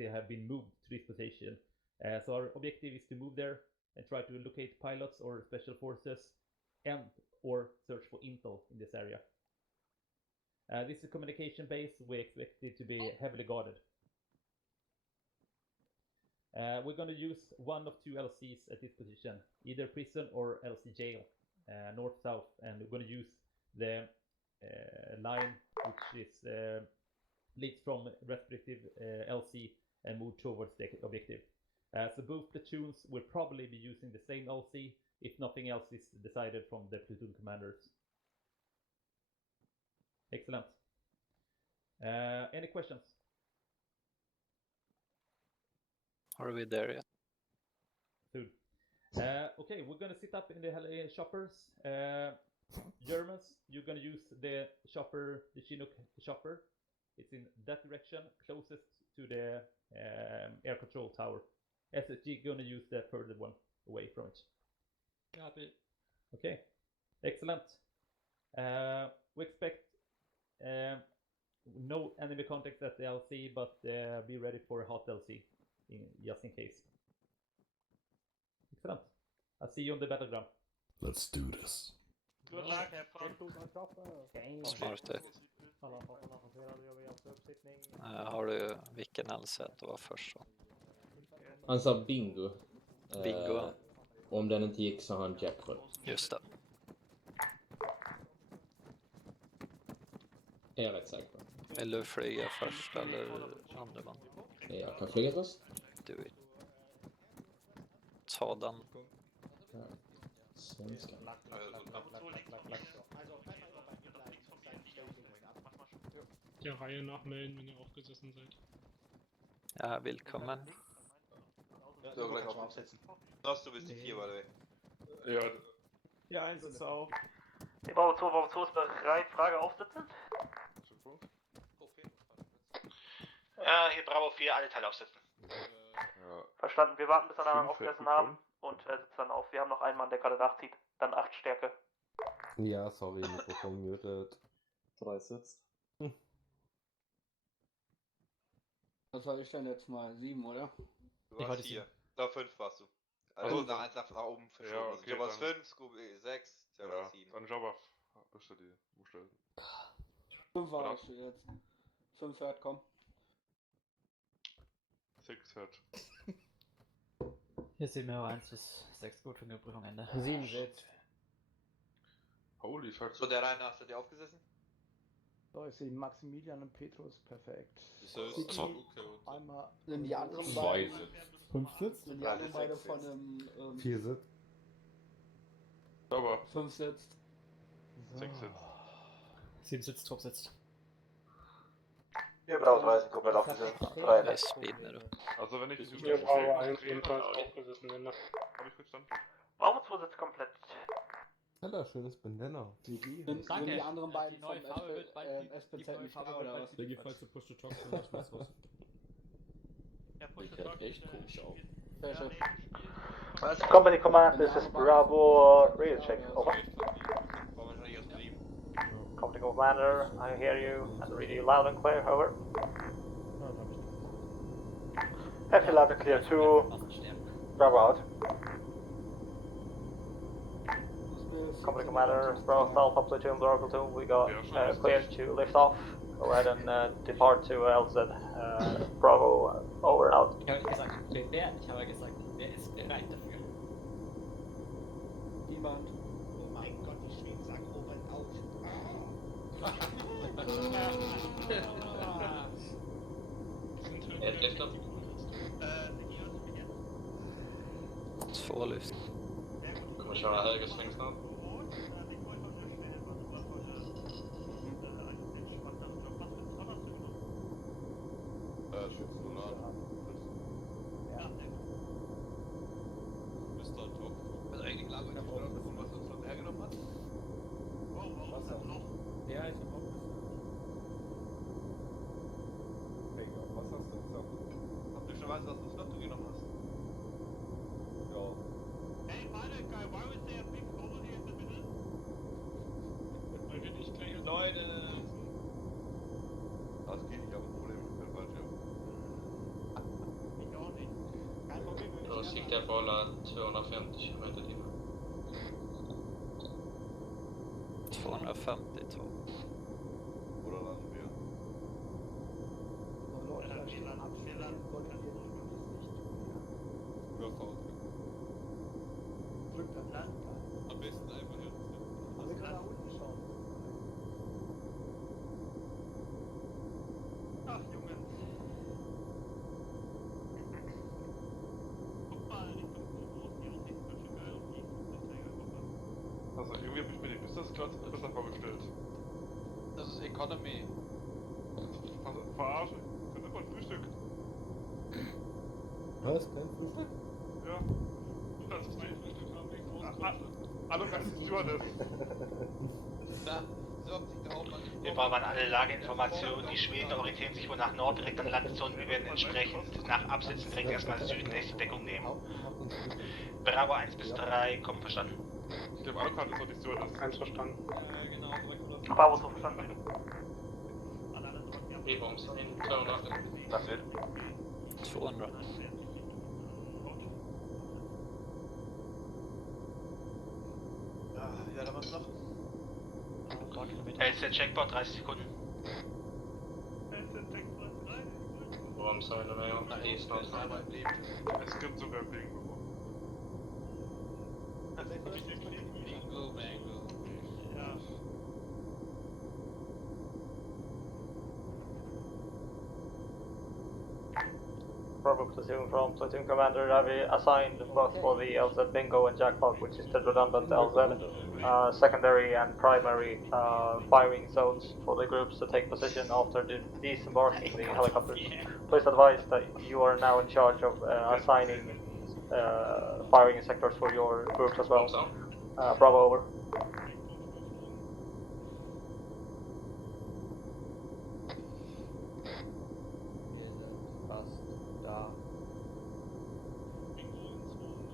objective have been moved to this position. So our objective is to move there and try to locate pilots or special forces and or search for intel in this area. This is a communication base. We expect it to be heavily guarded. We're going to use one of two LCs at this position, either prison or LC jail, north-south, and we're going to use the line which is leads from respective LC and move towards the objective. So both platoons will probably be using the same LC if nothing else is decided from the platoon commanders. Excellent. Any questions? Are we there yet? Good. Okay, we're gonna sit up in the choppers. Germans, you're gonna use the chopper, the Chinook chopper. It's in that direction, closest to the air control tower. SSG gonna use the further one away from it. Copy. Okay, excellent. We expect no enemy contacts at the LC, but be ready for a hot LC just in case. Excellent. I'll see you on the battleground. Let's do this. Good luck, have fun. Smart det. Har du vilken LC att vara först så? Han sa bingo. Bingo. Om den inte gick så har han jackpot. Just det. Är jag rätt säker på. Vill du flyga först eller andra man? Jag kan flyga först. Do it. Ta den. Ja. Svenska. Der Reihe nachmelden, wenn ihr aufgesessen seid. Ja, willkommen. So, gleich auch mal aufsetzen. Das, du bist die 4, by the way. Ja. Ja, 1 ist auch. Die Bravo 2 ist bereit. Frage aufsetzen? Ja, hier Bravo 4, alle Teile aufsetzen. Ja. Verstanden, wir warten bis alle anderen aufgesessen haben und setzen dann auf. Wir haben noch einen Mann, der gerade nachzieht. Dann 8 Stärke. Ja, sorry, Mikrofon muted. 3 sitzt. Was war ich denn jetzt mal? 7, oder? Du warst 4. Da 5 warst du. Also nach 1 nach oben verschoben. Ja, okay, du warst 5, Scooby 6, der war 7. Dann Jabba. Bist du die umstellen. 5 war ich jetzt. 5 hört, komm. 6 hört. Hier sehen wir 1 bis 6 gut für die Prüfung Ende. 7 sitzt. Holy fuck. So, der Reine hast du dir aufgesessen? So, ich sehe Maximilian und Petrus, perfekt. So ist einmal Sind die anderen 2 beiden, sitzt. 5 sitzt. sind die anderen beide von einem 4 sitzt. Jabba. 5 sitzt. 6 sitzt. 7 sitzt, Top sitzt. Wir brauchen 30 komplett aufgesessen. Nice speed nu. Also wenn ich die Wir Bravo 1 ebenfalls aufgesessen, wenn das. Hab ich verstanden. Bravo 2 sitzt komplett. Alter, schönes Banana. Sind die anderen beiden vom SPZ nicht da oder was? Der geht falls du Push to Talk für was was. Ich hört echt komisch auf. Company Command, this is Bravo, radio check, over. Company Commander, I hear you and read you loud and clear, over. F loud and clear 2, Bravo out. Company Commander, Bravo Alpha Platoon, Bravo Platoon, we got clear to lift off. Go ahead and depart to LZ, Bravo, over and out. Ich habe gesagt, wer ist bereit dafür? Niemand. Oh mein Gott, die Schweden sagen oben auf. Två lyft. Kommer köra högersväng snart. Ja, ich hab auch was hast du gesagt? Ob du schon weißt, was du Slot genommen hast? Ja. Hey, Guy, why was there a big hole here in the middle? Weil wir nicht gleich. Leute! Das geht nicht, aber ein Problem mit dem Bildschirm. Riktiga får hålla 250 km/h. 252. Oder landen wir? Guter Fahrtritt. Drückt das Land. Am besten einfach jetzt. Wir können nach unten schauen. Ach, Junge. Guck mal Richtung Büros, die Aussicht ist ganz schön geil auf die Flugzeugträger. Also irgendwie habe ich mir die Business Class besser vorgestellt. Das ist Economy. Also verarsche. Ich kann immer ein Frühstück. Was? Kein Frühstück? Ja. Das ist mein Frühstück haben wir Hallo, das ist Stewardess. Na, sorgt sich der Hauptmann. Wir brauchen alle Lageinformationen. Die Schweden orientieren sich wohl nach Nord direkt an Landzonen. Wir werden entsprechend nach Absitzen direkt erstmal Süden nächste Deckung nehmen. Bravo 1 bis 3, kommen verstanden. Ich glaube, Alucard ist noch die Stewardess. 1 verstanden. Genau, Bravo 2 verstanden. Warum sind 200? Das wird. 200. Ja, da was noch? LZ Checkpoint, 30 Sekunden. Warum sind wir mehr? Na, ist noch einmal im Leben. Es gibt sogar Bingo. Bingo, Bango. Ja. Bravo platoon from platoon commander Ravi assigned both for the LZ Bingo and Jackpot, which is the redundant LZ, secondary and primary firing zones for the groups to take position after disembarking the helicopters. Please advise that you are now in charge of assigning firing sectors for your groups as well. Bravo, over. Fast da. Bingo in 200.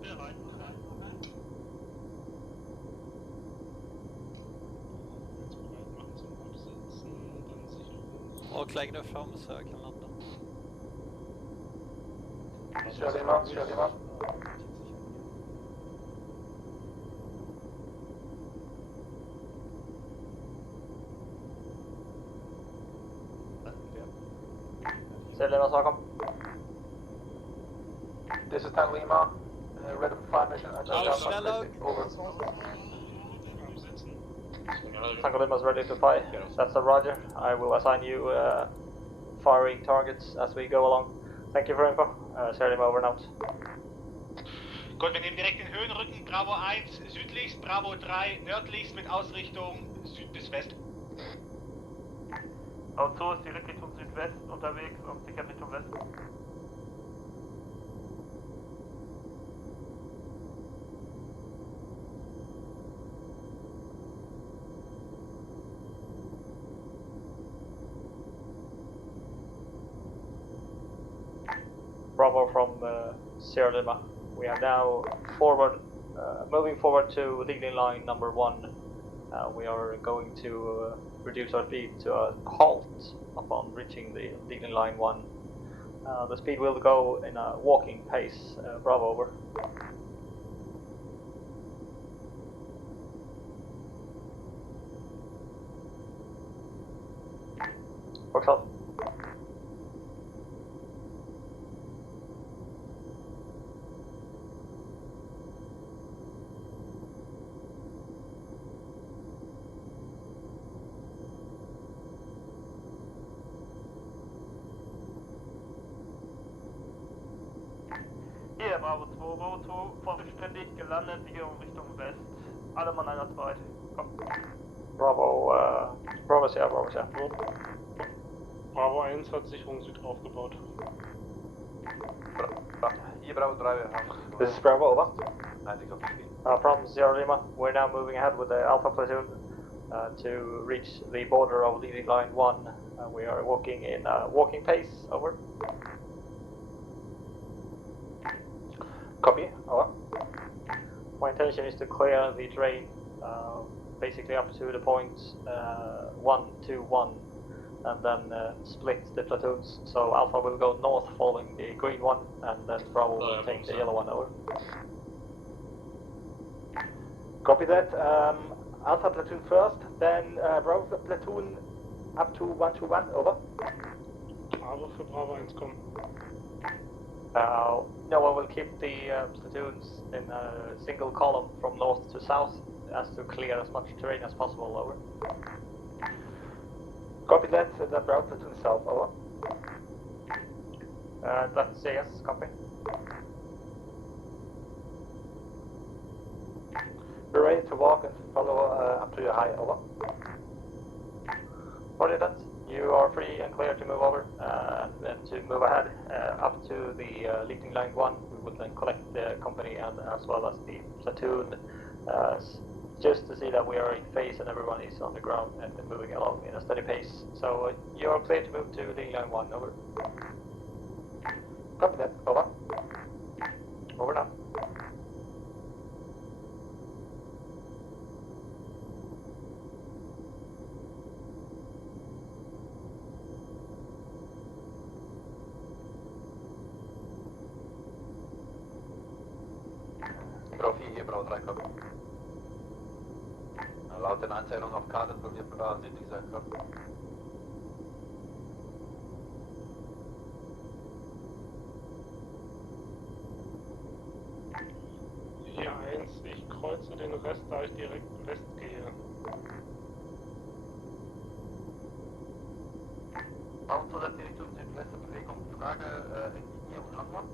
Bereit. Jetzt bereit machen zum Absetzen und dann Sicherung. Och, lägg dig fram så jag kan landa. Kör din man, kör din man. Lima Stockholm. This is 10 Lima. Ready for flight mission. I just got my over. Tango Lima is ready to fly. That's a roger. I will assign you firing targets as we go along. Thank you for info. Sierra Lima over and out. Gut, wir nehmen direkt den Höhenrücken. Bravo 1 südlichst, Bravo 3 nördlichst mit Ausrichtung Süd bis West. O2 ist direkt Richtung Südwest unterwegs und sicher Richtung Westen. Bravo from Sierra Lima. We are now moving forward to leading line number 1. We are going to reduce our speed to a halt upon reaching the leading line 1. The speed will go in a walking pace. Bravo, over. Works out. Hier, Bravo 2, vollständig gelandet, Sicherung Richtung West. Alle Mann einsatzbereit. Komm. Bravo, Bravo, ja, Bravo, ja. Bravo 1 hat Sicherung Süd aufgebaut. Hier Bravo 3, wir haben. This is Bravo, over. I think From Sierra Lima, we're now moving ahead with the Alpha platoon to reach the border of leading line 1. We are walking in walking pace, over. Copy, over. My intention is to clear the terrain basically up to the point 1, 2, 1, and then split the platoons. So Alpha will go north following the green one, and then Bravo will take the yellow one over. Copy that. Alpha platoon first, then Bravo platoon up to 121, over. Bravo für Bravo 1 kommen. Noah will keep the platoons in a single column from north to south as to clear as much terrain as possible, over. Copy that, the Bravo platoon south, over. Let's say yes, copy. Be ready to walk and follow up to your high, over. Roger that. You are free and clear to move over and then to move ahead up to the leading line 1. We will then collect the company and as well as the platoon just to see that we are in phase and everyone is on the ground and moving along in a steady pace. So you are clear to move to leading line 1, over. Copy that, over. Over now. Bravo 4, Bravo 3, copy. Laut den Einteilungen auf Karte probiert südlich sein, copy. Hier 1, ich kreuze den Rest, da ich direkt west gehe. Warum zusätzlich Richtung südweste Bewegung? Frage, Linie und Antwort?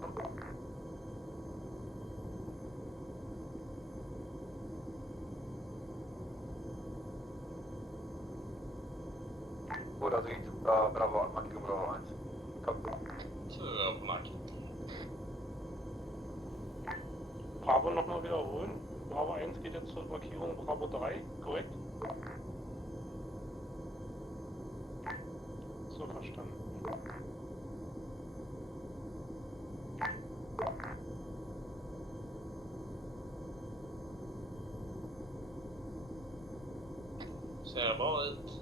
Gut, also geht Bravo, Markierung Bravo 1. Komm. Auf Markierung. Bravo nochmal wiederholen. Bravo 1 geht jetzt zur Markierung Bravo 3, korrekt? So verstanden. Ser bra ut.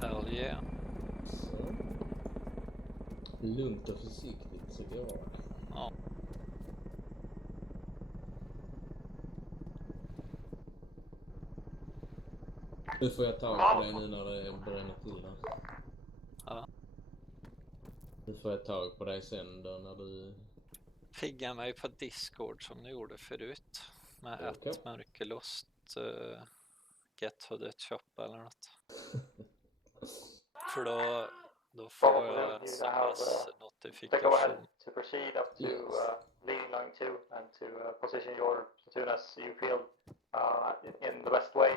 Hell yeah. Så. Lugnt och försiktigt så går det. Ja. Nu får jag tag på dig nu när det bränner till här. Ja. Nu får jag tag på dig sen då när du... Pigga mig på Discord som ni gjorde förut. Med ett Murkelost Get to the Shop eller något. För då får jag sms notification. To proceed up to leading line 2 and to position your platoon as you feel in the best way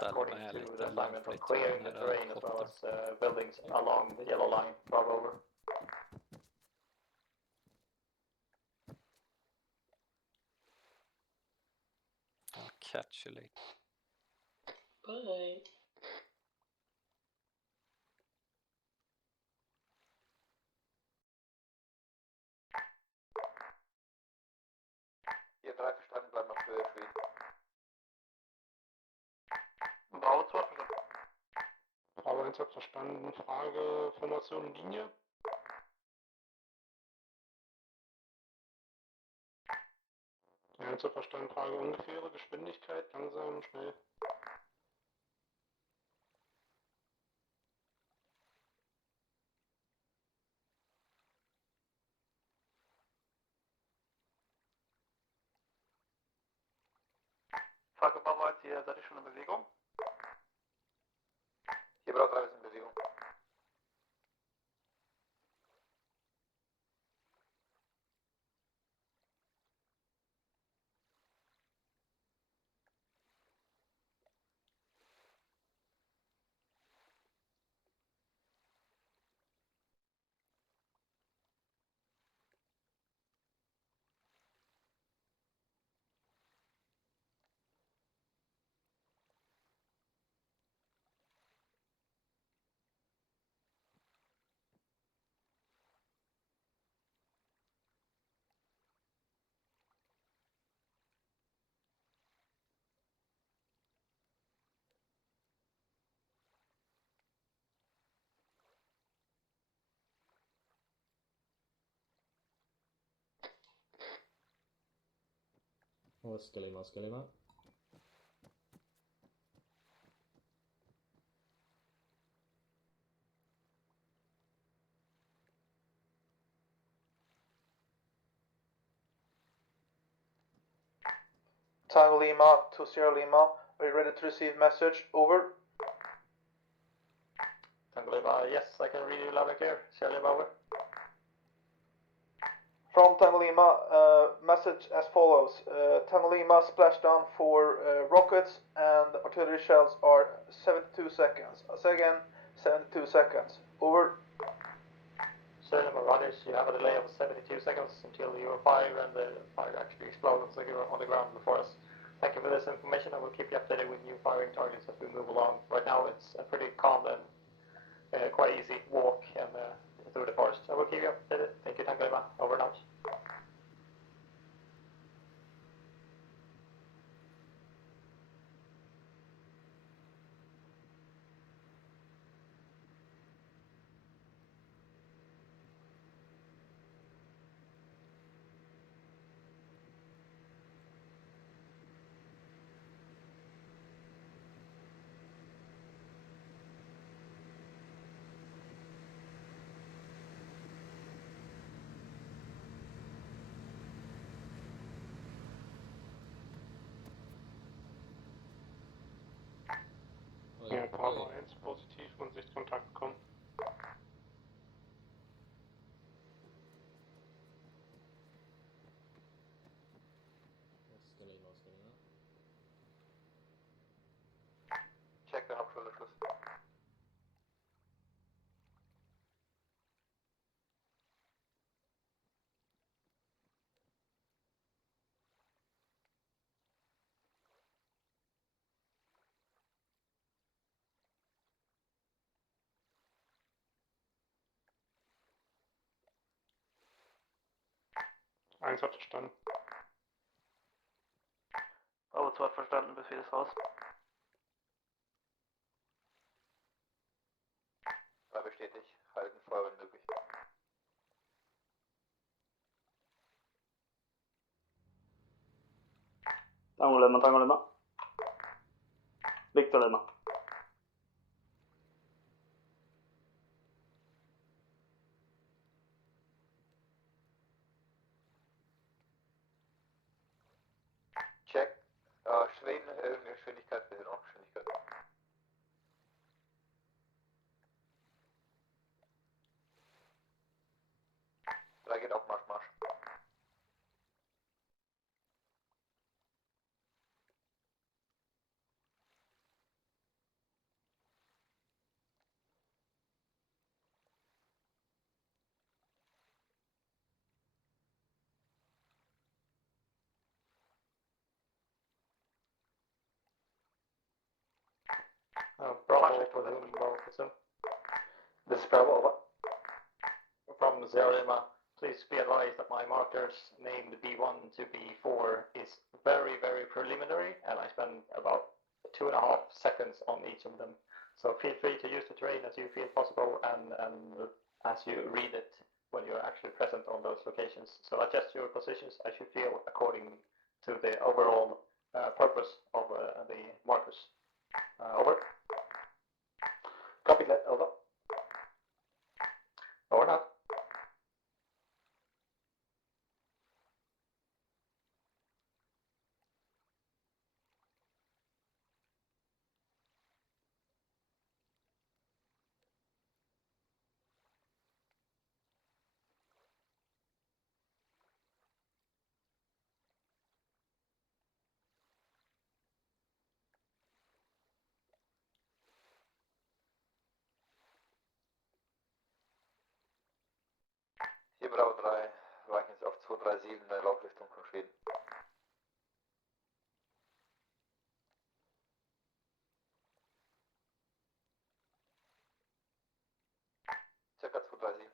according to the assignment of clearing the terrain as well as buildings along the yellow line. Bravo, over. I'll catch you later. Bye. Ihr 3 verstanden, bleibt noch für Schweden. Bravo 2 verstanden. Bravo 1 hat verstanden. Frage, Formation, Linie. Ja, 1 hat verstanden. Frage, ungefähre Geschwindigkeit, langsam, schnell. Frage Bravo 1, hier seid ihr schon in Bewegung? Hier Bravo 3 ist in Bewegung. Oscar Lima. Tango Lima to Sierra Lima, are you ready to receive message? Over. Tango Lima, yes, I can read you loud and clear. Sierra Lima, over. From Tango Lima, message as follows. Tango Lima splashdown for rockets and artillery shells are 72 seconds. I'll say again, 72 seconds. Over. Sierra Lima, Rogers, you have a delay of 72 seconds until you fire and the fire actually explodes like you're on the ground before us. Thank you for this information. I will keep you updated with new firing targets as we move along. Right now it's a pretty calm and quite easy walk and through the forest. I will keep you updated. Thank you, Tango Lima. Over and out. Ja, Bravo 1 positiv und Sichtkontakt kommen. Oscar Lima. Check den Abschlussschluss. Eins hat verstanden. Bravo 2 hat verstanden, Befehl ist raus. Bestätigt, halten Feuer wenn möglich. Tango Lima. Victor Lima. Check. Schweden, Geschwindigkeit, bitte noch Geschwindigkeit. Da geht auf Marsch. Bravo for whom Bravo Pursuit. This is Bravo, over. From Sierra Lima, please be advised that my markers named B1 to B4 is very, very preliminary, and I spend about 2.5 seconds on each of them. So feel free to use the terrain as you feel possible and as you read it when you're actually present on those locations. So adjust your positions as you feel according to the overall purpose of the markers. Over. Copy that, over. Over now. Hier Bravo 3, weichen jetzt auf 237 in der Laufrichtung von Schweden. Circa 237.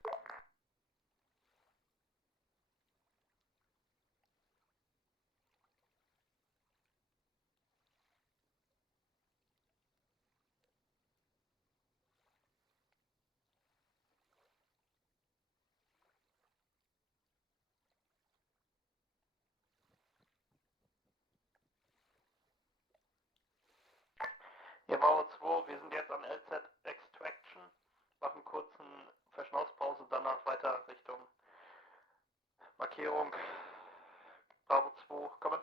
Hier Bravo 2, wir sind jetzt an LZ Extraction, machen kurz eine Verschnaufspause, danach weiter Richtung Markierung. Bravo 2, kommen.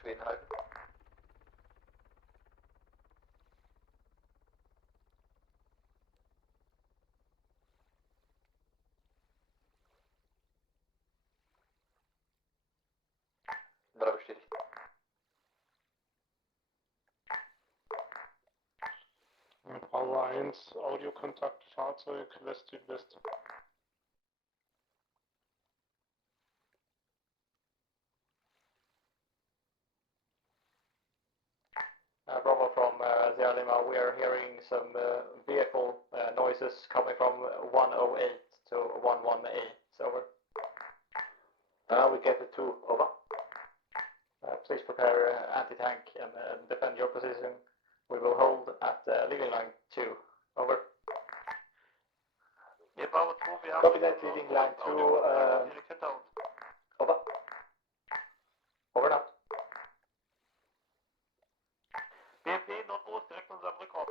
Stehen halten. Drei bestätigt. Bravo 1, Audiokontakt, Fahrzeug, West-Südwest. Bravo from Sierra Lima, we are hearing some vehicle noises coming from 108 to 118, over. We get it 2, over. Please prepare anti-tank and defend your position. We will hold at leading line 2, over. Hier Bravo 2, wir haben... Copy that, leading line 2, direkt hinter uns. over. Over now. BFD Nordost, direkt unserem Rückraum.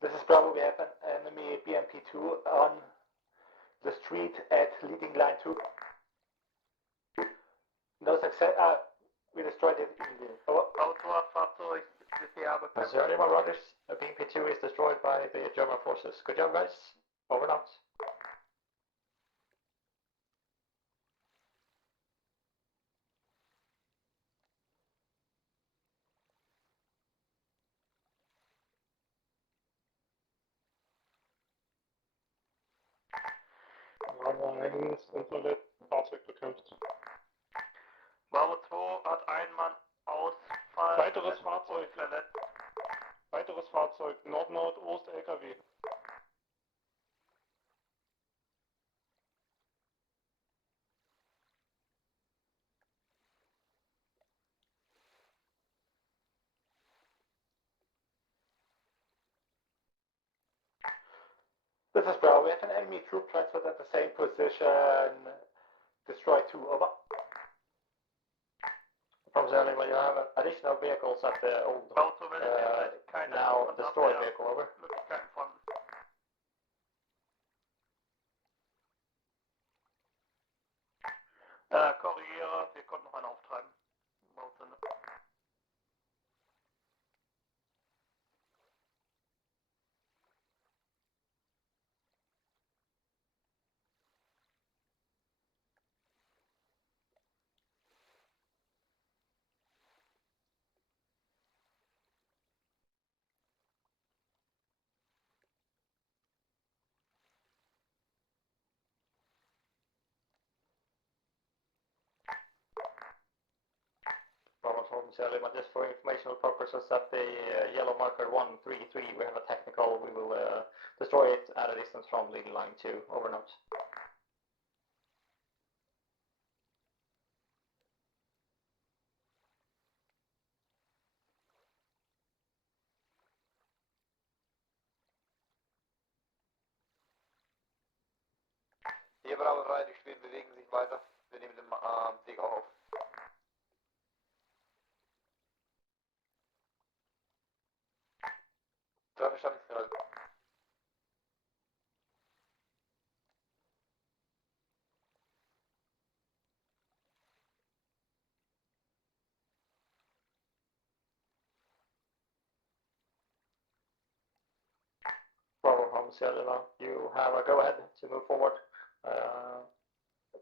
This is Bravo, we have an enemy BMP-2 on the street at leading line 2. No success, we destroyed it immediately. Over. Fahrzeug, CCA bekämpft. Sierra Lima Rogers, BMP-2 is destroyed by the German forces. Good job guys, over and out. Bravo 1, Internet, Fahrzeug bekämpft. Bravo 2 hat einen Mann Ausfall. Weiteres Fahrzeug. Verletzt. Weiteres Fahrzeug, Nord-Nordost, LKW. This is Bravo, we have an enemy troop transferred at the same position. Destroy 2, over. From Sierra Lima, you have additional vehicles at the old, now destroyed vehicle, over. Möglichkeiten von. Korrigiere, wir konnten noch einen auftreiben. Bausende. Bravo from Sierra Lima, just for informational purposes, at the yellow marker 133, we have a technical, we will destroy it at a distance from leading line 2, over and out. Hier Bravo 3, die Schweden bewegen sich weiter. wir nehmen den Flieger auf. Ja, verstanden, gerade. Bravo, Home Sierra Lima, you have a go-ahead to move forward,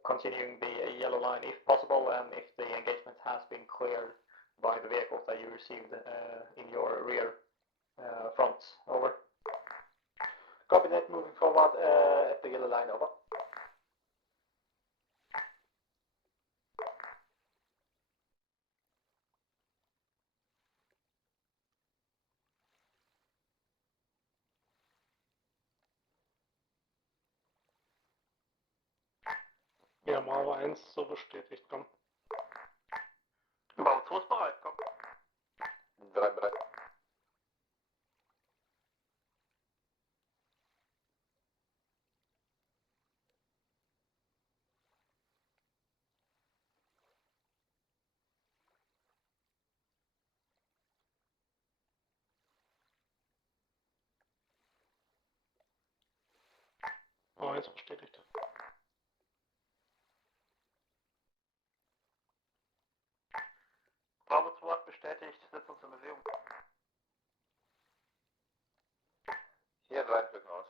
continuing the yellow line if possible, and if the engagement has been cleared by the vehicles that you received in your rear front. Over. Copy that, moving forward at the yellow line, over. Ja, Bravo 1, so bestätigt, komm. Bravo 2 ist bereit, komm. 3 bereit. Bravo 1 bestätigt. Bravo 2 hat bestätigt, setzt uns in Bewegung. Hier reinblicken aus.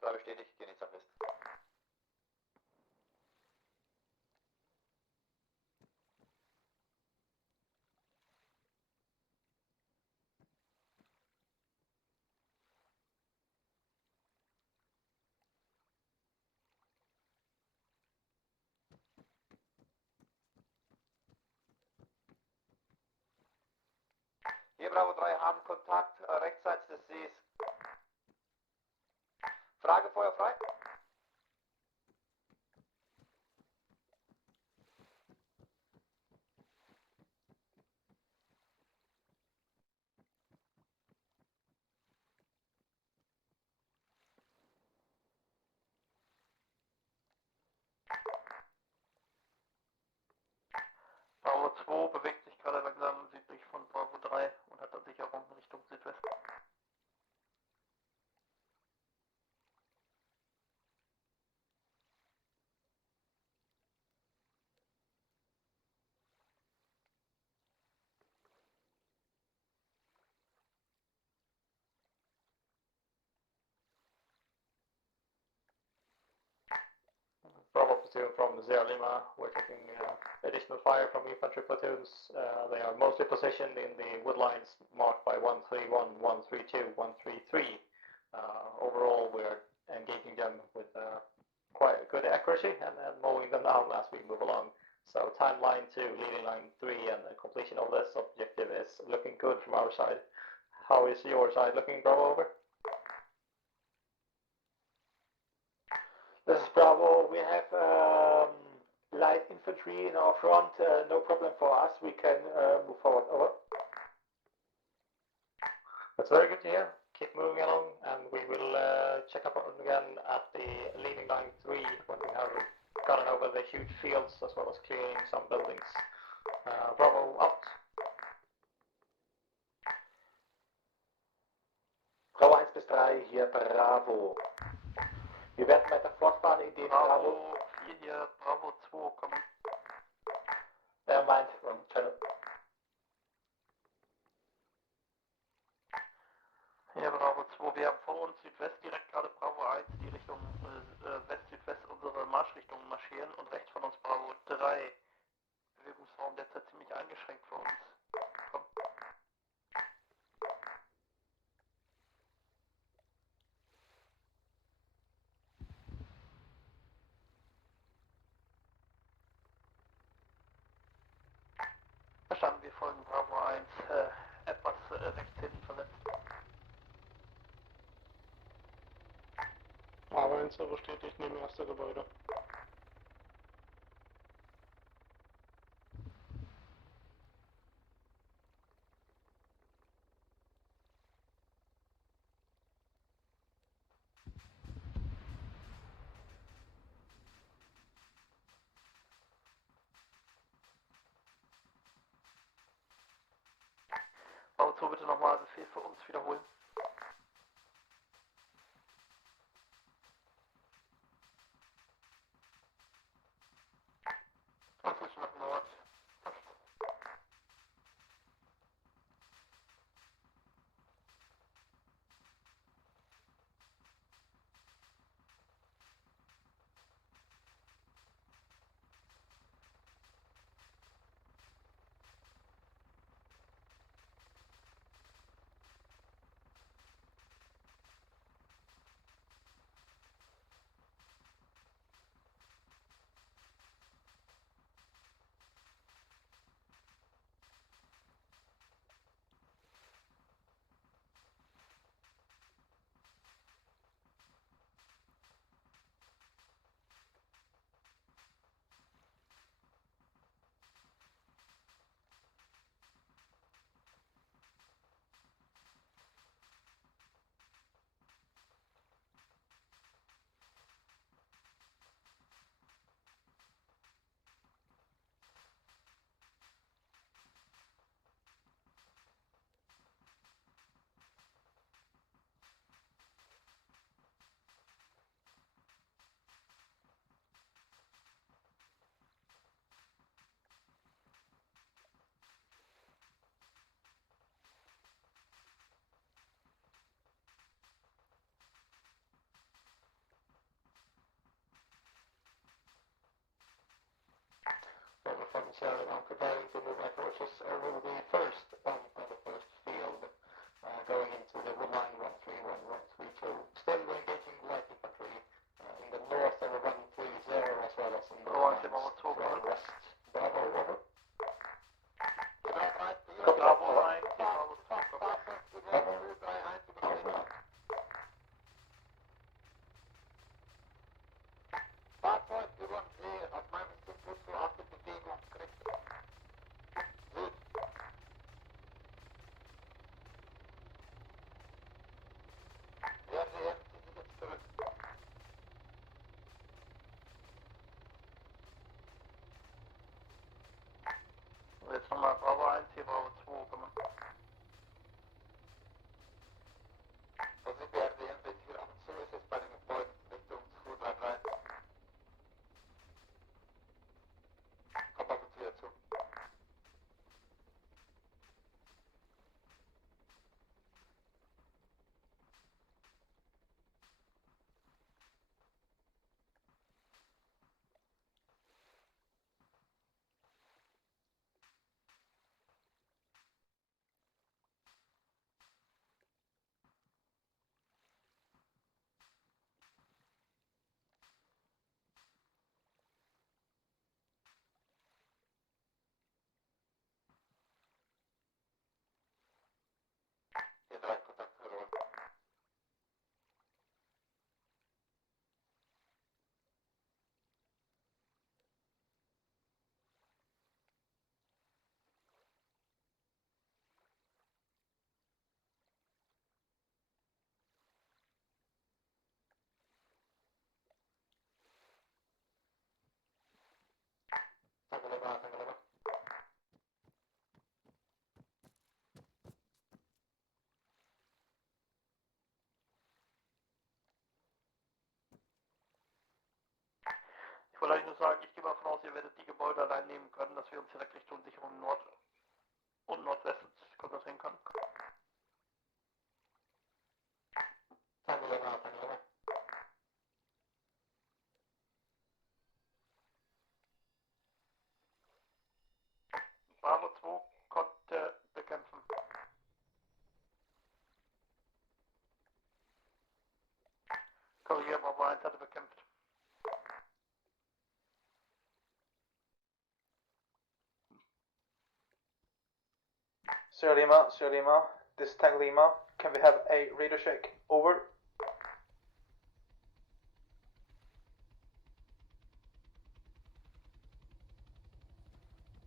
Da bestätigt, gehen jetzt am besten. Hier Bravo 3 haben Kontakt rechtsseitig des Sees. Frage, Feuer frei. Bravo 2 bewegt sich gerade langsam südlich von Bravo 3 und hat dann Sicherung Richtung Südwest. Bravo platoon from Sierra Lima, we're taking additional fire from infantry platoons. They are mostly positioned in the wood lines marked by 131, 132, 133. Overall, we're engaging them with quite good accuracy and mowing them down as we move along. So timeline 2, leading line 3, and the completion of this objective is looking good from our side. How is your side looking, Bravo? Over. This is Bravo. We have light infantry in our front. No problem for us. We can move forward. Over. That's very good to hear. Keep moving along, and we will check up on again at the leading line 3 when we have gotten over the huge fields as well as clearing some buildings. Bravo out. Bravo 1 bis 3, hier Bravo. Wir werden weiter fortfahren, indem Bravo 4 hier, Bravo 2 kommen. Mind, wrong channel. Hier Bravo 2, wir haben vor uns Südwest direkt gerade Bravo 1, die Richtung West-Südwest unsere Marschrichtung marschieren und rechts von uns Bravo 3. Bewegungsraum derzeit ziemlich eingeschränkt für uns. Komm. Verstanden, wir folgen Bravo 1, etwas rechts hinten verletzt. Bravo 1 bestätigt neben erster Gebäude. Bravo 2 bitte nochmal Befehl für uns wiederholen. Transition nach Nord. From Sierra on preparing to move my forces will be first on the first field, going into the line 131-132. Still engaging light infantry in the north of 130 as well as in the west. Bravo, over. Bravo 1, Bravo 2. Fahrzeug über den See, auf meinem Input zur Bewegung gerichtet. Süd. Werden Sie jetzt zurück. Jetzt nochmal Bravo 1, hier Bravo 2, komm mal. Da sind wir jetzt hier am Services bei den Gebäuden Richtung 233. Kommt auf uns wieder zu. Hier 3 Kontakt verloren. Tangalama. Ich wollte eigentlich nur sagen, ich gehe mal davon aus, ihr werdet die Gebäude allein nehmen können, dass wir uns direkt Richtung Sicherung Nord und Nordwest konzentrieren können. Tangalama. Bravo 2 konnte bekämpfen. Korrigier, Bravo 1 hatte bekämpft. Sierra Lima, this is Tango Lima. Can we have a radar check? Over.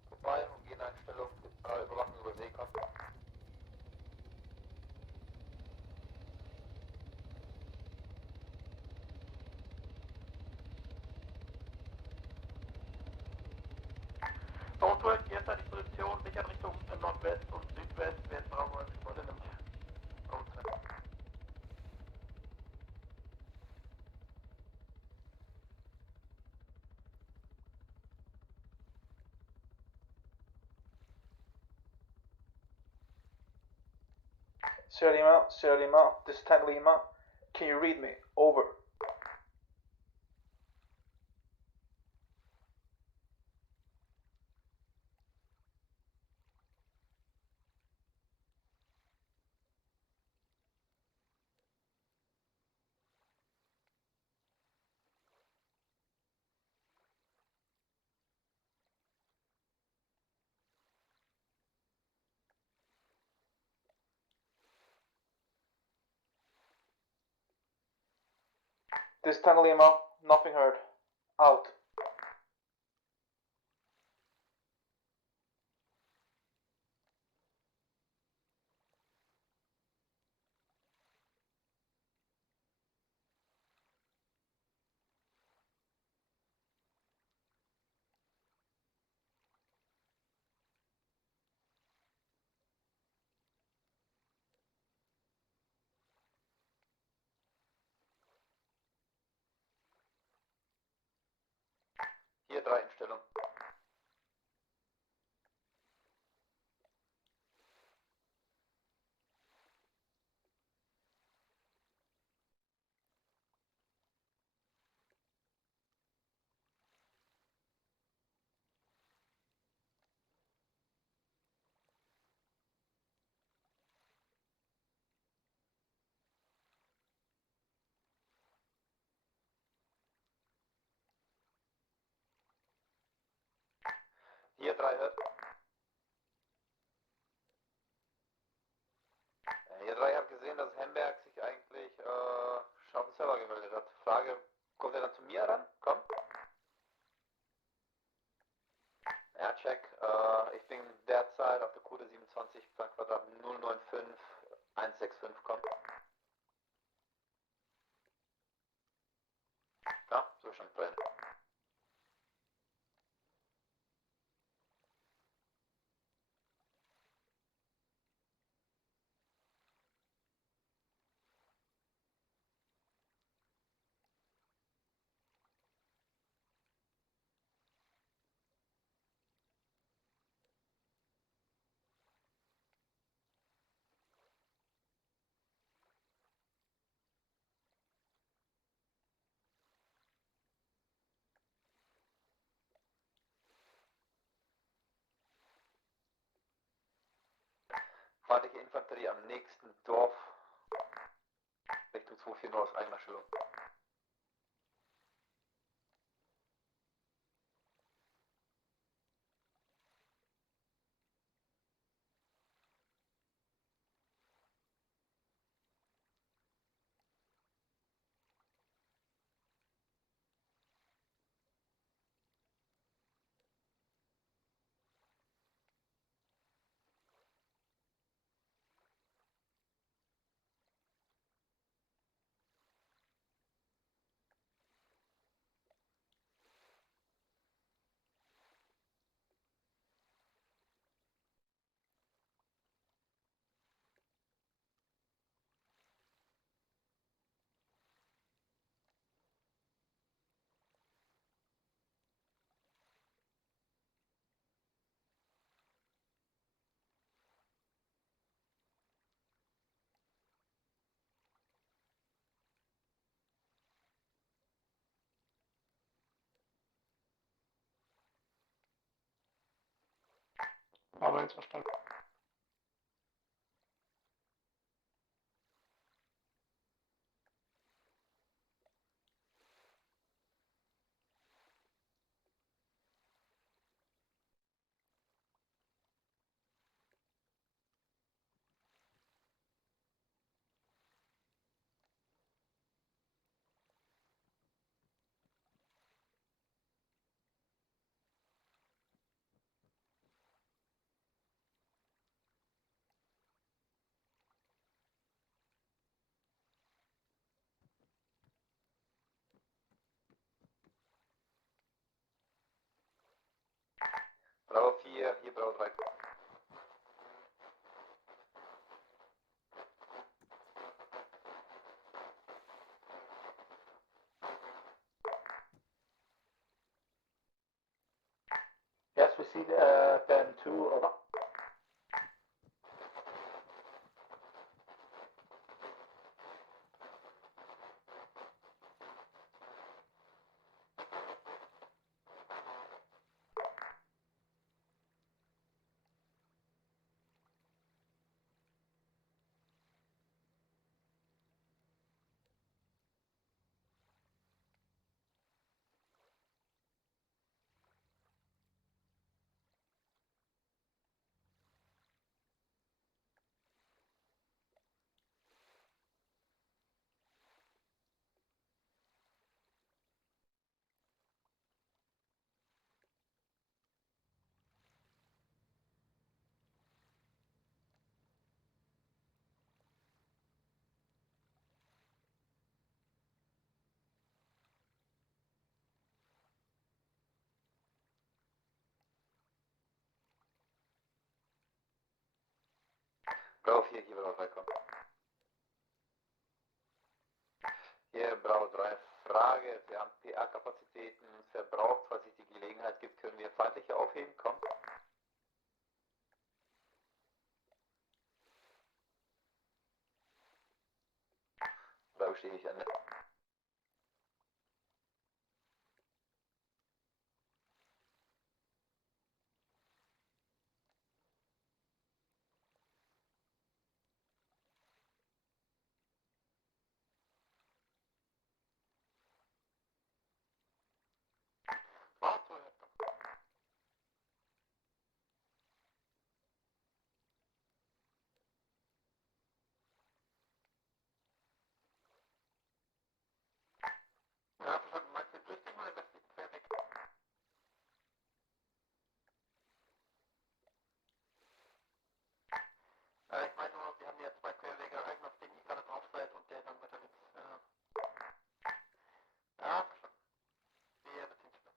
Vorbei, Umgeheinstellung, Überwachung über Seekon. Nordwest, derzeitig Position, sichern Richtung Nordwest und Südwest, wer Bravo als Gebäude nimmt. Sierra Lima, this is Tango Lima. Can you read me? Over. This is Tango Lima, nothing heard. Out. Hier 3 in Stellung. Hier 3 hört. Hier 3 hat gesehen, dass Hemberg sich eigentlich schon auf den Server gemeldet hat. Frage, kommt er dann zu mir ran? Komm. Ja, check. Ich bin derzeit auf der Kode 27, Quadrat 095 165, komm. Ja, so schon drin. Feindliche Infanterie am nächsten Dorf. Richtung 240 aus eigener Stellung. Aber jetzt verstanden. Bravo 4, hier Bravo 3. Yes, we see Ben 2, over. Bravo 4, hier Bravo 3, komm. Hier Bravo 3, Frage, wir haben PA-Kapazitäten verbraucht, falls es die Gelegenheit gibt, können wir feindliche aufheben, komm. Da stehe ich Ende. Ja, verstanden, meinst du jetzt richtig oder westlich fertig? Ich meine nur, wir haben ja zwei Querwege, einen, auf dem ihr gerade drauf seid und der dann weiter links. Ja, verstanden. Wir beziehen sich.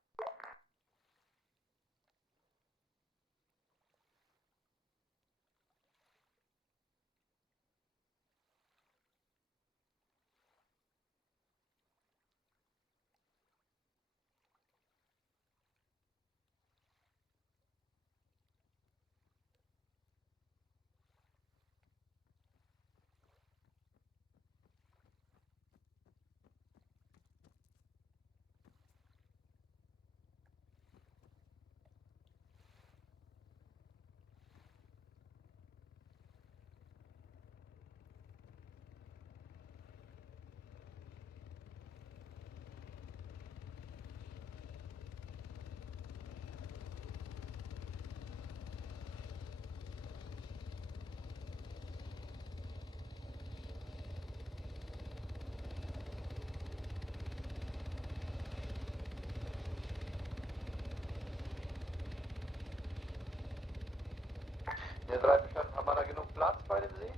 Hier 3 bestanden, haben wir da genug Platz bei dem See?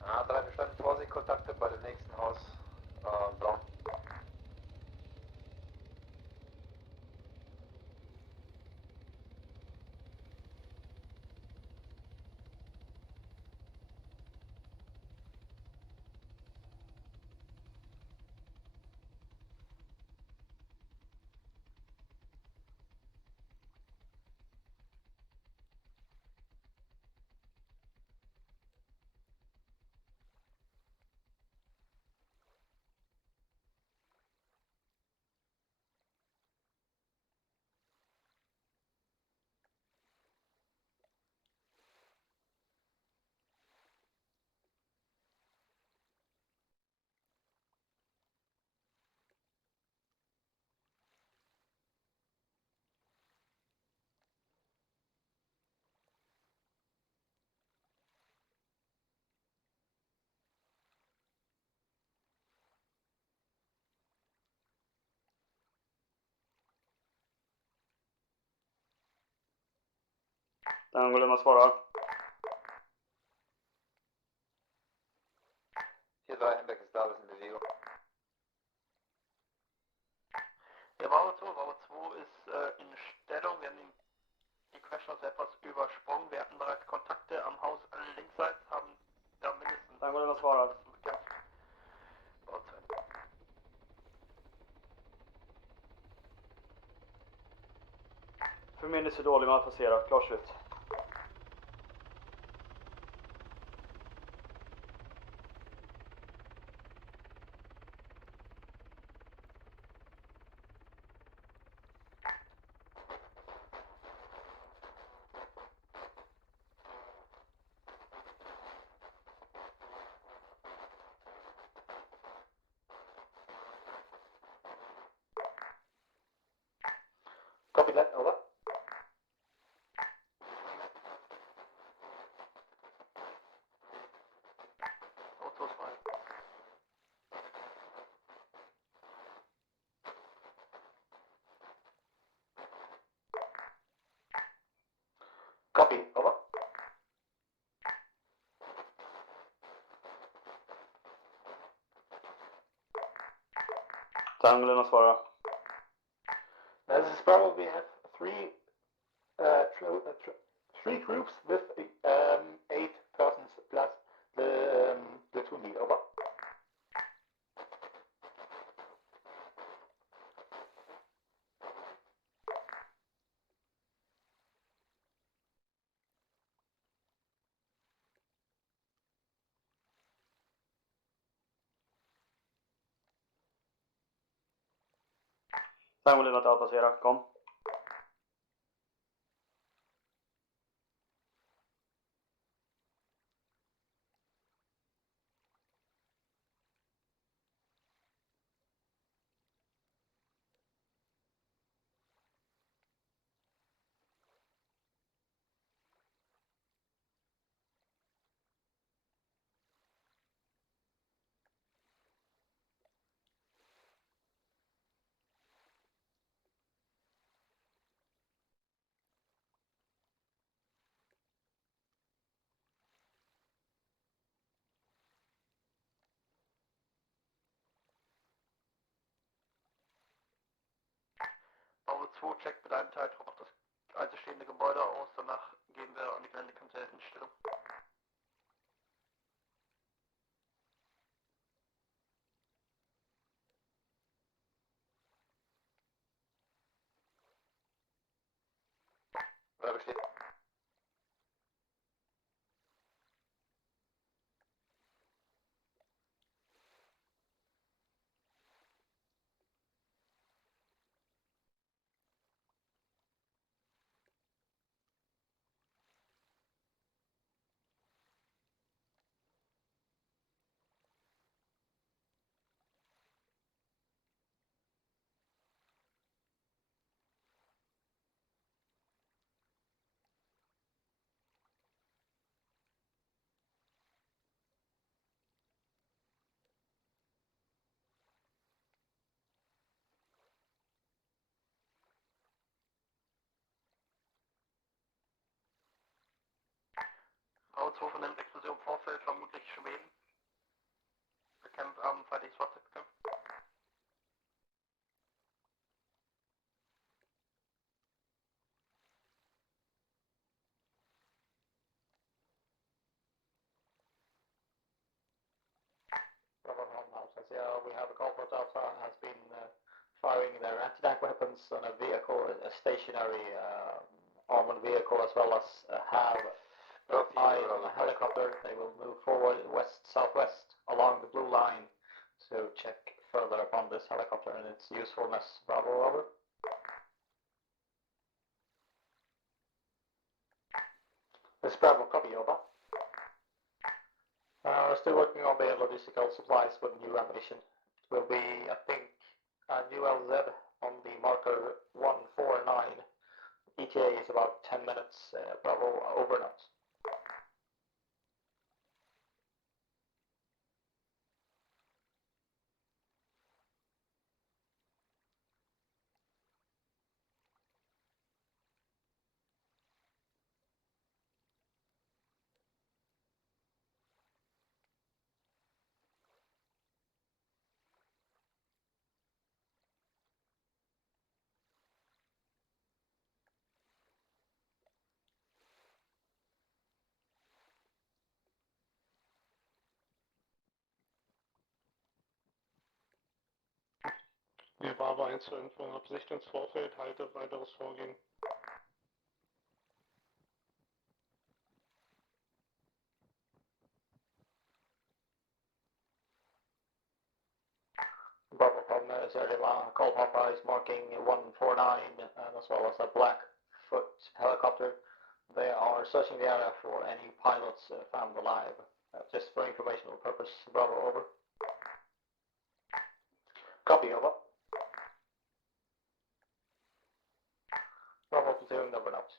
Ah, 3 bestanden, Vorsicht, Kontakte bei dem nächsten Haus. Braun. Tango Lima svarar. 3 Hembeck ist da, wir sind in Bewegung. Der Bravo 2 ist in Stellung. Wir haben die Crashers etwas übersprungen. Wir hatten bereits Kontakte am Haus linksseits, haben da mindestens... Tango Lima svarar. Bravo 2. Förbindelse dålig med att passera, klart slut. Copy that, over. Autos frei. Copy, over. Tango Lima svarar. This is Bravo. We have three groups with 8 persons plus the 2 lead, over. Tango Lima att passera, kom. Bravo 2 checkt mit einem Teiltrupp auf das alte stehende Gebäude aus. Danach gehen wir an die Geländekante in Stellung. Besteht. Bravo 2 vernimmt Explosion im Vorfeld, vermutlich Schweden. Bekämpft am feindliches Fahrzeug bekämpft. Bravo House, as we have a Golford Alpha has been firing their anti-tank weapons on a vehicle, a stationary armored vehicle, as well as have eye on a helicopter. They will move forward west-southwest along the blue line to check further upon this helicopter and its usefulness. Bravo, over. This is Bravo, copy, over. We're still working on the logistical supplies with new ammunition. It will be, I think, a new LZ on the marker 149. ETA is about 10 minutes. Bravo, over and out. Hier Bravo 1 zur Info, hab Sicht ins Vorfeld, halte weiteres Vorgehen. Bravo from Sierra Leone, Cole Papa is marking 149 and as well as a Blackfoot helicopter. They are searching the area for any pilots found alive. Just for informational purpose, Bravo, over. Copy, over. Bravo Platoon, number out.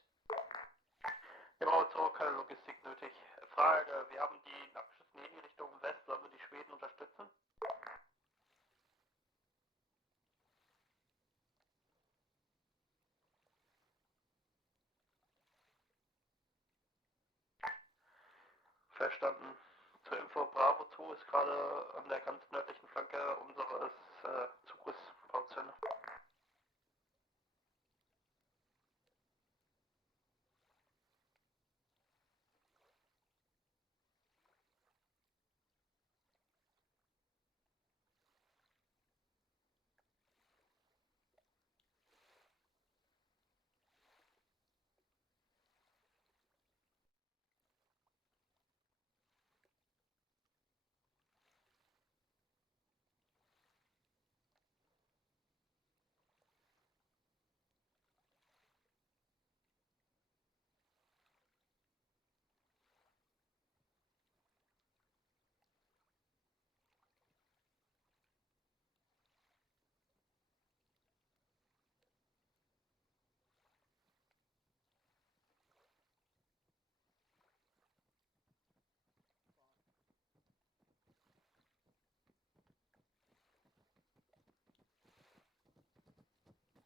Wir brauchen zurück, keine Logistik nötig. Frage, wir haben die abgeschlossene Linie Richtung West, sollen wir die Schweden unterstützen? Verstanden. Zur Info, Bravo 2 ist gerade an der ganz nördlichen Flanke unseres Zuges. Bauzelle.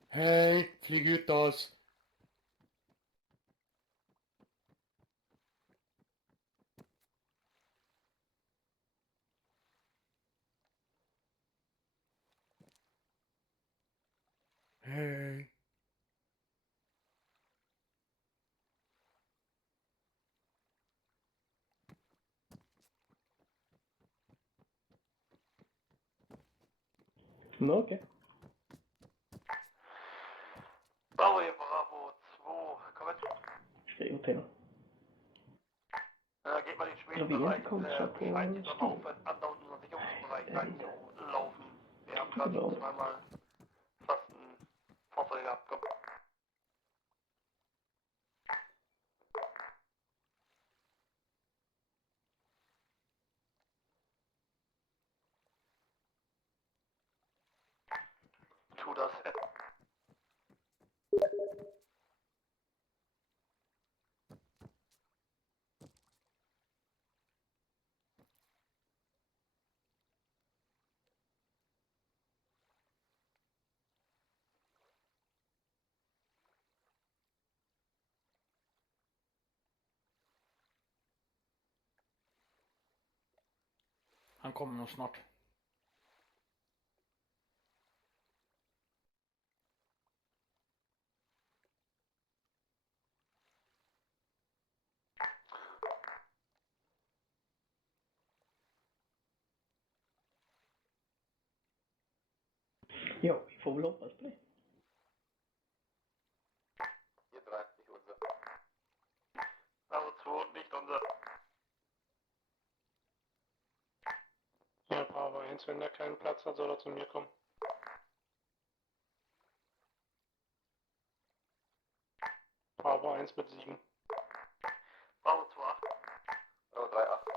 Hey, flyg ut oss! Hey! Okay. Bravo, hier Bravo 2, korrekt. Stegen till. Geht mal den Jag Schweden vet inte, kontra på Bescheid, die sollen stan. auf einen anderen Sicherungsbereich reinzulaufen. Wir haben gerade schon zweimal fast einen Vorfall gehabt. Komm. Tu das. Han kommer nog snart. Ja, vi får väl hoppas på det. Hier 30, unser. Bravo 2, nicht unser. Ja, Bravo 1, wenn der keinen Platz hat, soll er zu mir kommen. Bravo 1 mit 7. Bravo 2, 8. Bravo 3, 8.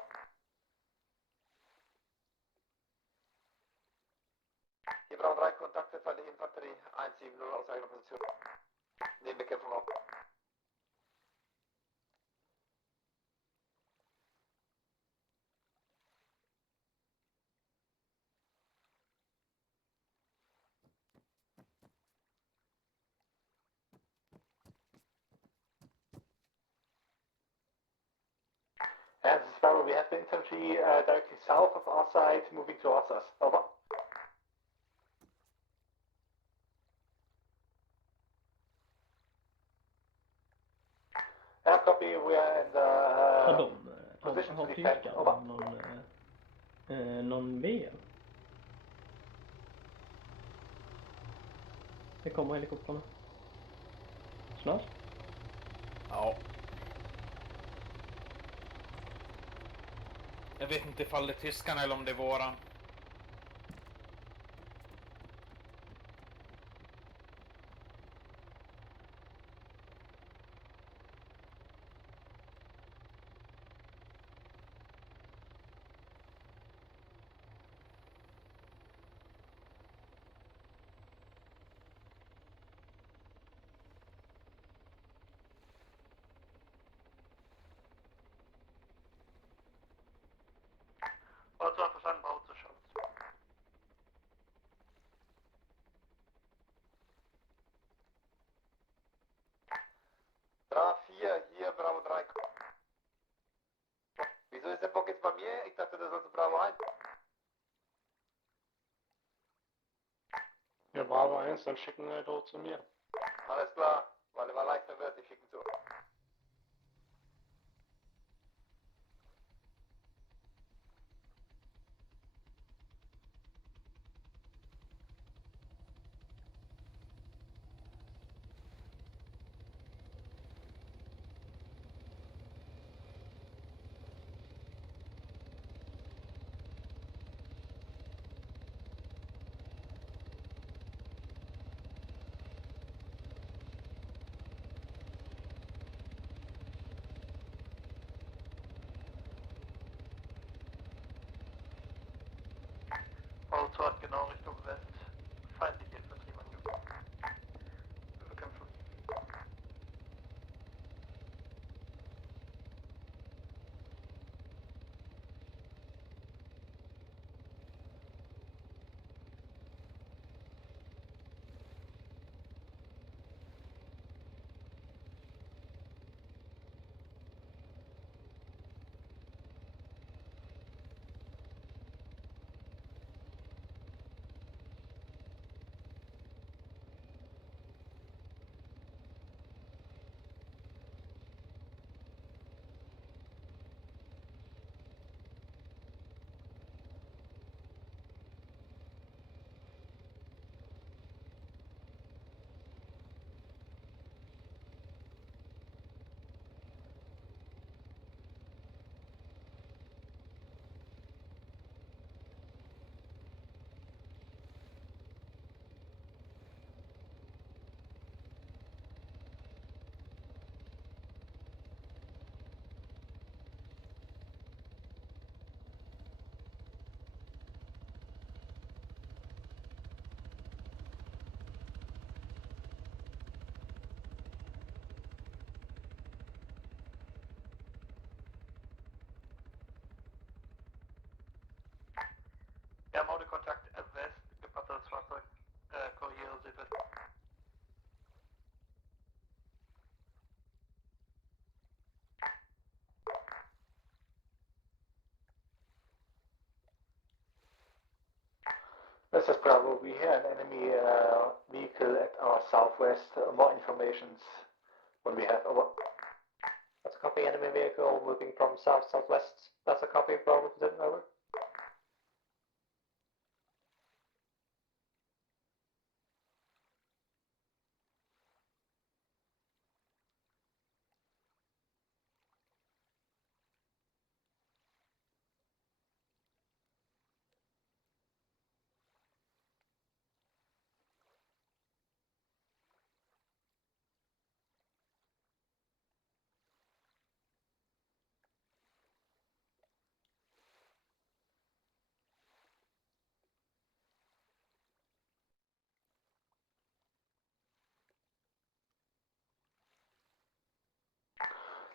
Hier Bravo 3, Kontakte von der Infanterie 170 aus eigener Position. Nebenbekämpfung auf. And this is Bravo, we have the infantry directly south of our side moving towards us. Over. Copy, we are in the position to defend. Over. Någon, någon vel? Det kommer helikoptrarna. Snart? Ja. Jag vet inte ifall det är tyskarna eller om det är våran. Oder zu verstanden, Bravo zu schauen. Bravo 4, hier Bravo 3. Wieso ist der Bock jetzt bei mir? Ich dachte, das soll zu Bravo 1. Ja, Bravo 1, dann schicken wir doch zu mir. Alles klar, weil er war leicht verwirrt, ich schicke ihn zu. Bravo 2 hat genau Richtung West feindliche Infanterie angekommen. Wir bekämpfen. Wir haben Autokontakt West, gepanzertes Fahrzeug, Korriere Südwest. This is Bravo. We have an enemy vehicle at our southwest. More informations when we have over. That's a copy. Enemy vehicle moving from south-southwest. That's a copy. Bravo, over.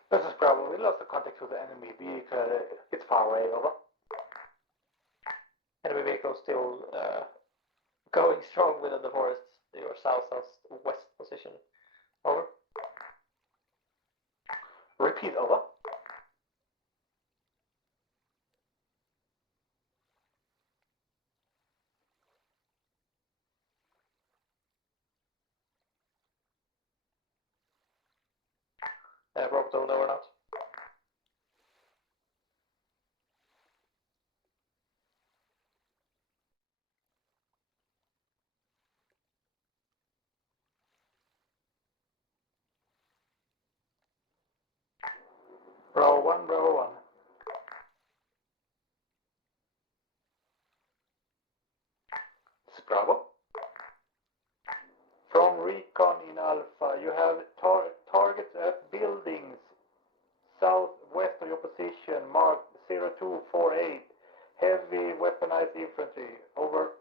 This is Bravo. We lost the contact to the enemy vehicle. It's far away. Over. Enemy vehicle still going strong within the forest. Your south-southwest position. Over. Repeat. Over. Bravo, over and out. Bravo 1, Bravo 1. This is Bravo. From Recon in Alpha, you have targets at buildings southwest of your position, marked 0248. Heavy weaponized infantry. Over.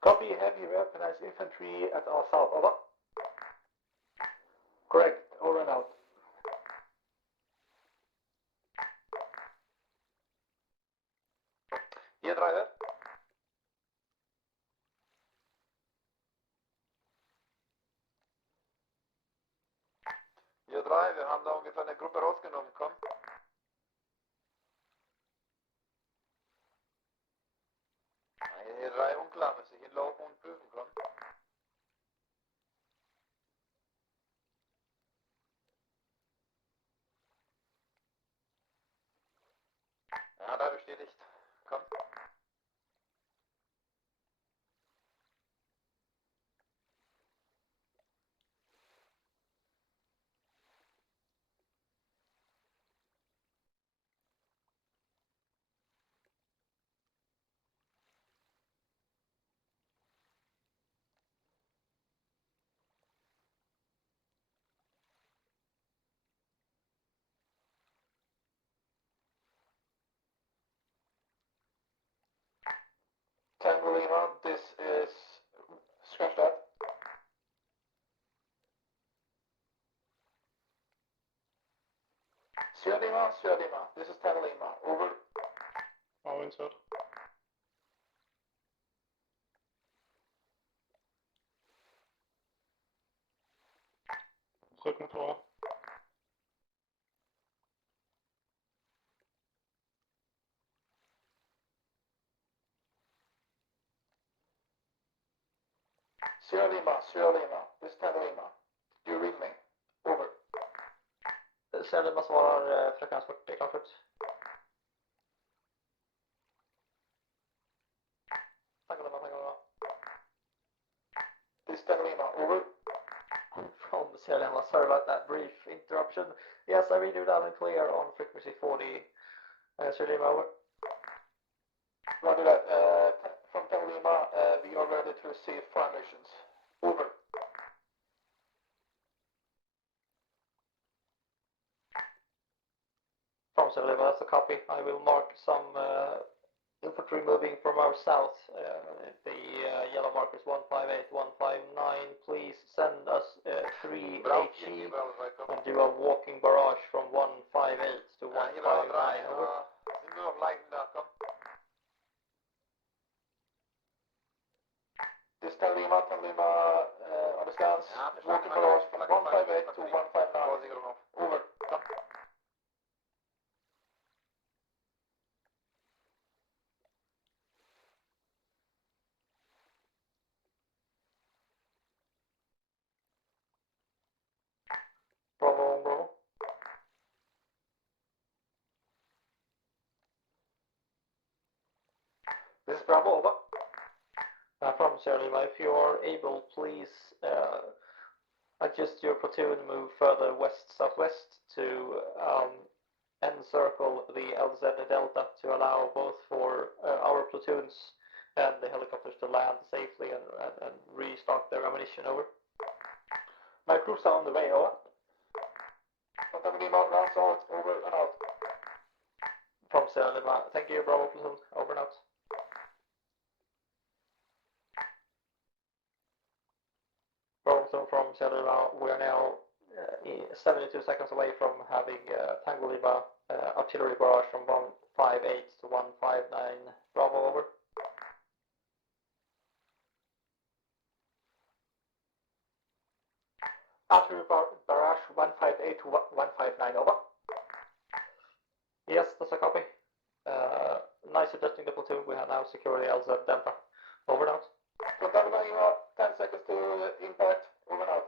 Copy, heavy weaponized infantry at our south. Over. Correct. Over and out. Hier driver. Hier drei, wir haben da ungefähr eine Gruppe rausgenommen, komm. Hier drei unklar, muss ich hinlaufen und prüfen, komm. Ja, da bestätigt. Komm. Tango Lima, this is... Scratch that. Sierra Lima, this is Tango Lima. Over. Bravo insert. Rücken vor. Sierra Lima, this is Tango Lima. Do you read me? Over. Sierra Lima svarar frekvens 40, klart ut. Tango Lima. This is Tango Lima. Over. From Sierra Lima, sorry about that brief interruption. Yes, I read you loud and clear on frequency 40. Sierra Lima, over. Roger that. From Tango Lima, we are ready to receive fire missions. Over. From Sierra Lima, that's a copy. I will mark some infantry moving from our south. The yellow markers 158, 159. Please send us 3 HE and do a walking barrage from 158 to 159. Over. This Tango Lima, understands. Walking barrage from 158 to 159. Over. Bravo. This is Bravo, over. From Sierra Lima, if you are able, please adjust your platoon, move further west-southwest to encircle the LZ Delta to allow both for our platoons and the helicopters to land safely and restock their ammunition. Over. My troops are on the way. Over. Tango Lima, rounds out. Over and out. From Sierra Lima, thank you, Bravo platoon. Over and out. Bravo from Sierra Lima, we are now 72 seconds away from having Tango Lima artillery barrage from 158 to 159. Bravo, over. Artillery barrage 158 to 159. Over. Yes, that's a copy. Nice adjusting the platoon. We have now secured the LZ Delta. Over and out. From Tango Lima, 10 seconds to impact. Over and out.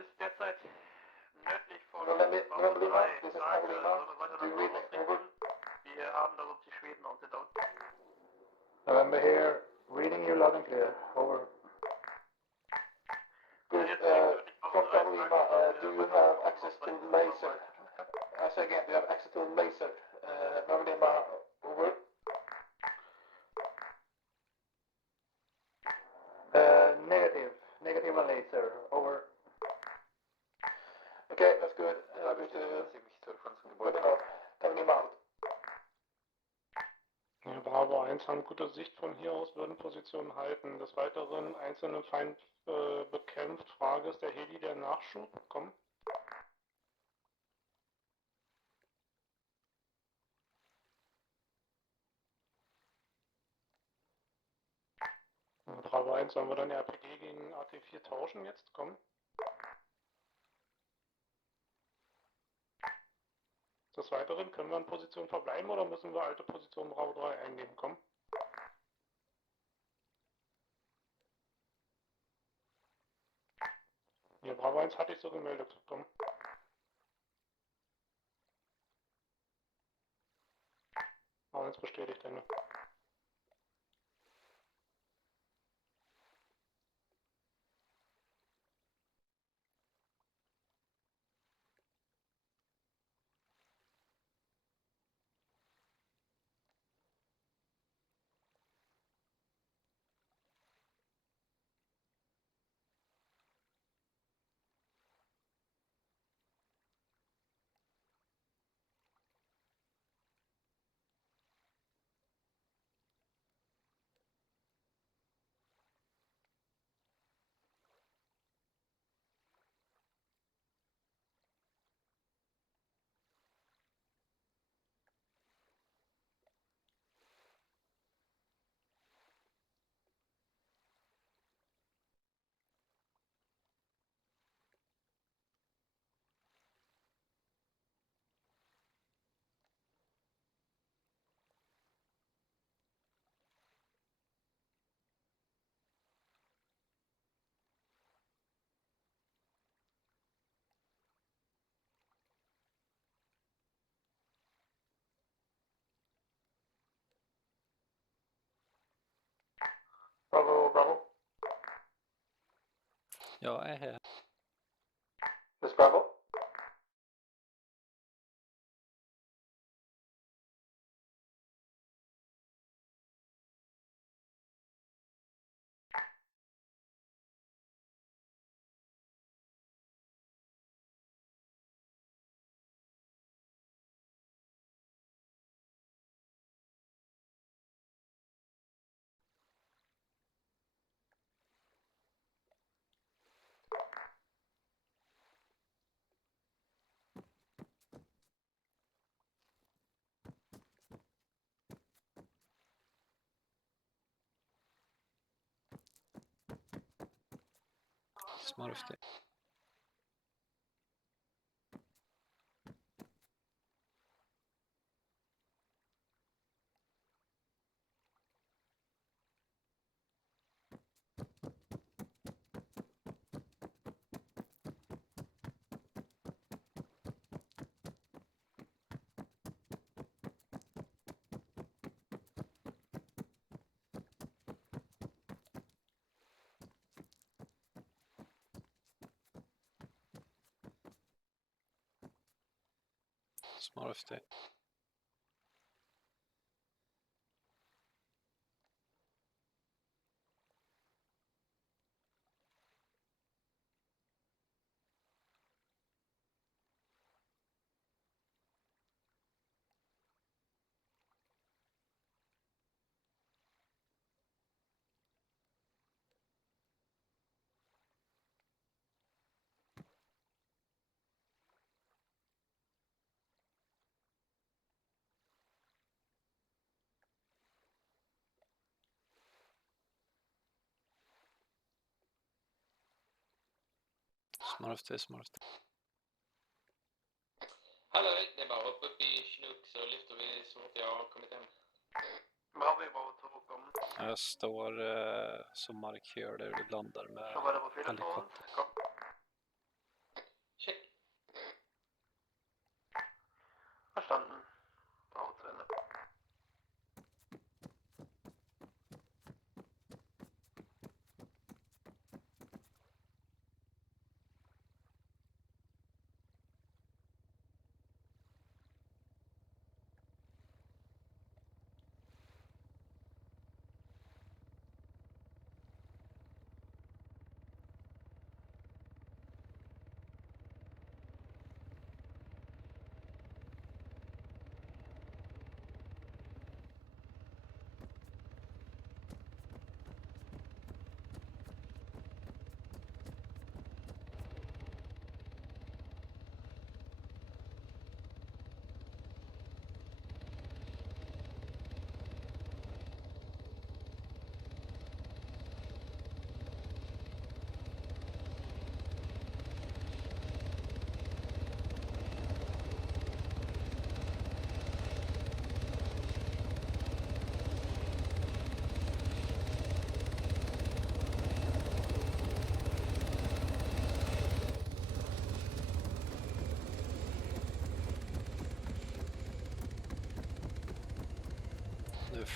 ist derzeit nördlich von November Bravo Lima, 3. this is Bravo Lima. Do you read me? Over. Wir haben da die Schweden on sit out. November here, reading you loud and clear. Over. Good. From Bravo Lima, do you have access to laser? I say again, do you have access to laser? Bravo Lima, over. Negative. Negative on laser. Over. Okay, that's good. Good enough. Tell me out. Ja, Bravo 1 haben gute Sicht von hier aus, würden Positionen halten. Des Weiteren einzelne Feind bekämpft. Frage, ist der Heli der Nachschub? Komm. Bravo 1, sollen wir dann RPG gegen AT4 tauschen jetzt? Komm. Des Weiteren können wir in Position verbleiben oder müssen wir alte Position Bravo 3 einnehmen? Komm. Hier, Bravo 1 hatte ich so gemeldet. Komm. Bravo 1 bestätigt eine. Bravo, Bravo. Jag är här. This Bravo. Smurfte. Smurfte. Smurfte. Hallå, det är bara att hoppa upp i Chinook så lyfter vi så fort jag har kommit hem. Bravo, Bravo 2, kom. Jag står som markör där du landar med Så var det på fyllet på oss. helikopter. Kom.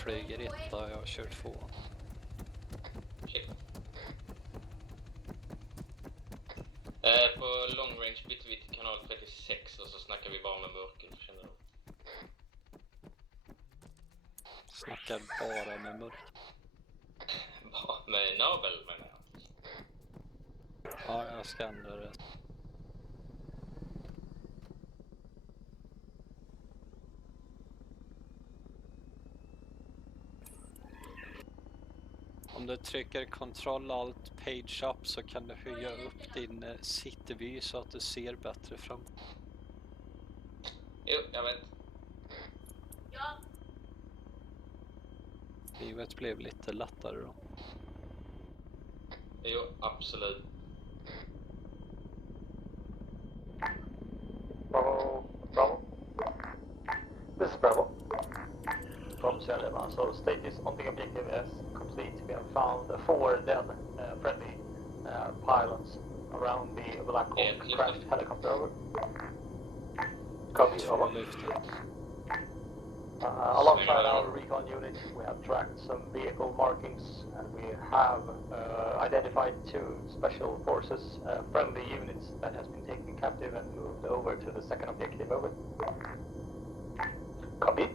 flyger etta, jag kör 2. Shit. På long range byter vi till kanal 36 och så snackar vi bara med mörker, känner du? Snackar bara med mörker. Bara med navel, menar jag. Ja, jag ska ändra det. Om du trycker Ctrl Alt Page Up så kan du höja upp din city-vy så att du ser bättre fram. Jo, jag vet. Livet blev lite lättare då. Jo, absolut. Bravo. This is Bravo. From Sierra, so status on the objective is complete. We have found 4 dead friendly pilots around the Black Hawk crashed helicopter. Over. Copy, over. Alongside our recon unit, we have tracked some vehicle markings and we have identified 2 special forces friendly units that has been taken captive and moved over to the second objective. Over. Copy.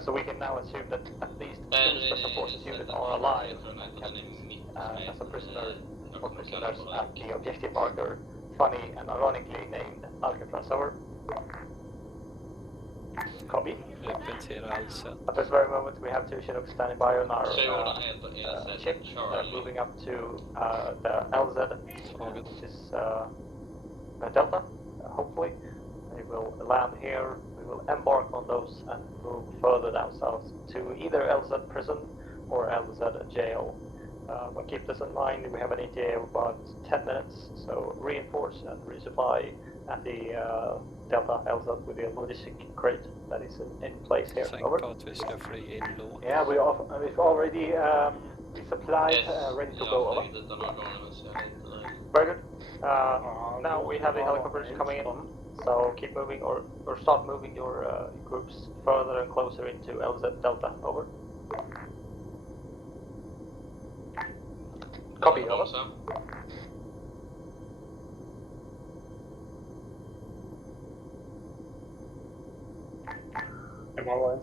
So we can now assume that at least 2 special forces units are alive and can be as a prisoner or prisoners at the objective marker, funny and ironically named Alcatraz. Over. Copy. At this very moment we have 2 Chinooks standing by on our ship, moving up to the LZ, which is Delta, hopefully. They will land here. We will embark on those and move further down south to either LZ prison or LZ jail. But keep this in mind, we have an ETA of about 10 minutes, so reinforce and resupply at the Delta LZ with the logistic crate that is in place here. Over. Yeah, we've already resupplied, ready to go. Over. Very good. Now we have the helicopters coming in. So keep moving or start moving your groups further and closer into LZ Delta. Over. Copy. Over.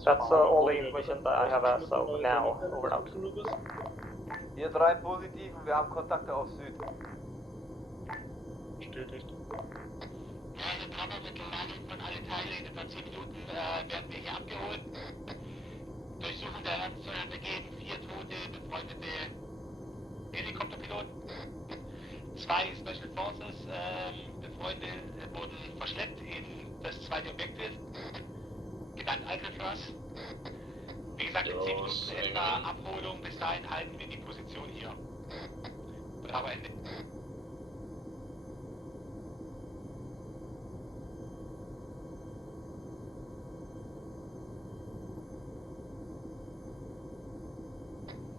That's all the information that I have as of now. Over and out. Hier 3 positiv und wir haben Kontakte auf Süd. Bestätigt. Also Bravo wird gelandet von alle Teile. In etwa 10 Minuten werden wir hier abgeholt. Durchsuchen der Landessteuern begeben 4 tote, befreundete Helikopterpiloten. 2 Special Forces Befreunde wurden verschleppt in das zweite Objektiv, genannt Alcatraz. Wie gesagt, in 10 Minuten etwa Abholung. Bis dahin halten wir die Position hier. Bravo, Ende.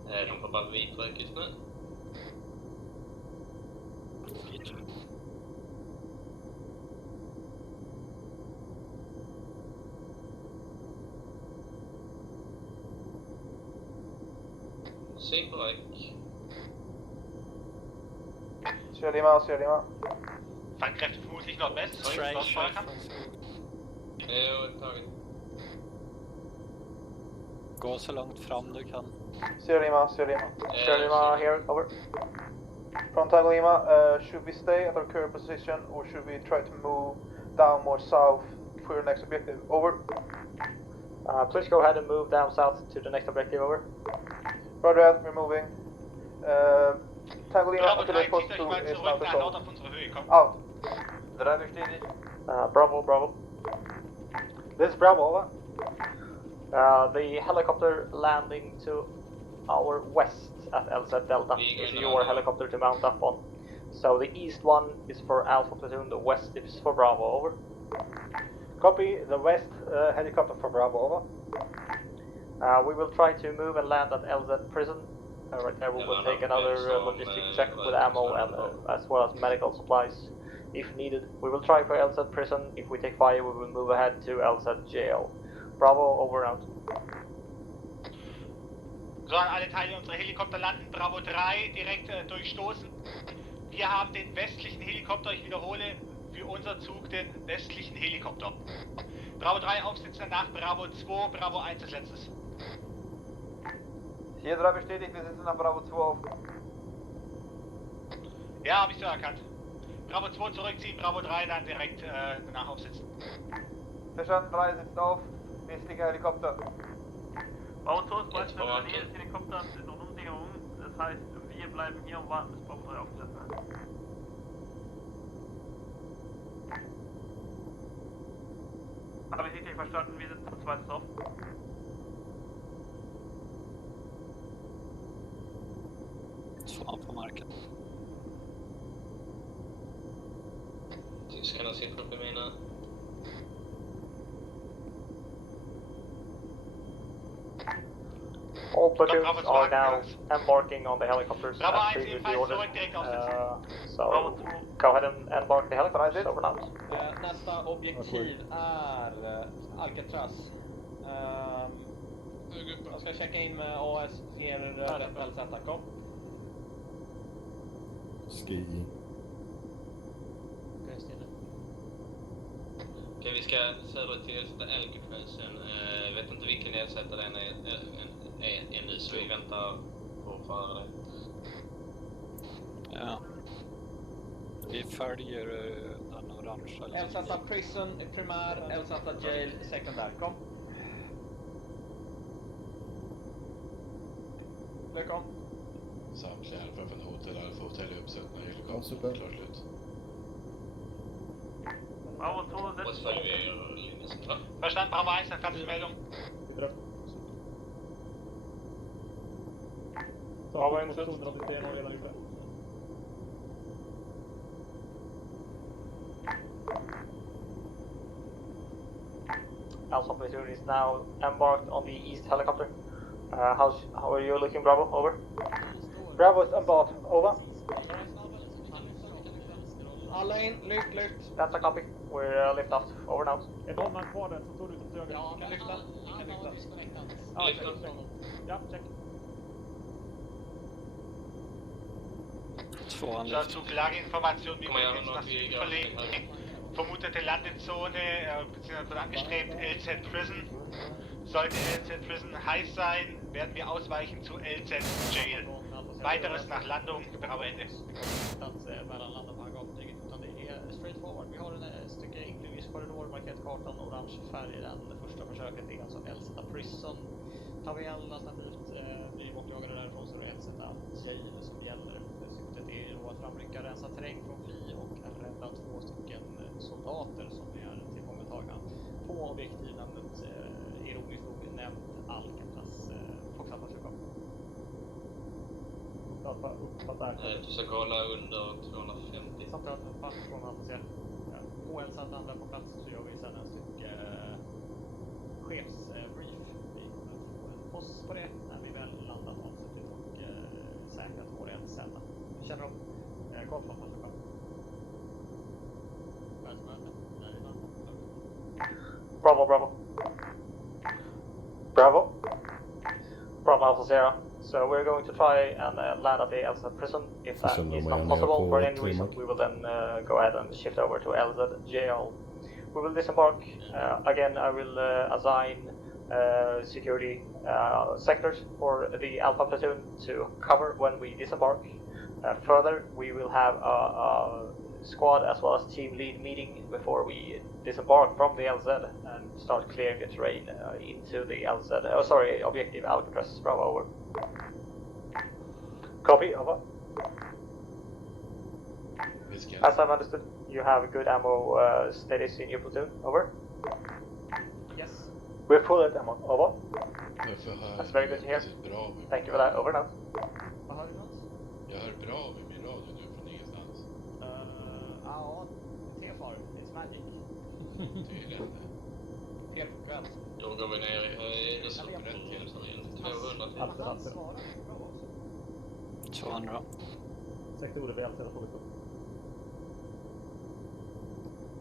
De får bara vitrök just nu. Synrök. Kör Lima. Fangkräfte vermutlich Nordwest. Nordfeuerkampf. Jo, taget. Gå så långt fram du kan. Sierra Lima. Sierra Lima here, over. From Tango Lima, should we stay at our current position or should we try to move down more south for your next objective? Over. Please go ahead and move down south to the next objective. Over. Roger that, we're moving. Tango Lima, until the post 2 is now controlled. Out. 3 bestätigt. Bravo. This is Bravo, over. The helicopter landing to our west at LZ Delta is your helicopter to mount up on. So the east one is for Alpha Platoon, the west is for Bravo. Over. Copy, the west helicopter for Bravo. Over. We will try to move and land at LZ prison. Right there we will take another logistic check with ammo and as well as medical supplies. if needed. We will try for LZ prison. If we take fire, we will move ahead to LZ jail. Bravo, over and out. So, an alle Teile unserer Helikopter landen. Bravo 3 direkt durchstoßen. Wir haben den westlichen Helikopter, ich wiederhole, für unser Zug den westlichen Helikopter. Bravo 3 aufsitzen nach Bravo 2, Bravo 1 als letztes. Hier 3 bestätigt, wir sitzen nach Bravo 2 auf. Ja, habe ich so erkannt. Bravo 2 zurückziehen, Bravo 3 dann direkt danach aufsitzen. Verstanden, 3 sitzt auf, westlicher Helikopter. Bravo 2 ist bald in der Nähe des Helikopters, ist noch Umsicherung. Das heißt, wir bleiben hier und warten, bis Bravo 3 aufgesetzt wird. Habe ich richtig verstanden, wir sitzen zweites auf. Svar på marken. Tyskarna sitter uppe i mina. All platoons are now embarking on the helicopters Bravo as 1 previously ebenfalls ordered. zurück, direkt aufsitzen. So go ahead and embark the helicopters over now. Nästa objektiv är Alcatraz. Jag ska checka in med AS rätt LZ. Kom. Ski. Okej, vi ska söderut till Alcatraz sen. Vet inte vilken ersättare den är nu, så vi väntar på att föra det. Ja. Vi följer den orangea. LZ Prison primär, LZ Jail sekundär. Kom. Välkommen. Samtliga Alfa från hotell är uppsättna helikopter. Klart slut. Bravo 2, Och så följer vi linjen som va? Verstanden, Bravo 1, en fertig Meldung. Bravo 1, 183 har redan gjort. Alpha platoon is now embarked on the east helicopter. How are you looking, Bravo? Over. Bravo is embarked. Over. Alla in, lyft. That's a copy. We're lift off. Over now. Är någon man kvar där som står utanför höger? Ja, vi kan lyfta. Ja, check. Ja, check. 200. So, Zuglageninformation, wir können jetzt nach Süden verlegen. Vermutete Landezone, beziehungsweise wird angestrebt, LZ Prison. Sollte LZ Prison heiß sein, werden wir ausweichen zu LZ Jail. Weiteres nach Landung, Bravo Ende. Straight forward. Vi har en stycke inklusionskorridor markerat kartan, orange färg i den. Det första försöket är alltså LZ Prison. Tar vi alternativt blir bortjagade därifrån så är det LZ Jail som gäller. Syftet är då att framrycka, rensa terräng från fly och rädda 2 stycken soldater som är tillfångatagna på objektivnamnet ironiskt nog nämnt Alcatraz. Foxtrappa försöka. Uppfattar. Du ska kolla under 250. Samtidigt att från att se på LZ andra på plats så gör vi sen en stycke chefsbrief. Vi kommer få en post på det när vi väl landar avslutet och säkrat vår eldcella. Vi känner dem. Koll från Alfa. Bravo, Bravo. Bravo. Bravo Alpha Sierra. So we're going to try and land at the LZ prison. If that is not possible for any reason, we will then go ahead and shift over to LZ jail. We will disembark. Again, I will assign security sectors for the Alpha platoon to cover when we disembark. Further, we will have a squad as well as team lead meeting before we disembark from the LZ and start clearing the terrain into the LZ. Oh, sorry, objective Alcatraz. Bravo, over. Copy, over. As I've understood, you have good ammo status in your platoon. Over. Yes. We're full at ammo. Over. That's very good to hear. Thank you for that. Over now. Jag hör bra med min radio nu från ingenstans. Ja, T-far. It's magic. Det är rätt. Helt kväll. Då går vi ner i resurser 200 till. 200. Sektorer vi alltid har frågat upp.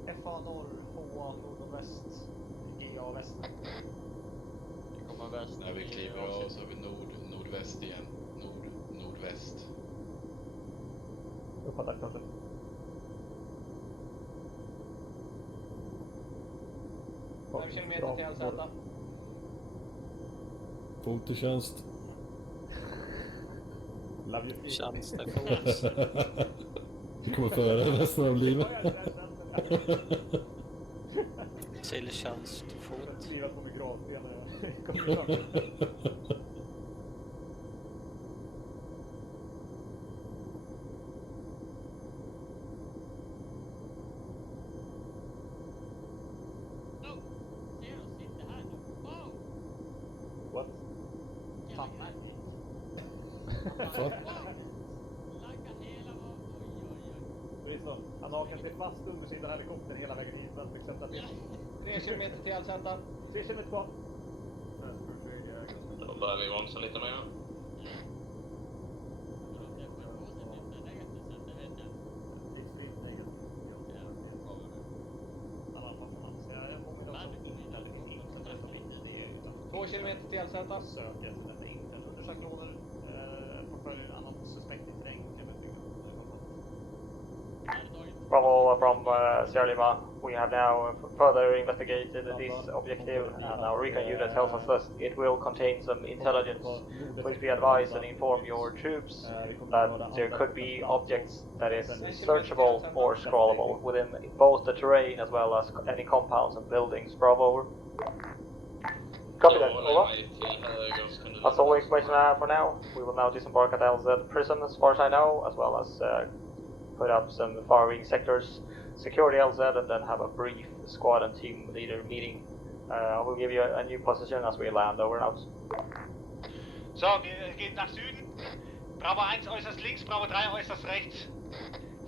FA norr, HA nordväst, GA väst. Vi kommer väst. När vi kliver av så har vi nordväst igen. Nordväst. Uppfattar kanske. Fem kilometer till LZ. Fot i tjänst. Love you. Tjänstefot. Du kommer före resten av livet. Till tjänstefot. Skriva på min gravsten när jag kommer fram. What? Prison, han hakar sig fast under sin helikopter hela vägen hit för att fick sätta bil. 3 kilometer till LZ. 3 kilometer kvar. Då börjar vi bromsa lite mer. Två kilometer till LZ. Söker efter detta inte. Undersök lådor. Portfölj annat suspekt i terräng. Bravo from Sierra Lima. We have now further investigated this objective, and our recon unit tells us that it will contain some intelligence. Please be advised and inform your troops that there could be objects that is searchable or scrollable within both the terrain as well as any compounds and buildings. Bravo, over. Copy that, over. That's all the information I have for now. We will now disembark at LZ prison as far as I know, as well as put up some far-wing sectors, secure the LZ, and then have a brief squad and team leader meeting. I will give you a new position as we land, over and out. So, wir gehen nach Süden. Bravo 1 äußerst links, Bravo 3 äußerst rechts.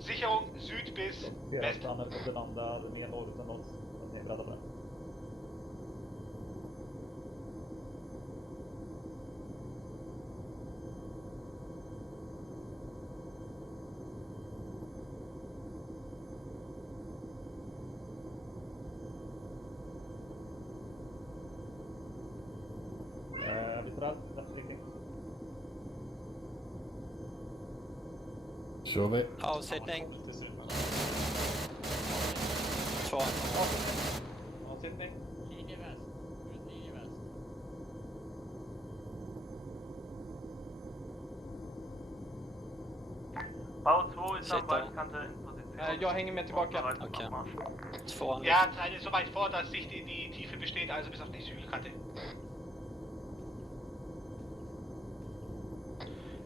Sicherung Süd bis West. Den andra mer norrut än oss. Att ni är beredda på det. Kör vi. Avsättning. 2. Avsättning. Linje väst. Linje väst. Bau 2 ist am Waldkante in Position. Jag hänger med tillbaka. Okej. 2. Ja, Teile so weit vor, dass Sicht in die Tiefe besteht, also bis auf die Südkante.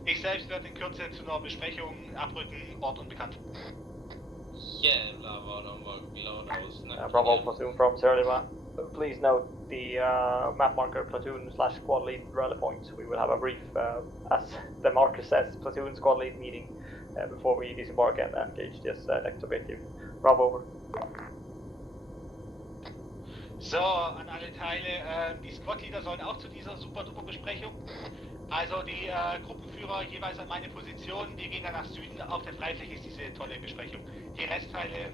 Ich selbst werde in Kürze zu einer Besprechung abrücken, Ort unbekannt. Jävlar vad de var glada och snabbt. Bravo platoon from Sierra Lima. Please note the map marker platoon / squad lead rally point. We will have a brief, as the marker says, platoon squad lead meeting before we disembark and engage this next objective. Bravo, over. So, an alle Teile, die Squad-Leader sollen auch zu dieser Super-Duper-Besprechung. Also die Gruppenführer jeweils an meine Position. Wir gehen dann nach Süden. Auf der Freifläche ist diese tolle Besprechung. Die Restteile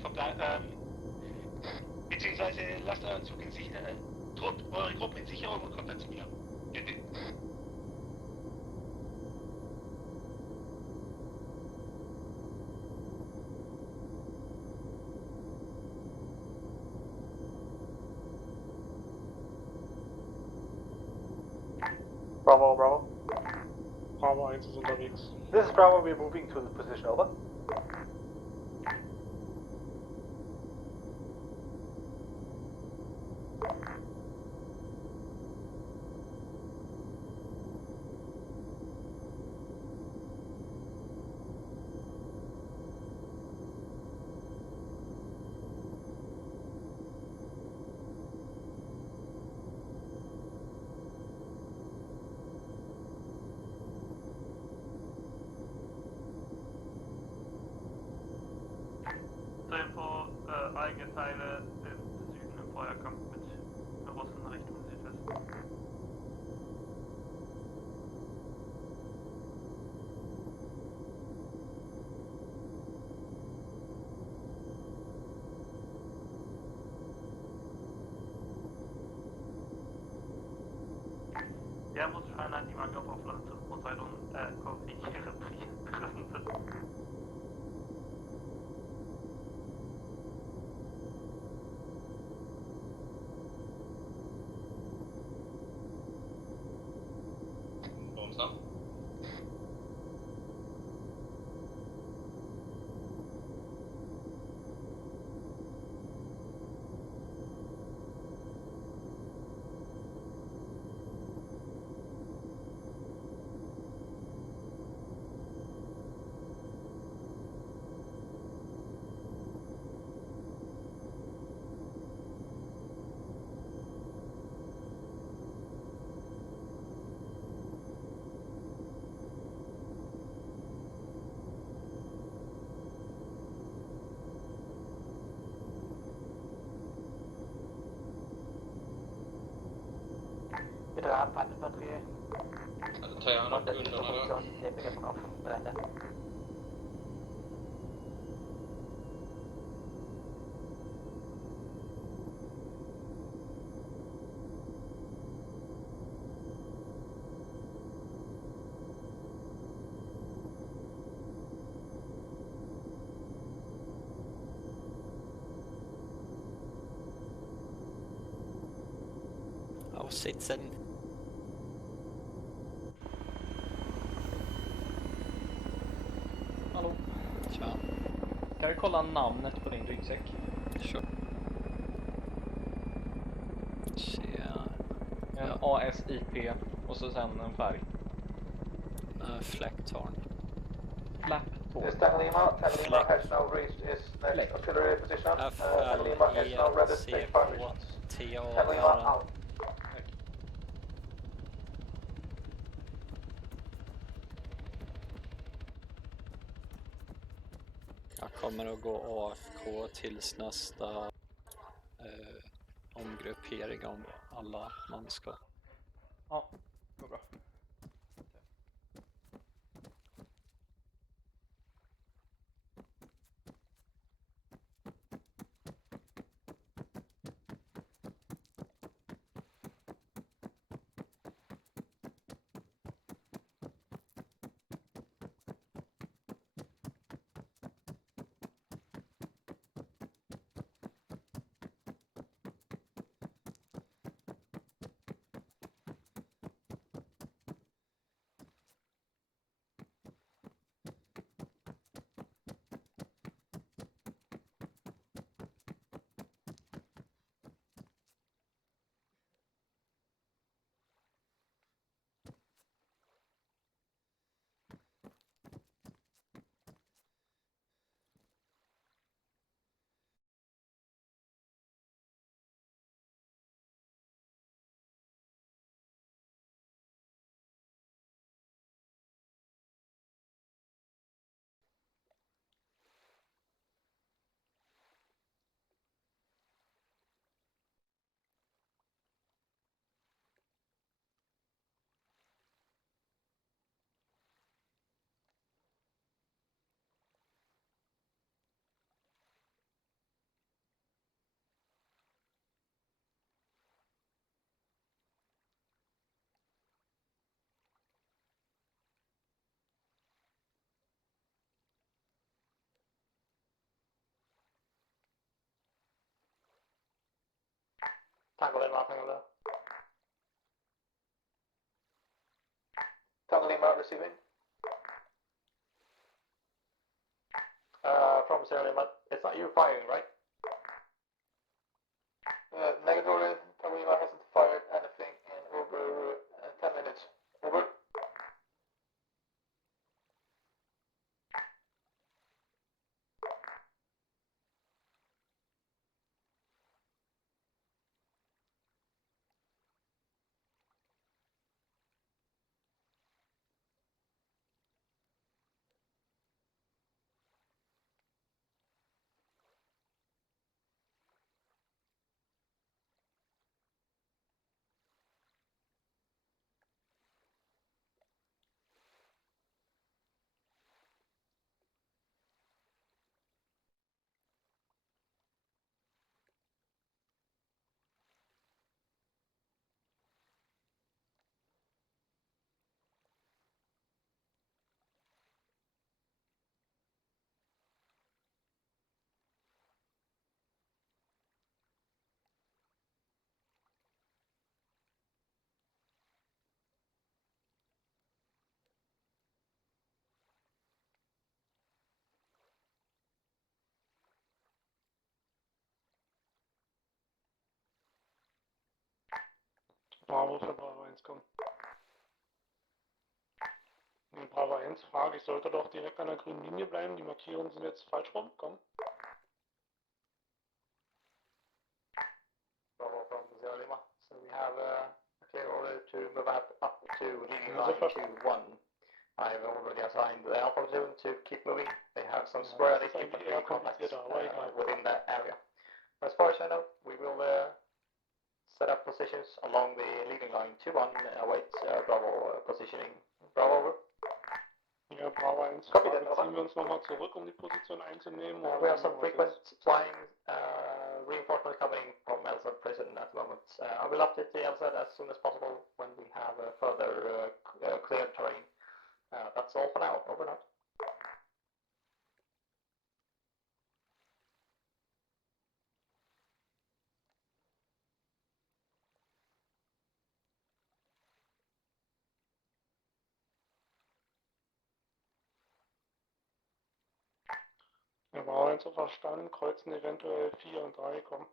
beziehungsweise lasst euren Zug in Sicherheit, tut eure Gruppen in Sicherung und kommt dann zu mir. Bitte. Bravo, Bravo. Bravo 1 ist unterwegs. This is Bravo, we're moving to the position, over. Einige Teile im Süden im Feuerkampf mit Russen Richtung Südwesten. Der muss Fahrenheit im Angriff auf Land und Poseidon korrigieren. Bromsar. Bitte Abwandbatterie. Also tar jag honom under eller? Aussitzen. Hallå. Tja. Kan du kolla namnet på din ryggsäck? Sure. Tja. En ASIP och så sen en färg. Fläcktorn. This Tango Lima has now reached its next artillery position. Tango Lima is now ready to take fire missions. Tango Lima out. Jag kommer att gå AFK tills nästa omgruppering om alla manskap. Ja, det går bra. Tango Lima, Tango Lima. Tango Lima receiving. From Sierra Lima, it's not you firing, right? Negatory, Tango Lima hasn't fired anything in over 10 minutes. Over. Bravo für Bravo 1 kommen. In Bravo 1 frage ich, sollte doch direkt an der grünen Linie bleiben. Die Markierungen sind jetzt falsch rum. Komm. Bravo from Sierra Lima. So we have a clear order to move up to leading line 2-1. I've already assigned the Alpha Platoon to keep moving. They have some sporadic infantry contacts within that area. As far as I know, we will set up positions along the leading line 2-1, await Bravo positioning. Bravo over. Ja, Bravo 1, Copy ziehen that, wir uns nochmal zurück, um die Position einzunehmen. We have some frequent flying reinforcement coming from LZ prison at the moment. I will update the LZ as soon as possible when we have further cleared terrain. That's all for now. Over and out. Ja, Bravo 1 verstanden, kreuzen eventuell 4 und 3, komm.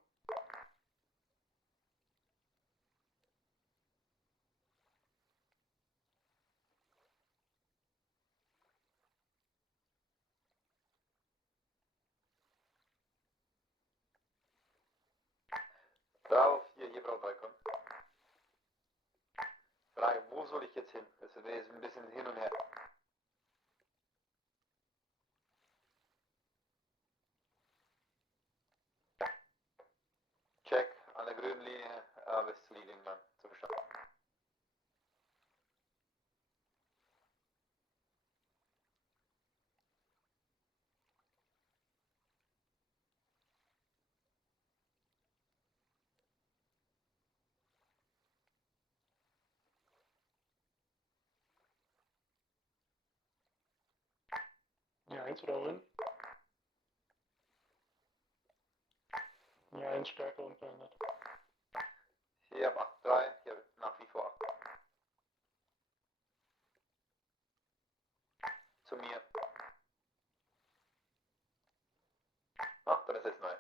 Bravo 4, hier Bravo 3, komm. Frage, wo soll ich jetzt hin? Das ist ein bisschen hin und her. Check, an der grünen Linie, bis zur Leading Line, zu verstanden. Ja, 1 wiederholen. Ja, 1 stärker unverändert. Hier ab 8-3, hier nach wie vor 8. Zu mir. Ach, dann ist es neu.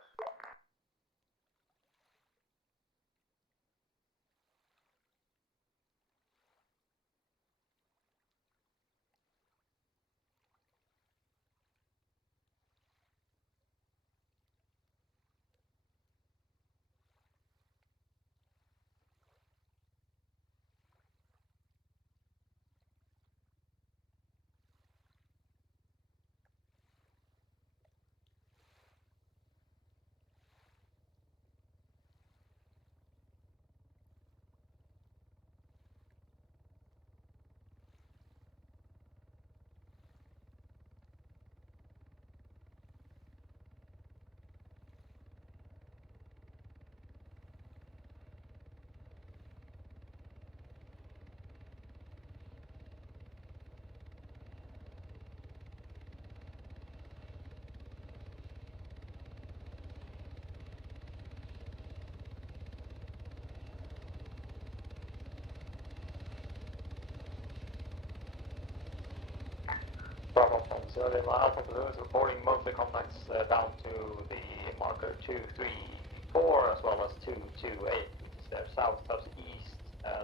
Bravo from Sierra Leone, Alpha Platoon is reporting monthly contacts down to the marker 234 as well as 228, which is their south-southeast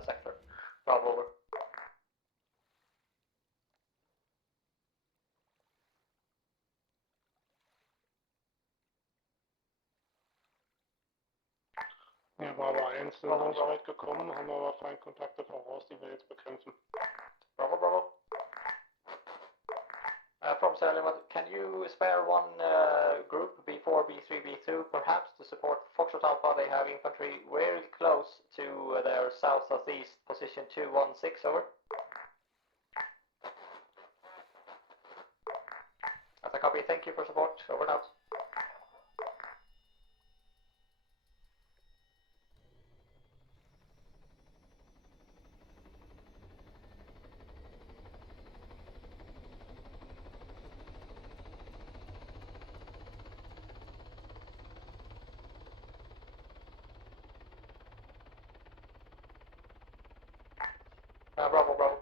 sector. Bravo over. Ja, Bravo 1 sind noch nicht weit gekommen, haben aber Feindkontakte voraus, die wir jetzt bekämpfen. Bravo, Bravo. From Sierra Leone, can you spare one group, B4, B3, B2, perhaps to support Foxtrot Alpha? They have infantry very close to their south-southeast position 216, over. That's a copy, thank you for support, over and out. Bravo, Bravo.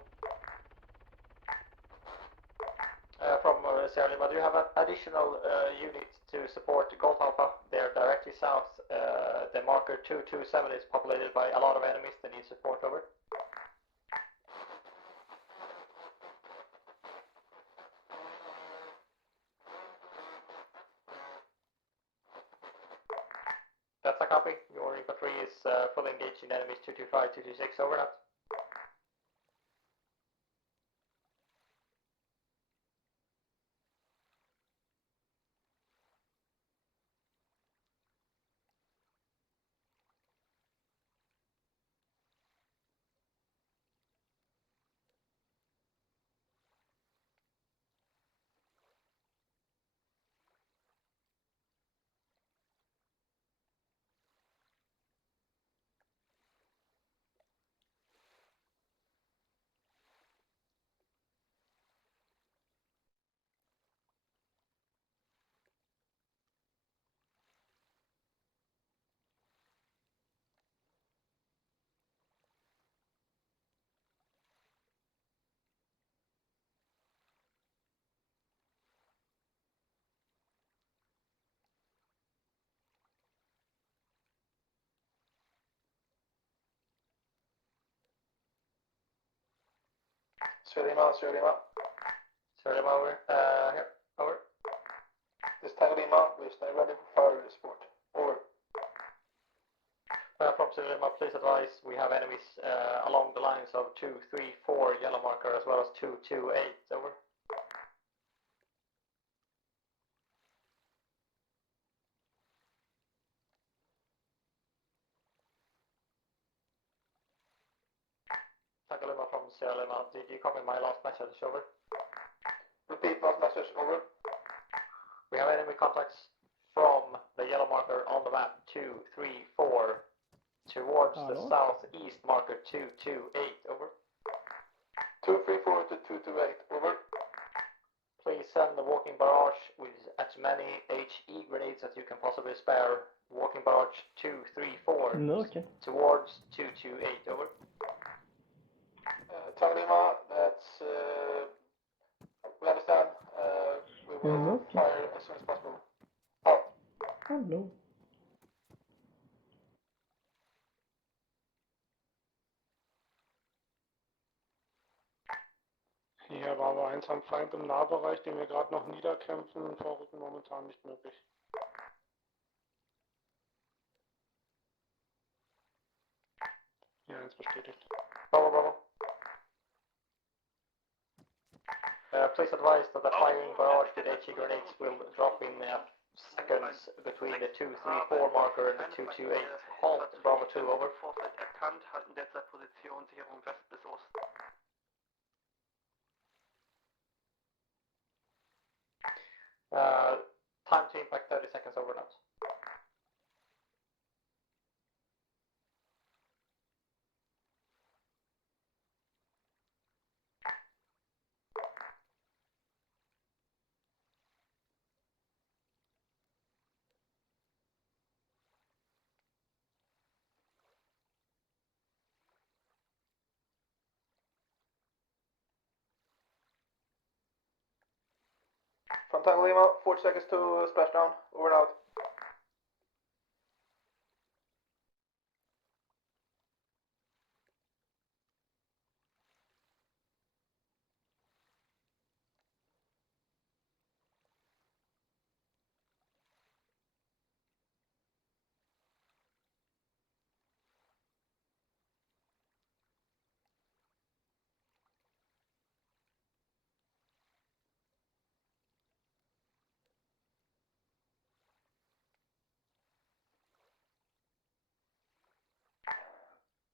From Sierra Leone, Lima, do you have an additional unit to support Golf Alpha? They're directly south. The marker 227 is populated by a lot of enemies that need support, over. That's a copy. Your infantry is fully engaged in enemies 225, 226, over and out. Sierra Lima, Sierra Lima. Sierra Lima, over. Here, over. This Tango Lima, we're staying ready for fire support. Over. From Sierra Lima, please advise we have enemies along the lines of 2, 3, 4 yellow marker as well as 2, 2, 8, over. Tango Lima from Sierra Lima, did you copy my last message, over? Repeat last message, over. We have enemy contacts from the yellow marker on the map 2, 3, 4 towards the southeast marker 2, 2, 8, over. 2, 3, 4 to 2, 2, 8, over. Please send the walking barrage with as many HE grenades as you can possibly spare. Walking barrage 2, 3, 4 towards 2, 2, 8, over. Tango Lima, that's we understand. We will fire as soon as possible. Out. Hello. Hier war aber eins am Feind im Nahbereich, den wir gerade noch niederkämpfen. Vorrücken momentan nicht möglich. Hier eins bestätigt. Bravo. Please advise that the firing barrage with HE grenades will drop in seconds between the 2, 3, 4 marker and the 2, 2, 8. Halt, Bravo 2, over. Vorfeld erkannt, halten derzeit Position, Sicherung West bis Ost. Time to impact 30 seconds, over and out. From Tango Lima, 40 seconds to splashdown, over and out.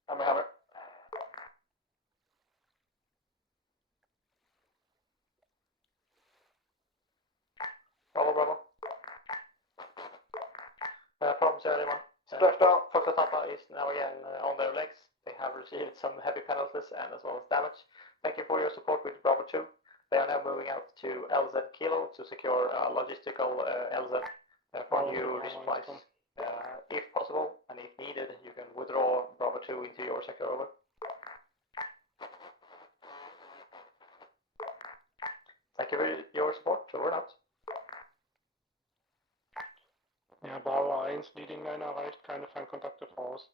Hammer. Bravo. From Sierra Lima. Splashdown. Fox Tampa is now again on their legs. They have received some heavy penalties and as well as damage. Thank you for your support with Bravo 2. They are now moving out to LZ Kilo to secure logistical LZ for new resupplies. If possible and if needed, you can withdraw Bravo 2 into your sector, over. Thank you give it your support, over and out. Ja, Bravo 1, Leading Line erreicht, keine Feindkontakte voraus.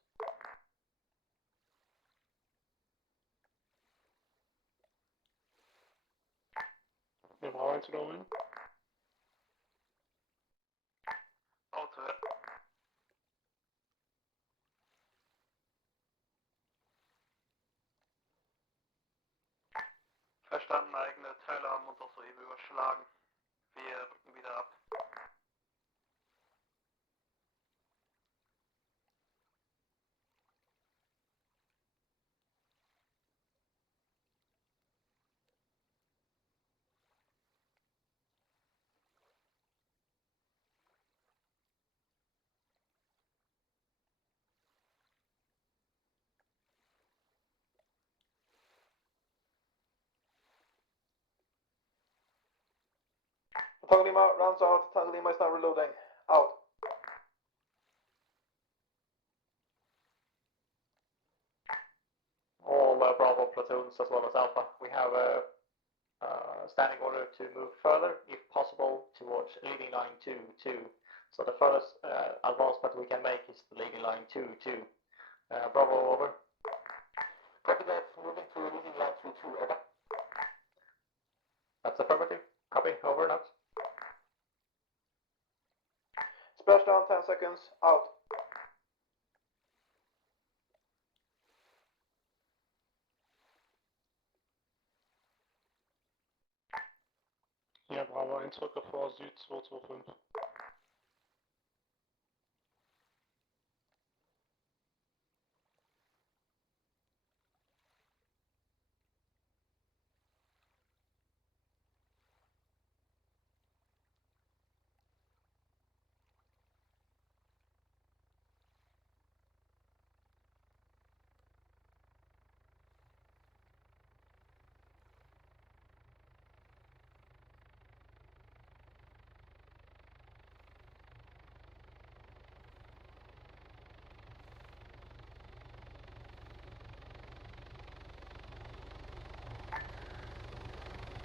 Wir Bravo 1 wiederholen. Auto. Verstanden, eigene Teile haben uns auch soeben überschlagen. Wir rücken wieder ab. Tango Lima rounds out. Tango Lima is now reloading. Out. All Bravo platoons as well as Alpha. We have a standing order to move further, if possible, towards leading line 2-2. So the furthest advancement we can make is the leading line 2-2. Bravo, over. Copy that, moving to leading line 2-2, over. That's affirmative. Copy, over and out. Splashdown 10 seconds. Out. Hier Bravo 1 rücke vor Süd 225.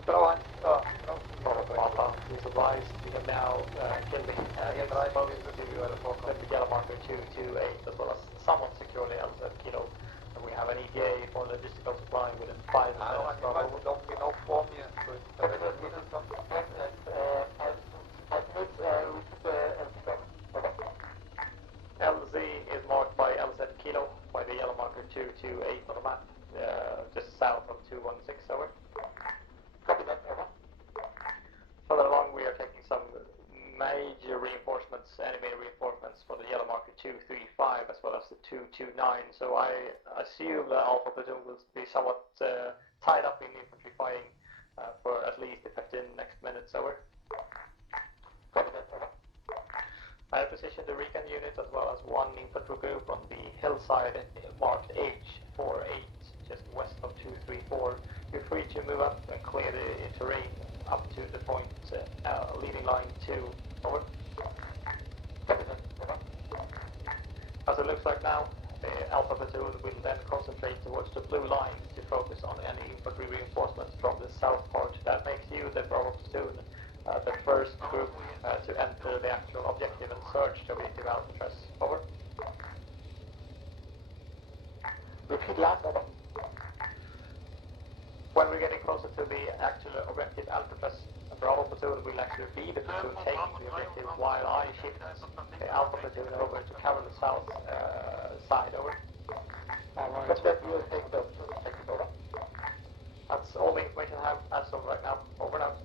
Bravo 1, Bravo Alpha, please advise, we have now killed the General Bogus to the yellow marker 228, as well as somewhat securely LZ Kilo. And we have an ETA for logistical supply within 5 minutes. Bravo. Don't be no form yet. LZ is marked by LZ Kilo by the yellow marker 228 on the map, just south of 216, over. Copy that, over. Further along, we are taking some major reinforcements, enemy reinforcements for the yellow marker 235 as well as the 229. So I assume the Alpha platoon will be somewhat tied up in infantry fighting for at least the 15 next minutes. Over. Copy that, over. I have positioned the recon unit as well as one infantry group on the hillside marked H48, just west of 234. You're free to move up and clear the terrain up to the point leading line 2. Over. As it looks like now, the Alpha platoon will then concentrate towards the blue line to focus on any infantry reinforcements from the south part. That makes you, the Bravo platoon, the first group to enter the actual objective and search the objective Alcatraz. Over. Repeat last, over. When we're getting closer to the actual objective Alcatraz, the Bravo platoon will actually be the platoon taking the objective while I shift the Alpha platoon over to cover the south side. Over. That's all the information I have as of right now. Over and out.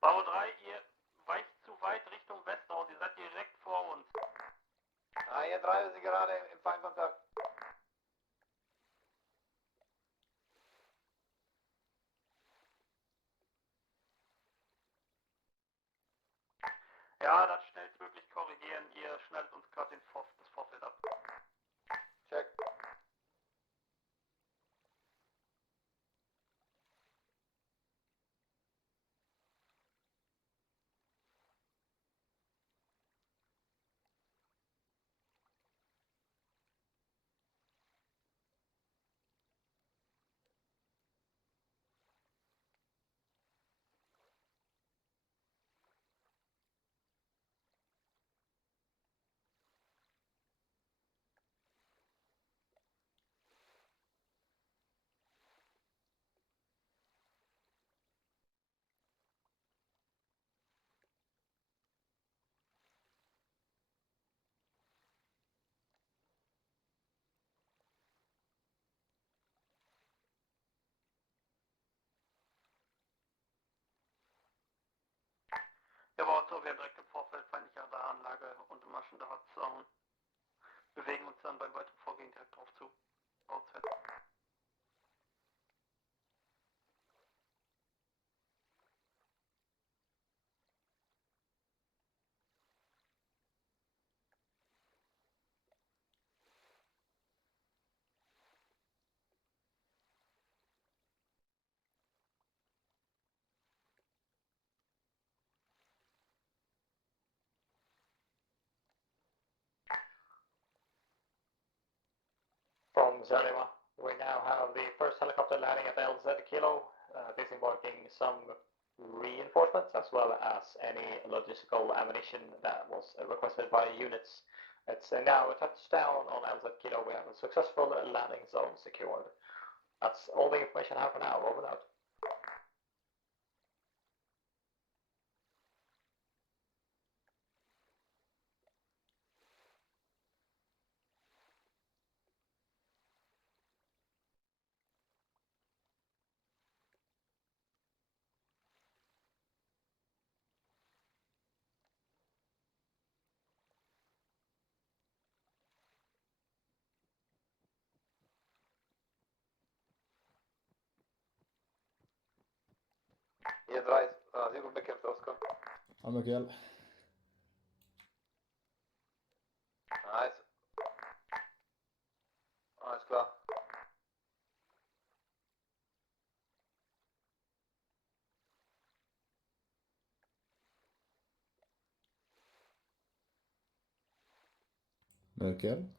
Bravo 3, ihr weicht zu weit Richtung Westraum, ihr seid direkt vor uns. Ihr 3 sind gerade im Feindkontakt. Ja, dann schnellstmöglich korrigieren, ihr schneidet uns gerade das Vorfeld ab. Check. Ja, aber auch so, wir haben direkt im Vorfeld feindliche Radaranlage und im Maschendrahtzaun. Bewegen uns dann beim weiteren Vorgehen direkt drauf zu. Auswärts. From Zalima, we now have the first helicopter landing at LZ Kilo, disembarking some reinforcements as well as any logistical ammunition that was requested by units. It's now a touchdown on LZ Kilo. We have a successful landing zone secured. That's all the information I have for now. Over and out. Ihr 3, Sieben bekämpft Oscar. Mikael. Nice. Alles klar. Mikael.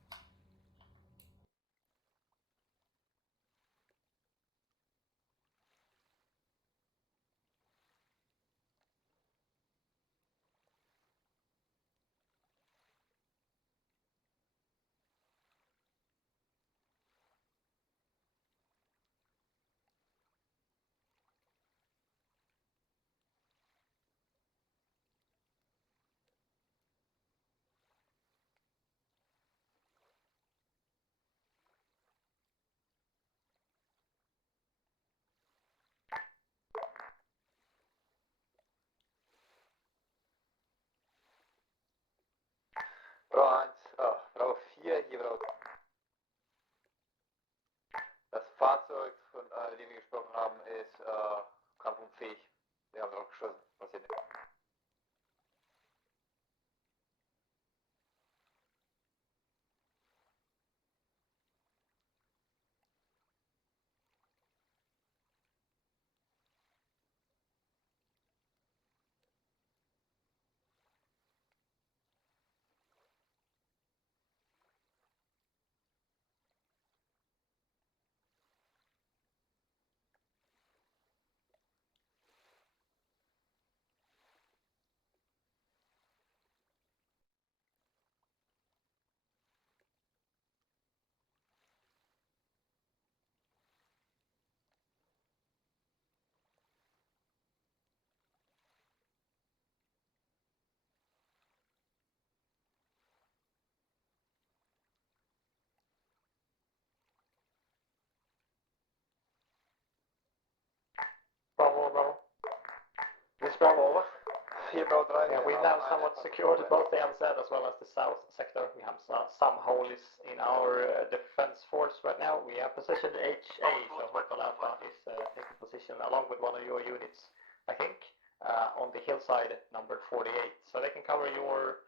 Bravo 1, Bravo 4, hier Bravo. Das Fahrzeug, von dem wir gesprochen haben, ist kampfunfähig. Wir haben drauf geschossen. Passiert nicht. Yeah, we've now somewhat secured both the LZ as well as the south sector. We have some holes in our defense force right now. We have positioned HA, so Hotel Alpha is taking position along with one of your units, I think, on the hillside number 48. So they can cover your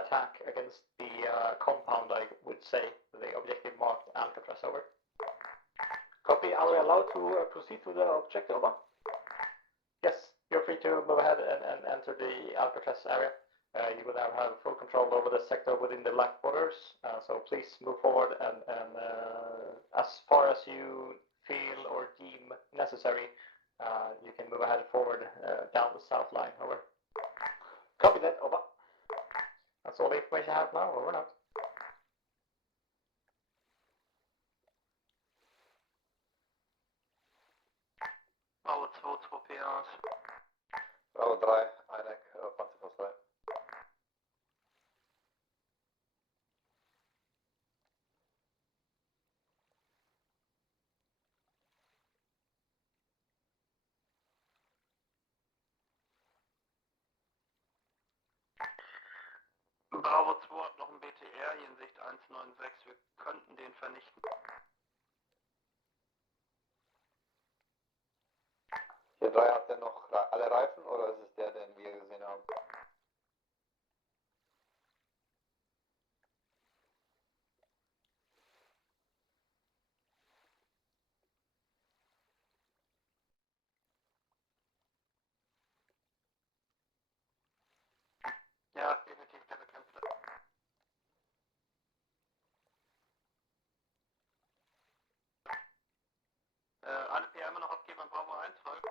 attack against the compound, I would say, the objective marked Alcatraz, over. Copy. Are we allowed to proceed to the objective, over? Yes, you're free to move ahead and enter the Alcatraz area. You will now have full control over the sector within the black borders, so please move forward and as far as you feel or deem necessary, you can move ahead forward down the south line, over. Copy that, over. That's all the information I have now, over and out. Bravo 2, 2 PAs. Bravo 3, INEC, Panzerfaust 3. Bravo 2 hat noch ein BTR hier in Sicht 196. Wir könnten den vernichten. Hier 3 hat der noch alle Reifen oder ist es der, den wir gesehen haben? Ja, definitiv der bekämpfte. Alle PM noch abgeben an Bravo 1, folgen.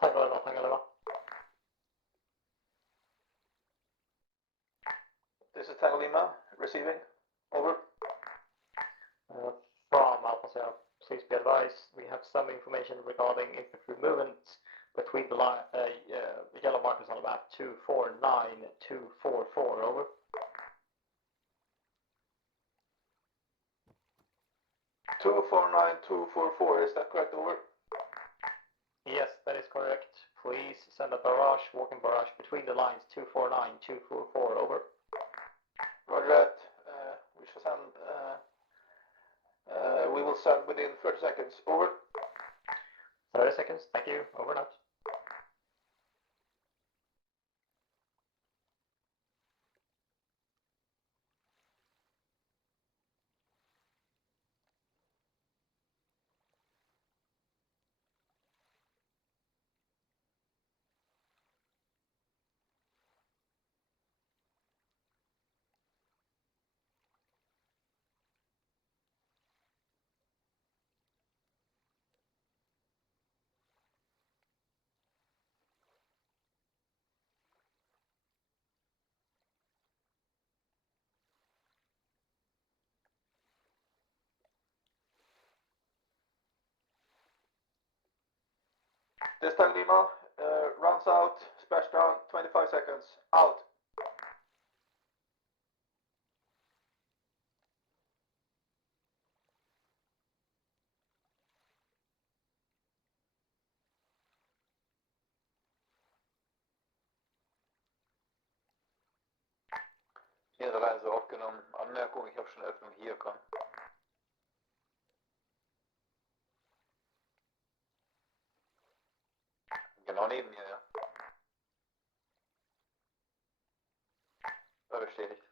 Tango Lima. This is Tango Lima, receiving. Over. From Alpha Sierra, please be advised, we have some information regarding infantry movement between the yellow markers on the map 249, 244, over. Two 244, is that correct, over? Yes, that is correct. Please send a barrage, walking barrage between the lines 249, 244, over. Roger that. We shall send. We will send within 30 seconds. Over. 30 seconds. Thank you. Over and out. This Tango Lima runs out, splashdown, 25 seconds. Out. Ihre Reise aufgenommen. Anmerkung, ich habe schon Öffnung hier, komm. Genau neben mir, ja. Ja, bestätigt.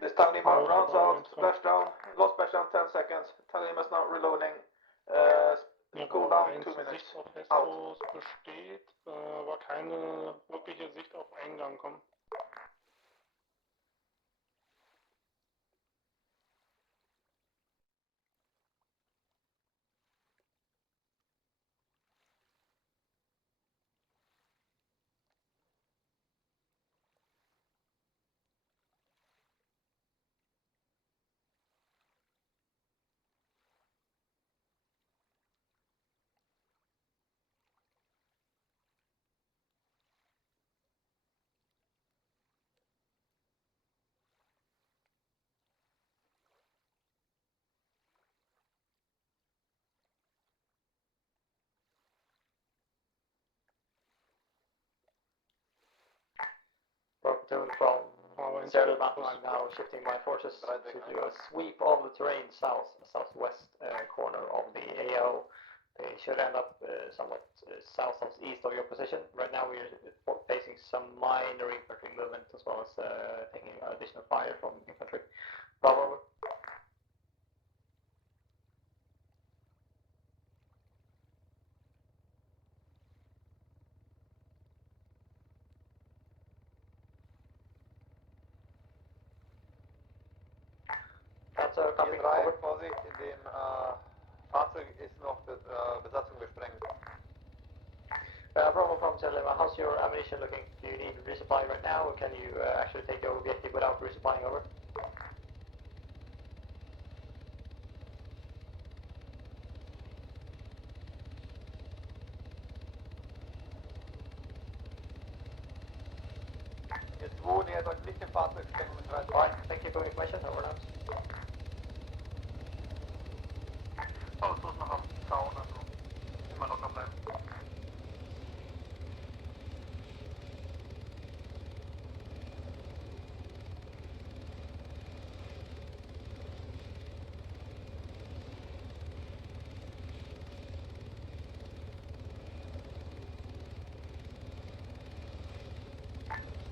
This Tango Lima rounds out, splashdown, lost splashdown 10 seconds. Tango Lima is now reloading. Cooldown 2 minutes. Sicht auf Hestos besteht, aber keine wirkliche Sicht auf Eingang kommt. Platoon from Sierra Leone, I'm now shifting my forces to do a sweep of the terrain southwest corner of the AO. They should end up somewhat southeast of your position. Right now we're facing some minor infantry movement as well as taking additional fire from infantry. Bravo. Vorsicht, in dem Fahrzeug ist noch Besatzung gesprengt. Bravo from Sierra, how's your ammunition looking? Do you need resupply right now, or can you actually take your objective without resupplying over? Jetzt 2, ihr sollt nicht im Fahrzeug sprengen mit 3. Alright, thank you for your information, over and out. Autos noch am Zaun, also immer locker bleiben.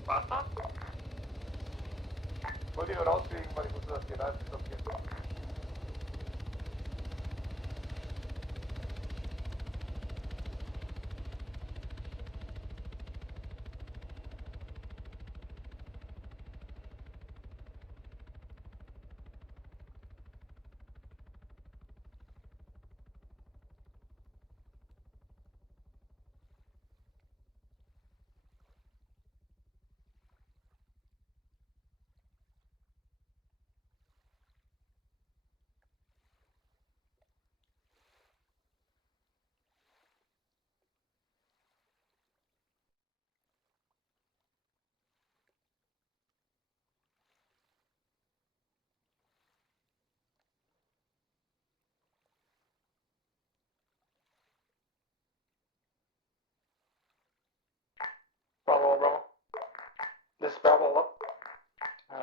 Was das? Ich wollte ihn nur rauskriegen, weil ich wusste, dass die Reifen blockiert sind. Bravo. This is Bravo, over.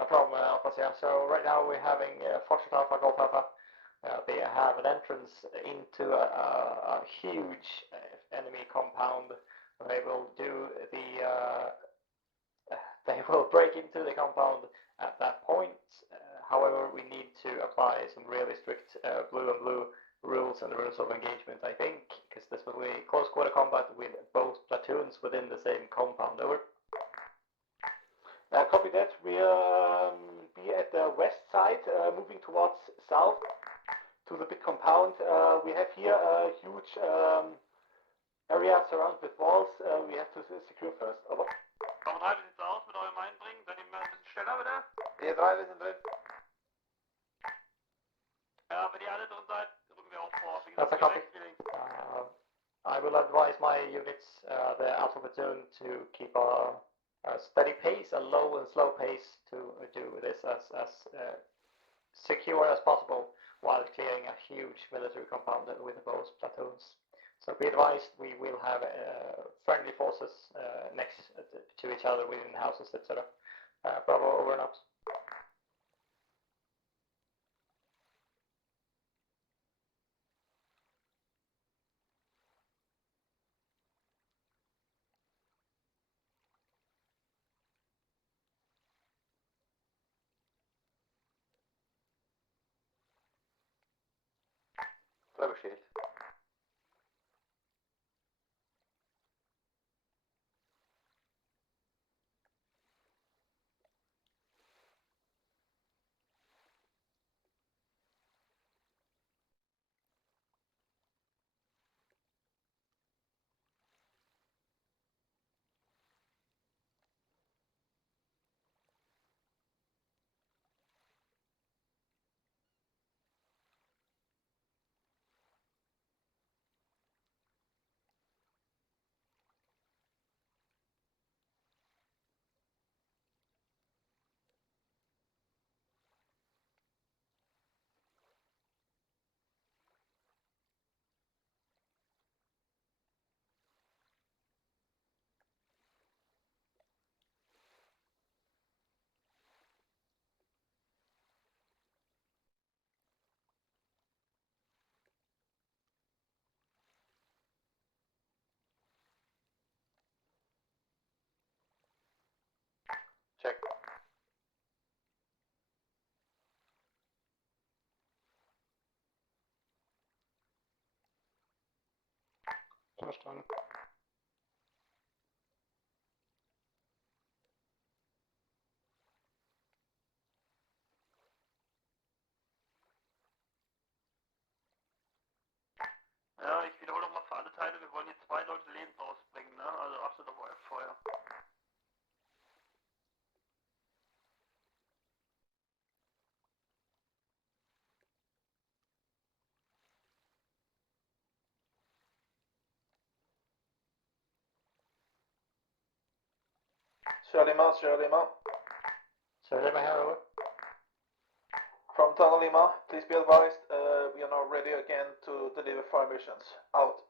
From Alpha Sierra. So right now we're having Foxtrot Alpha, Golf Alpha. They have an entrance into a huge enemy compound. They will do they will break into the compound at that point. However, we need to apply some really strict blue and blue rules and rules of engagement, I think, because this will be close quarter combat with both platoons within the same compound. Over. Copy that. We'll be at the west side, moving towards south to the big compound. We have here a huge area surrounded with walls. We have to secure first. Over. Warum haltet ihr es aus mit eurem Einbringen? Seid ihr mal ein bisschen schneller bitte? Ihr 3, wir sind drin. Ja, wenn ihr alle drin seid, rücken wir auch vor. Wie That's a gesagt, copy. rechts. I will advise my units, the Alpha platoon, to keep a steady pace, a low and slow pace, to do this as secure as possible while clearing a huge military compound with both platoons. So be advised, we will have friendly forces next to each other within houses, etc. Bravo, over and out. 3 bestätigt. Check. Verstanden. Ja, ich wiederhole nochmal für alle Teile, wir wollen hier 2 Leute lebend rausbringen, ne? Also achtet auf euer Feuer. Charlie Lima, Charlie Lima. Charlie Lima here, over. From Tango Lima, please be advised, we are now ready again to deliver fire missions. Out.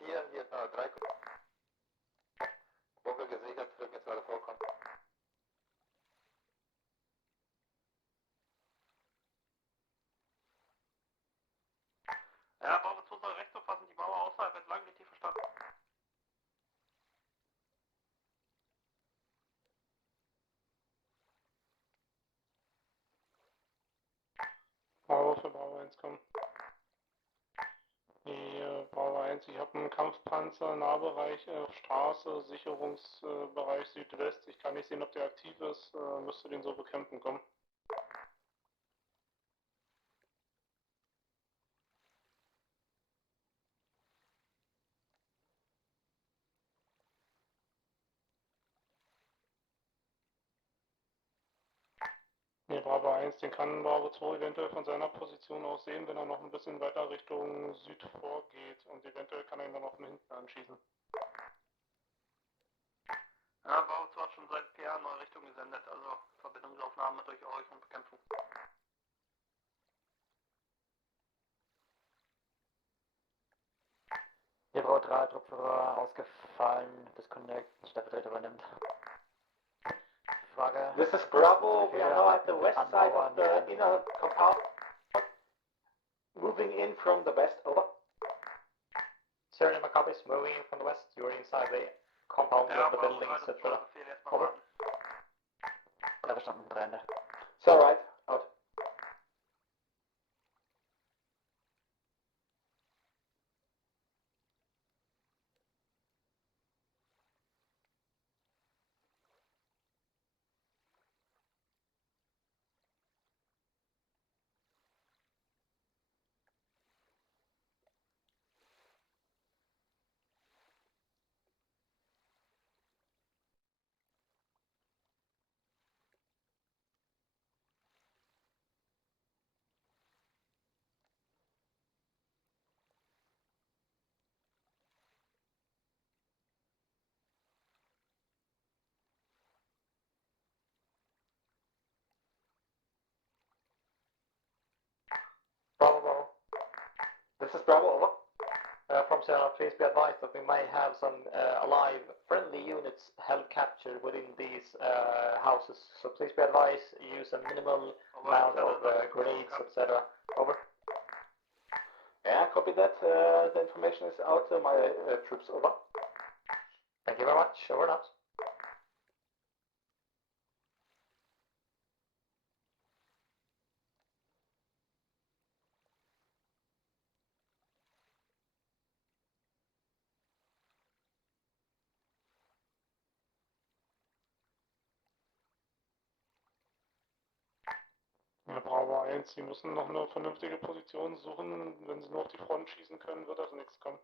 Vier, hier, 3. Buckel gesichert, zurück jetzt gerade vorkommen. Ja, Bravo 2 soll rechts aufpassen, die Mauer außerhalb entlang, richtig verstanden. Bravo für Bravo 1 kommen. Hier, Bravo 1, ich habe einen Kampfpanzer, Nahbereich auf Straße, Sicherungsbereich Südwest. Ich kann nicht sehen, ob der aktiv ist, müsste den so bekämpfen kommen. Ne, Bravo 1, den kann Bravo 2 eventuell von seiner Position aus sehen, wenn er noch ein bisschen weiter Richtung Süd vorgeht und eventuell kann er ihn dann auch von hinten anschießen. Ja, Bravo 2 hat schon seit PR in neue Richtung gesendet, also Verbindungsaufnahme durch euch und Bekämpfung. Hier Bravo 3, Truppführer ausgefallen, Disconnect, Stellvertreter übernimmt. Frage. This is Bravo, we are now at the west side of the inner compound. Moving in from the west, over. Sierra Lima copies, moving in from the west, you're inside the compound of the buildings, etc. Over. Ja, verstanden, 3 Ende. It's alright, out. Bravo, Bravo. This is Bravo, over. From Sierra, please be advised that we may have some alive friendly units held captured within these houses. So please be advised, use a minimal amount of grenades, etc. Over. Yeah, copy that. The information is out to my troops, over. Thank you very much, over and out. Ja, Bravo 1, Sie müssen noch eine vernünftige Position suchen. Wenn Sie nur auf die Front schießen können, wird also nichts kommen.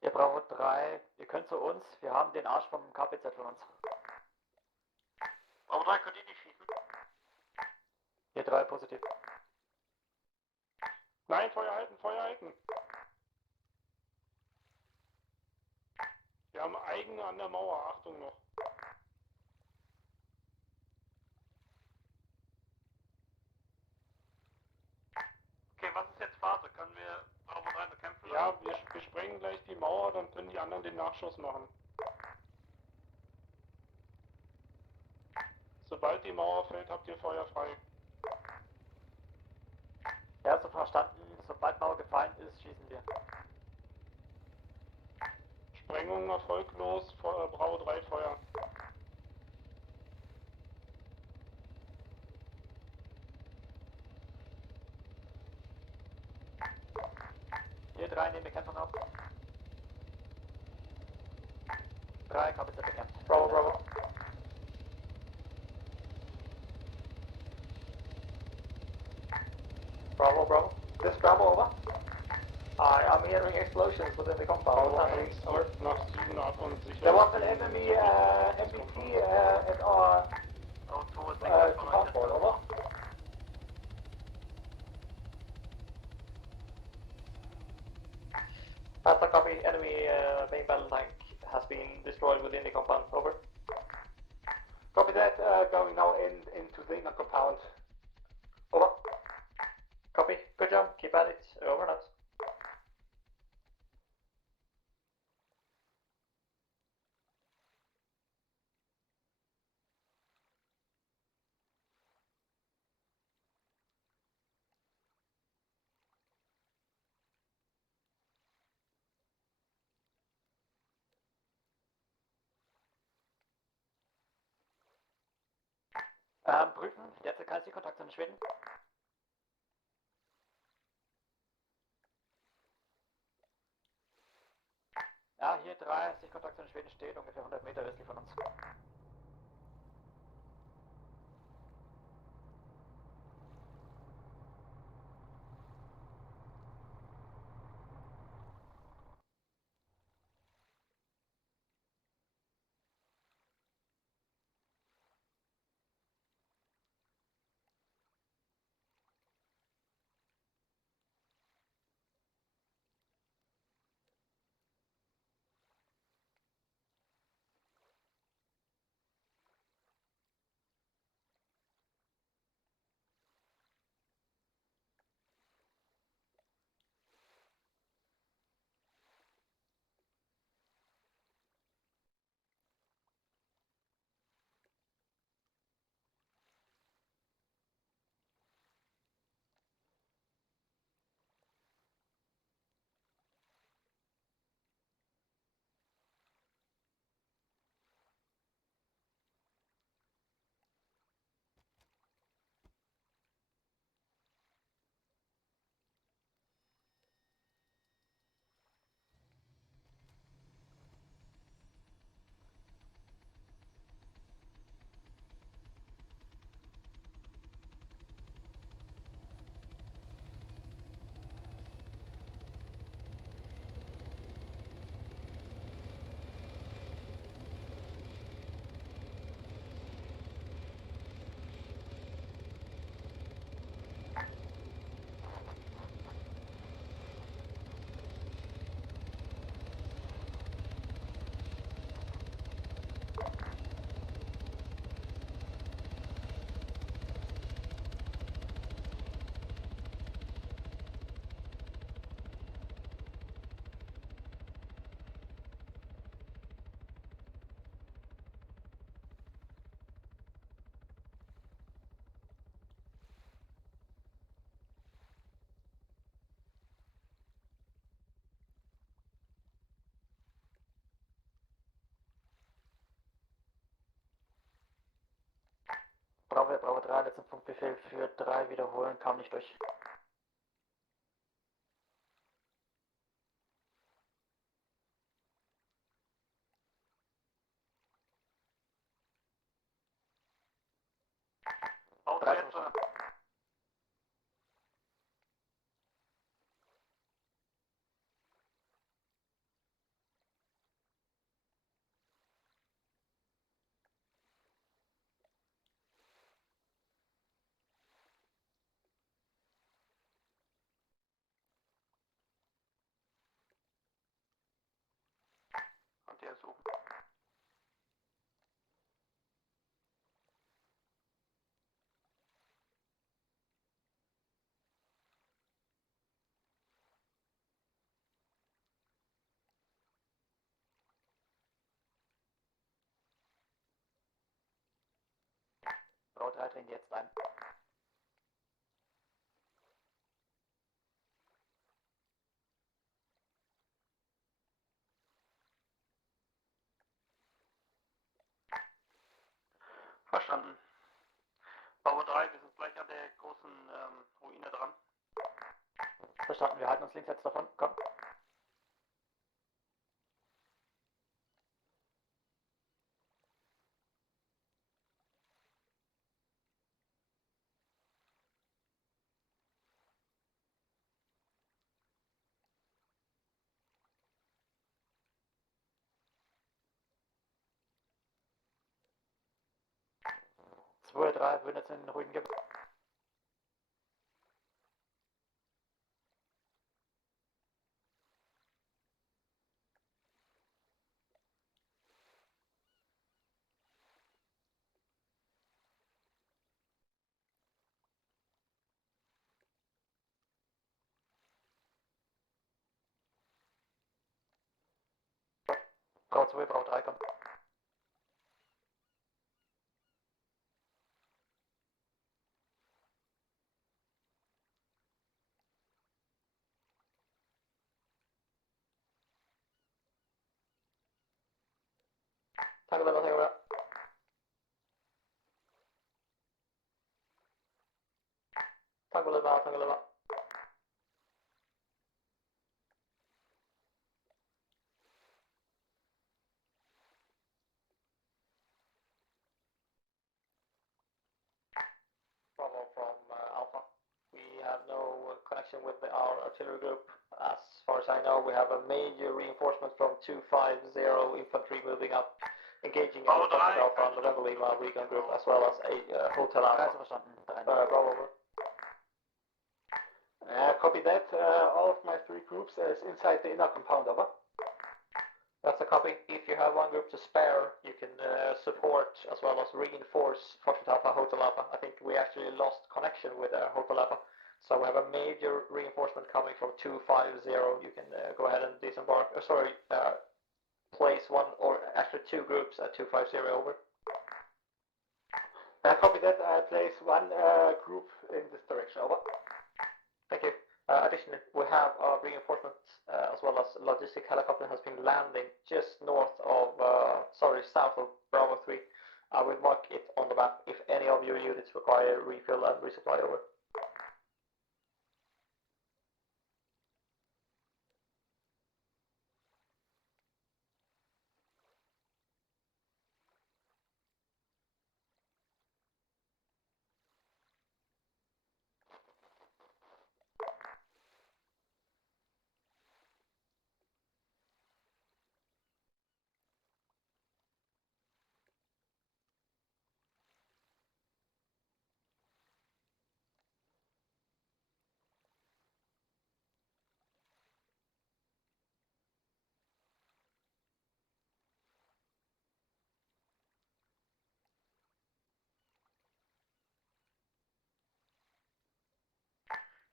Ihr Bravo 3, ihr könnt zu uns, wir haben den Arsch vom KPZ von uns. Bravo 3, könnt ihr nicht schießen? Ihr 3 positiv. Nein, Feuer halten, Feuer halten! Wir haben eigene an der Mauer, Achtung noch. Okay, was ist jetzt Phase? Können wir Bravo 3 bekämpfen? Ja, wir sprengen gleich die Mauer, dann können die anderen den Nachschuss machen. Sobald die Mauer fällt, habt ihr Feuer frei. Ja, so verstanden. Sobald Mauer gefallen ist, schießen wir. Sprengung erfolglos, Bravo 3 Feuer. Ihr 3 nehmen Bekämpfung auf. 3 KPZ bekämpft. Bravo, Bravo. Bravo, Bravo. This Bravo, over. I'm hearing explosions within the compound. Over. Nach Süden ab und sicher. There was an enemy MBT at our compound, over. That's a copy. Enemy main battle tank has been destroyed within the compound. Over. Copy that. Going now into the inner compound. Over. Copy. Good job. Keep at it. Over and out. Prüfen. Jetzt kann ich Kontakt zu Schweden. Ja, hier 3, Sichtkontakt zu den Schweden steht, ungefähr 100 Meter westlich von uns. Bravo 3, letzter Funkbefehl für 3 wiederholen, kam nicht durch. Bravo 3 jetzt. Und der suchen. Bravo 3 dringen jetzt ein. Verstanden. Bravo 3, wir sind gleich an der großen Ruine dran. Verstanden, wir halten uns links jetzt davon. Komm. Zwei, drei würden jetzt in den Ruinen geben. Bravo 2, Bravo 3, komm. Tango Lever, Tango Lever. Tango Lever, Tango Lever. Bravo from Alpha. We have no connection with our artillery group. As far as I know, we have a major reinforcement from 250 infantry moving up, engaging in the Alpha and November Lima recon group, as well as a Hotel Alpha. Bravo, over. Copy that. All of my 3 groups is inside the inner compound, over. That's a copy. If you have one group to spare, you can support as well as reinforce Foxtrot Alpha, Hotel Alpha. I think we actually lost connection with Hotel Alpha. So we have a major reinforcement coming from 250. You can go ahead and disembark. Place 1 or actually 2 groups at 250, over. Copy that. Place 1 group in this direction, over. Thank you. Additionally, we have our reinforcements as well as logistic helicopter has been landing just south of Bravo 3. I will mark it on the map if any of your units require refill and resupply, over.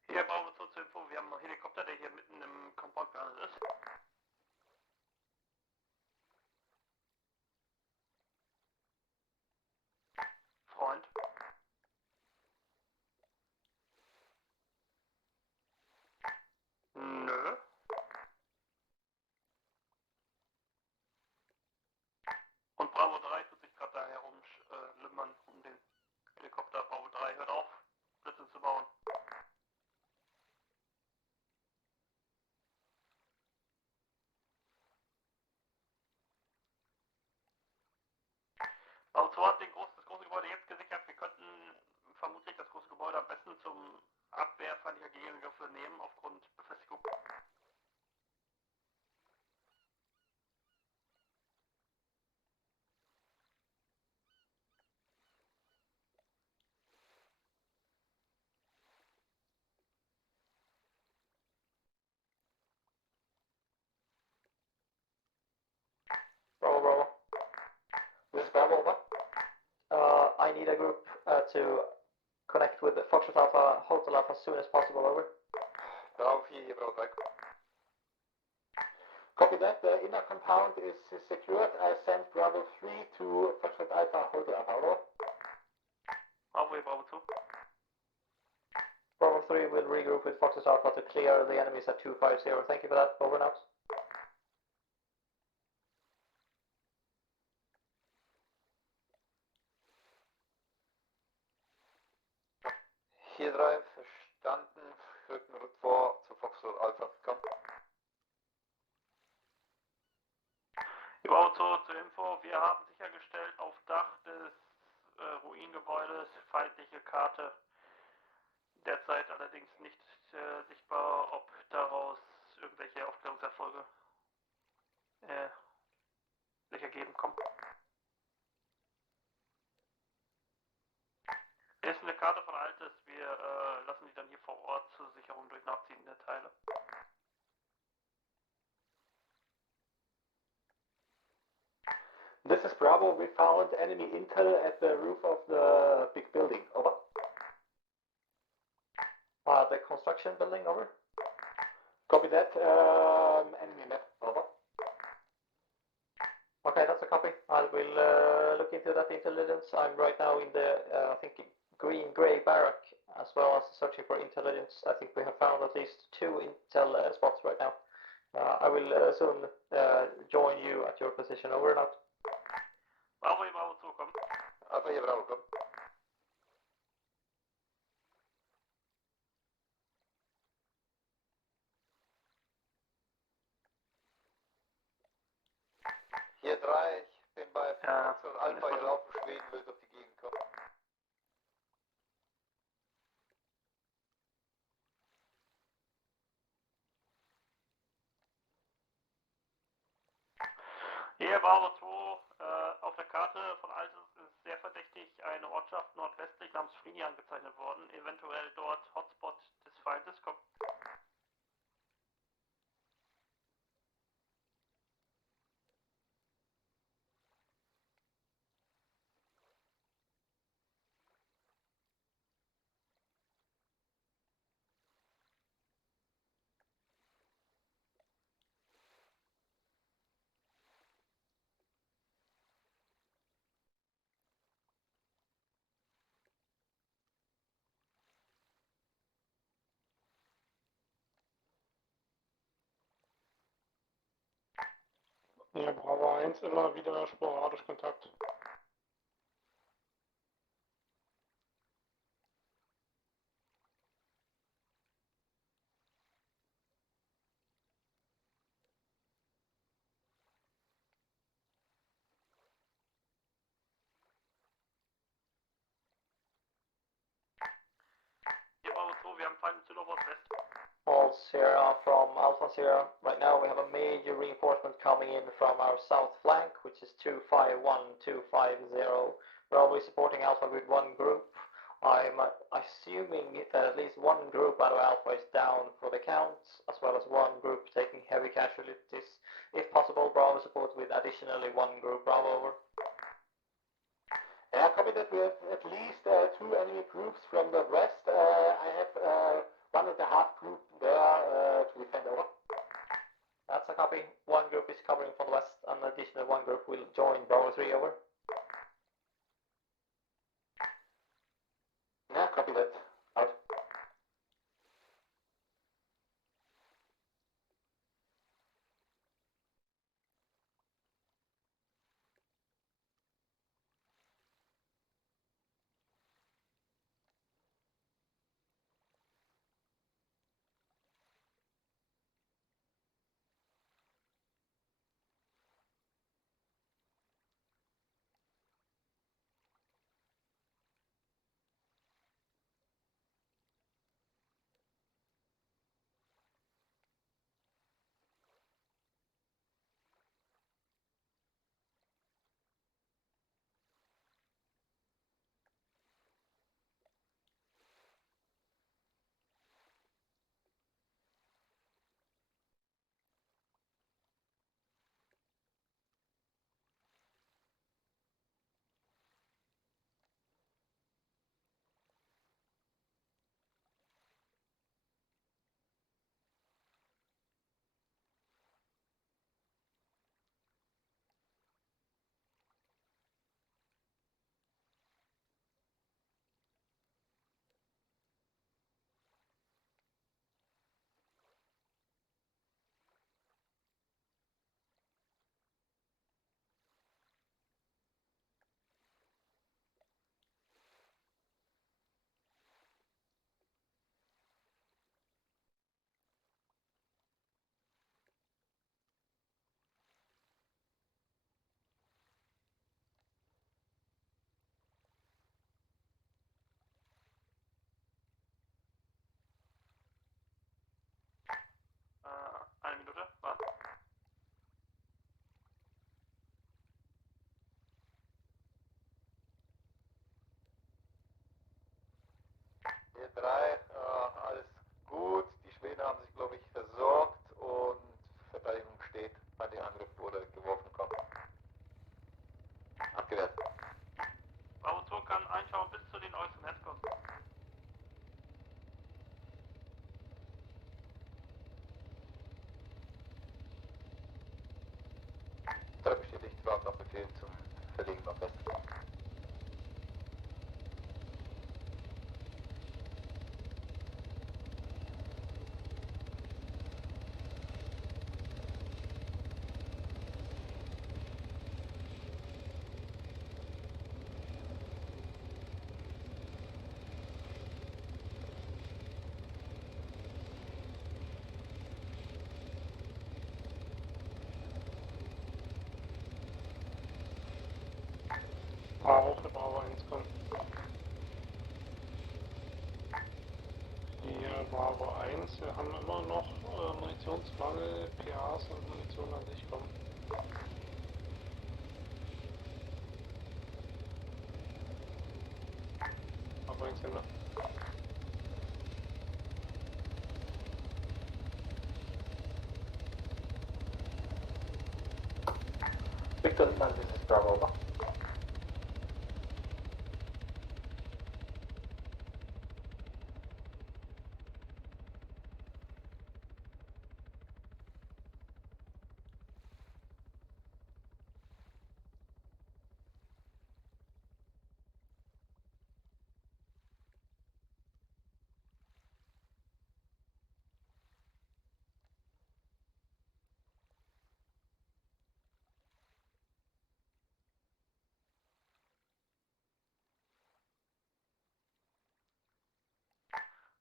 Hier Bravo 2 zur Info, wir haben einen Helikopter, der hier mitten im Compound gelandet ist. Freund. Nö. Und Bravo 3 tut sich gerade da herum lümmern um den Helikopter. hat das große Gebäude jetzt gesichert. Wir könnten vermutlich das große Gebäude am besten zum Abwehr feindlicher Gegengriffe nehmen aufgrund Befestigung. Bravo, Bravo. This is Bravo, over. I need a group to connect with the Foxtrot Alpha, Hotel Alpha as soon as possible, over. Bravo 4, hier Bravo 3. Copy that. The inner compound is secured. I send Bravo 3 to Foxtrot Alpha, Hotel Alpha, over. Bravo 2. Bravo 3 will regroup with Foxtrot Alpha to clear the enemies at 250. Thank you for that. Over and out. Hier 3, verstanden. Rücken vor zu Foxtrot Alpha. Komm. Bravo 2 zur Info. Wir haben sichergestellt auf Dach des Ruingebäudes feindliche Karte. Derzeit allerdings nicht sichtbar, ob daraus irgendwelche Aufklärungserfolge sich ergeben. Kommen. Ist eine Karte von Altes. Wir lassen die dann hier vor Ort zur Sicherung durch Nachziehen der Teile. This is Bravo. We found enemy intel at the roof of the big building. Over. The construction building, over. Copy that. Enemy map. Over. Okay, that's a copy. I will look into that intelligence. I'm right now in the, I think, green-gray barrack, as well as searching for intelligence. I think we have found at least 2 intel spots right now. I will soon join you at your position. Over and out. Bravo 2, komm. Alpha hier Bravo, komm. Hier 3, ich bin bei Foxtrot Alpha, hier laufen Schweden, will durch die Gegend kommen. Hier Bravo 2, auf der Karte von Altes ist sehr verdächtig eine Ortschaft nordwestlich namens Frini angezeichnet worden. Eventuell dort Hotspot des Feindes. Kommt. Ja, Bravo 1 immer wieder sporadisch Kontakt. Hier Bravo 2, wir haben Feinde zu West. All Sierra from Alpha Sierra. Right now we have a major reinforcement coming in from our south flank, which is 251250. We're always supporting Alpha with 1 group. I'm assuming that at least 1 group out of Alpha is down for the count, as well as 1 group taking heavy casualties. If possible, Bravo support with additionally 1 group. Bravo, over. Yeah, copy that. We have at least 2 enemy groups from the west. I have 1.5 group there to defend. Over. That's a copy. 1 group is covering from the west, and an additional 1 group will join Bravo 3. Over. Yeah, copy that. Out. Befehl zum Verlegen noch fest. Auch eine Bravo 1 kommen. Hier Bravo 1, wir haben immer noch Munitionsmangel, PAs und Munition an sich kommen. Bravo 1 hin. Victor, this is Bravo, over.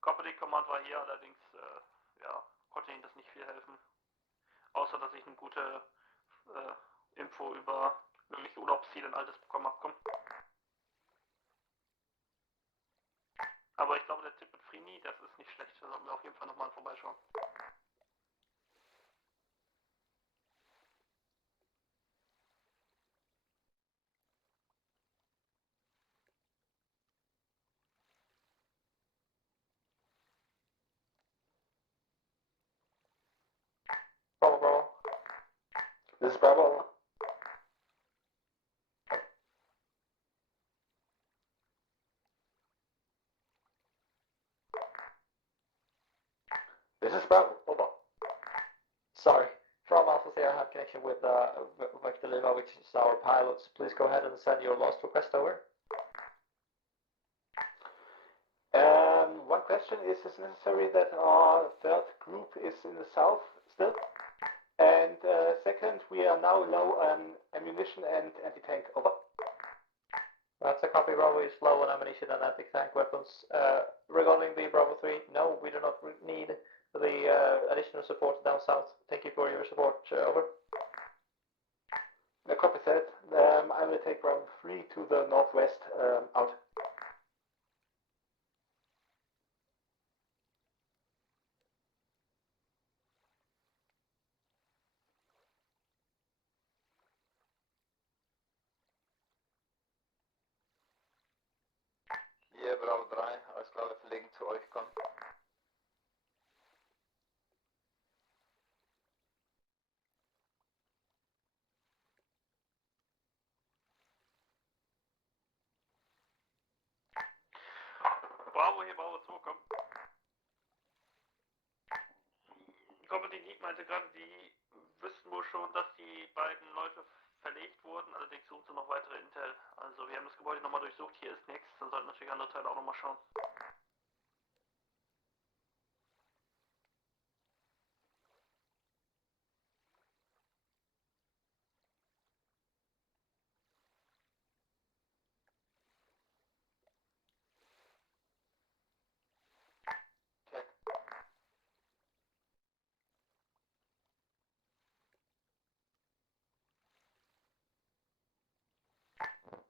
Company Command war hier, allerdings ja, konnte Ihnen das nicht viel helfen. Außer, dass ich eine gute Info über mögliche Urlaubsziele und all das bekommen habe. Aber ich glaube, der Tipp mit Frini, das ist nicht schlecht. Da sollten wir auf jeden Fall nochmal vorbeischauen. Bravo, Bravo. This is Bravo, over. This is Bravo, over. Sorry, from Alpha here, I have connection with Victor Lima, which is our pilots. Please go ahead and send your lost request over. One question is it necessary that our third group is in the south still? And second, we are now low on ammunition and anti-tank, over. That's a copy. Bravo is low on ammunition and anti-tank weapons. Regarding the Bravo 3, no, we do not need the additional support down south. Thank you for your support, over. Copy that. I will take Bravo 3 to the northwest, out. Hier Bravo 3, alles klar, wir verlegen zu euch kommen. Bravo, hier Bravo 2, komm. Company Lead meinte gerade, die wüssten wohl schon, dass die beiden Leute verlegt wurden, allerdings suchen sie noch weitere Intel. Also wir haben das Gebäude nochmal durchsucht, hier ist nichts, dann sollten natürlich andere Teile auch nochmal schauen.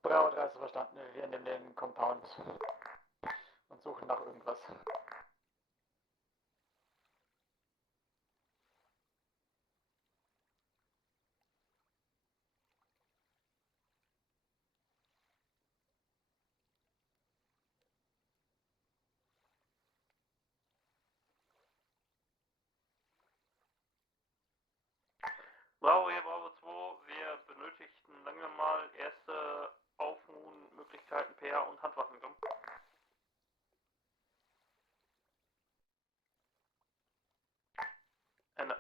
Bravo 3 ist verstanden. Wir nehmen den Compound und suchen nach irgendwas. Bravo, hier Bravo 2, wir benötigten lange mal erste Aufruhenmöglichkeiten, PA und Handwaffen. Komm. Ende.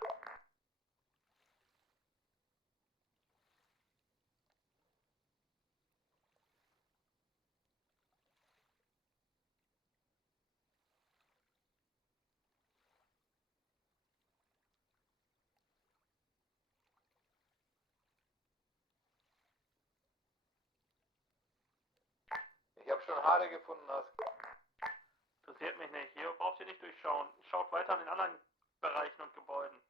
Ich habe schon Haare gefunden. Interessiert mich nicht. Hier braucht ihr nicht durchschauen. Schaut weiter an den anderen Bereichen und Gebäuden.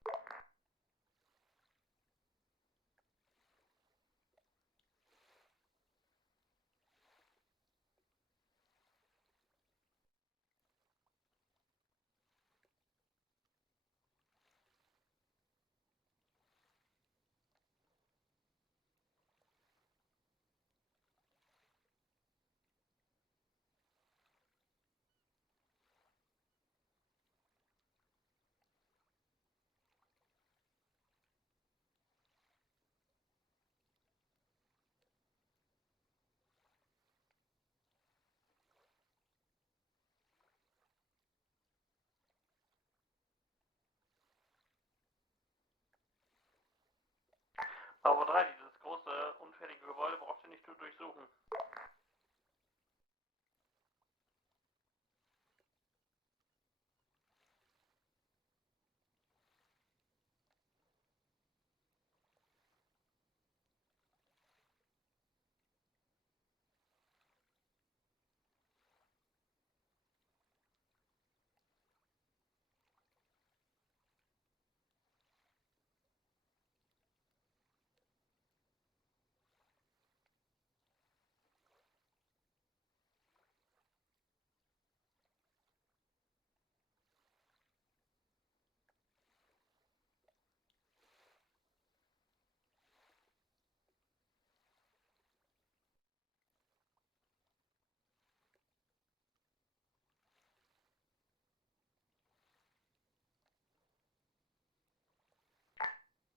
Bravo 3, dieses große, unfertige Gebäude braucht ihr nicht durchsuchen.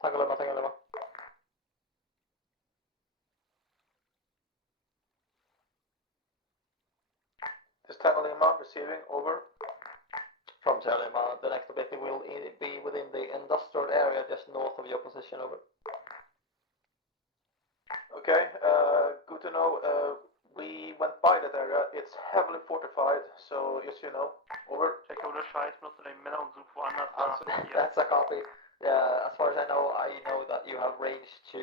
Tango Lima. This Tango Lima receiving, over. From Sierra Lima, the next objective will be within the industrial area just north of your position, over. Okay, good to know. We went by that area. It's heavily fortified, so just you know. Over. Check over Scheiß, nutze den Männer und such woanders. That's a copy. As far as I know that you have range to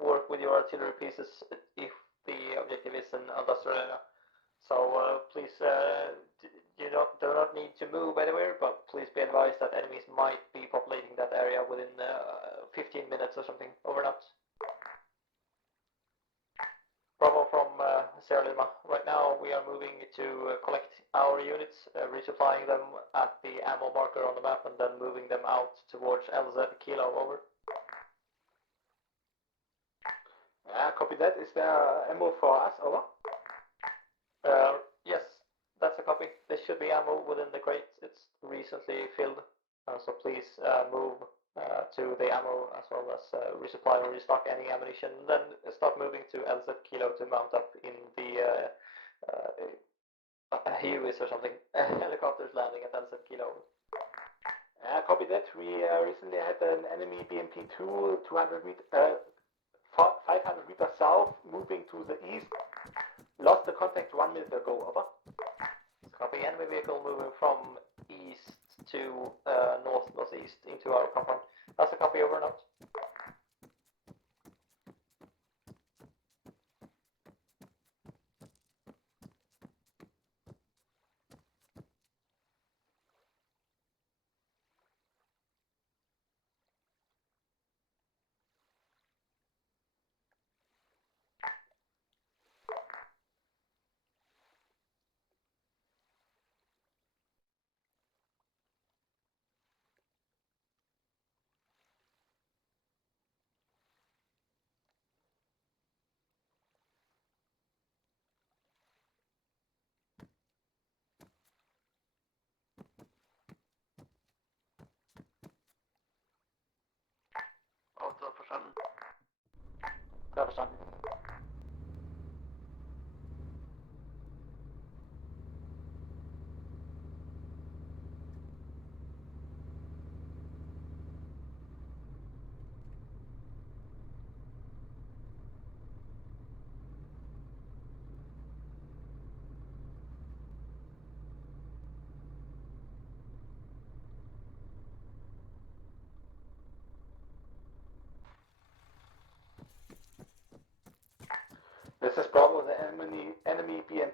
work with your artillery pieces if the objective is an industrial area. So please do not need to move anywhere, but please be advised that enemies might be populating that area within 15 minutes or something. Over and out. Bravo from Sierra Lima. Right now we are moving to collect our units, resupplying them at the ammo marker on the map, and then moving them out towards LZ Kilo. Over. Copy that. Is there ammo for us? Over. Yes, that's a copy. There should be ammo within the crate. It's recently filled, so please move to the ammo as well as resupply or restock any ammunition. Then start moving to LZ Kilo to mount up in the Hueys or something. Helicopters landing at LZ Kilo. Copy that. We recently had an enemy BMP-2 500 meters south, moving to the east. Lost the contact 1 minute ago. Over. Copy. Enemy vehicle moving from east to northeast into our compound. That's a copy. Over and out.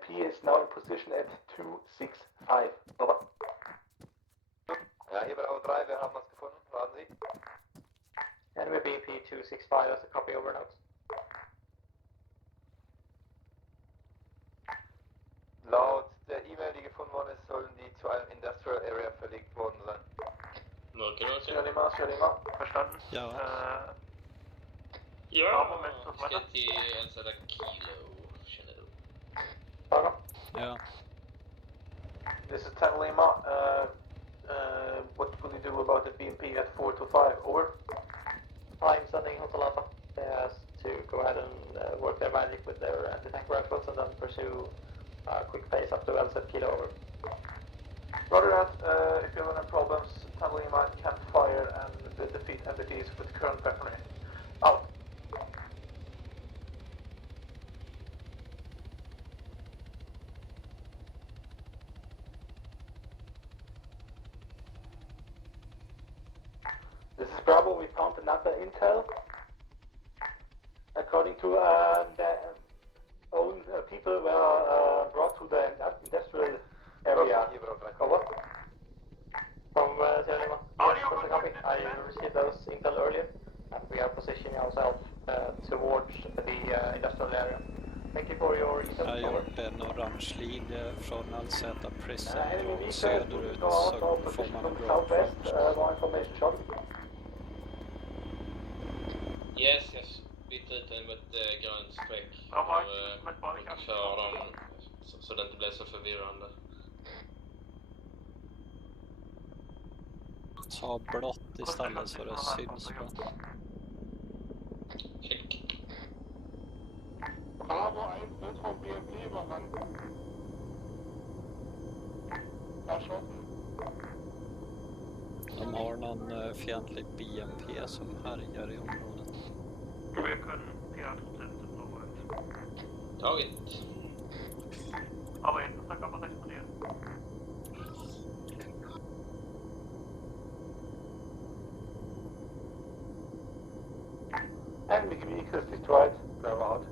BMP is now in position at 265. Over. Ja, hier bei Bravo 3, wir haben was gefunden. Warten Sie. Enemy BMP 265, that's a copy over notes. Laut der E-Mail, die gefunden worden ist, sollen die zu einem Industrial Area verlegt worden sein. Murkelost. Shalima. Verstanden? Ja. Ja, Moment, was weiter? Ska till LZ Kilo, känner du? Ja. This is 10 Lima. What will you do about the BMP at 425? Over. I'm sending Hotel Alpha to go ahead and work their magic with their anti-tank rifles and then pursue quick pace up to LZ Kilo. Over. Roger that. If you have any problems, 10 Lima can't fire and defeat MBTs with current weaponry. Out. This is Bravo, we found another intel. According to the own people were brought to the industrial area. Over. From Sierra Lima. Yes, copy. I received those intel earlier and we are positioning ourselves towards the industrial area. Thank you for your intel. Jag har gjort en orange linje från LZ Prison Enemy och söderut så får man en bra southwest. More information shot. Yes. Bytte ut den med ett grönt streck. Och kör dem så det inte blir så förvirrande. Ta blått istället så det syns bra. Bravo 1 wird vom BMP überrannt. Erschossen. De har någon fientlig BMP som härjar i området. Wir können PR-Prozent Bravo 1. Tagit. Aber jetzt ist der Körper explodiert. Enemy vehicles destroyed. Bravo out.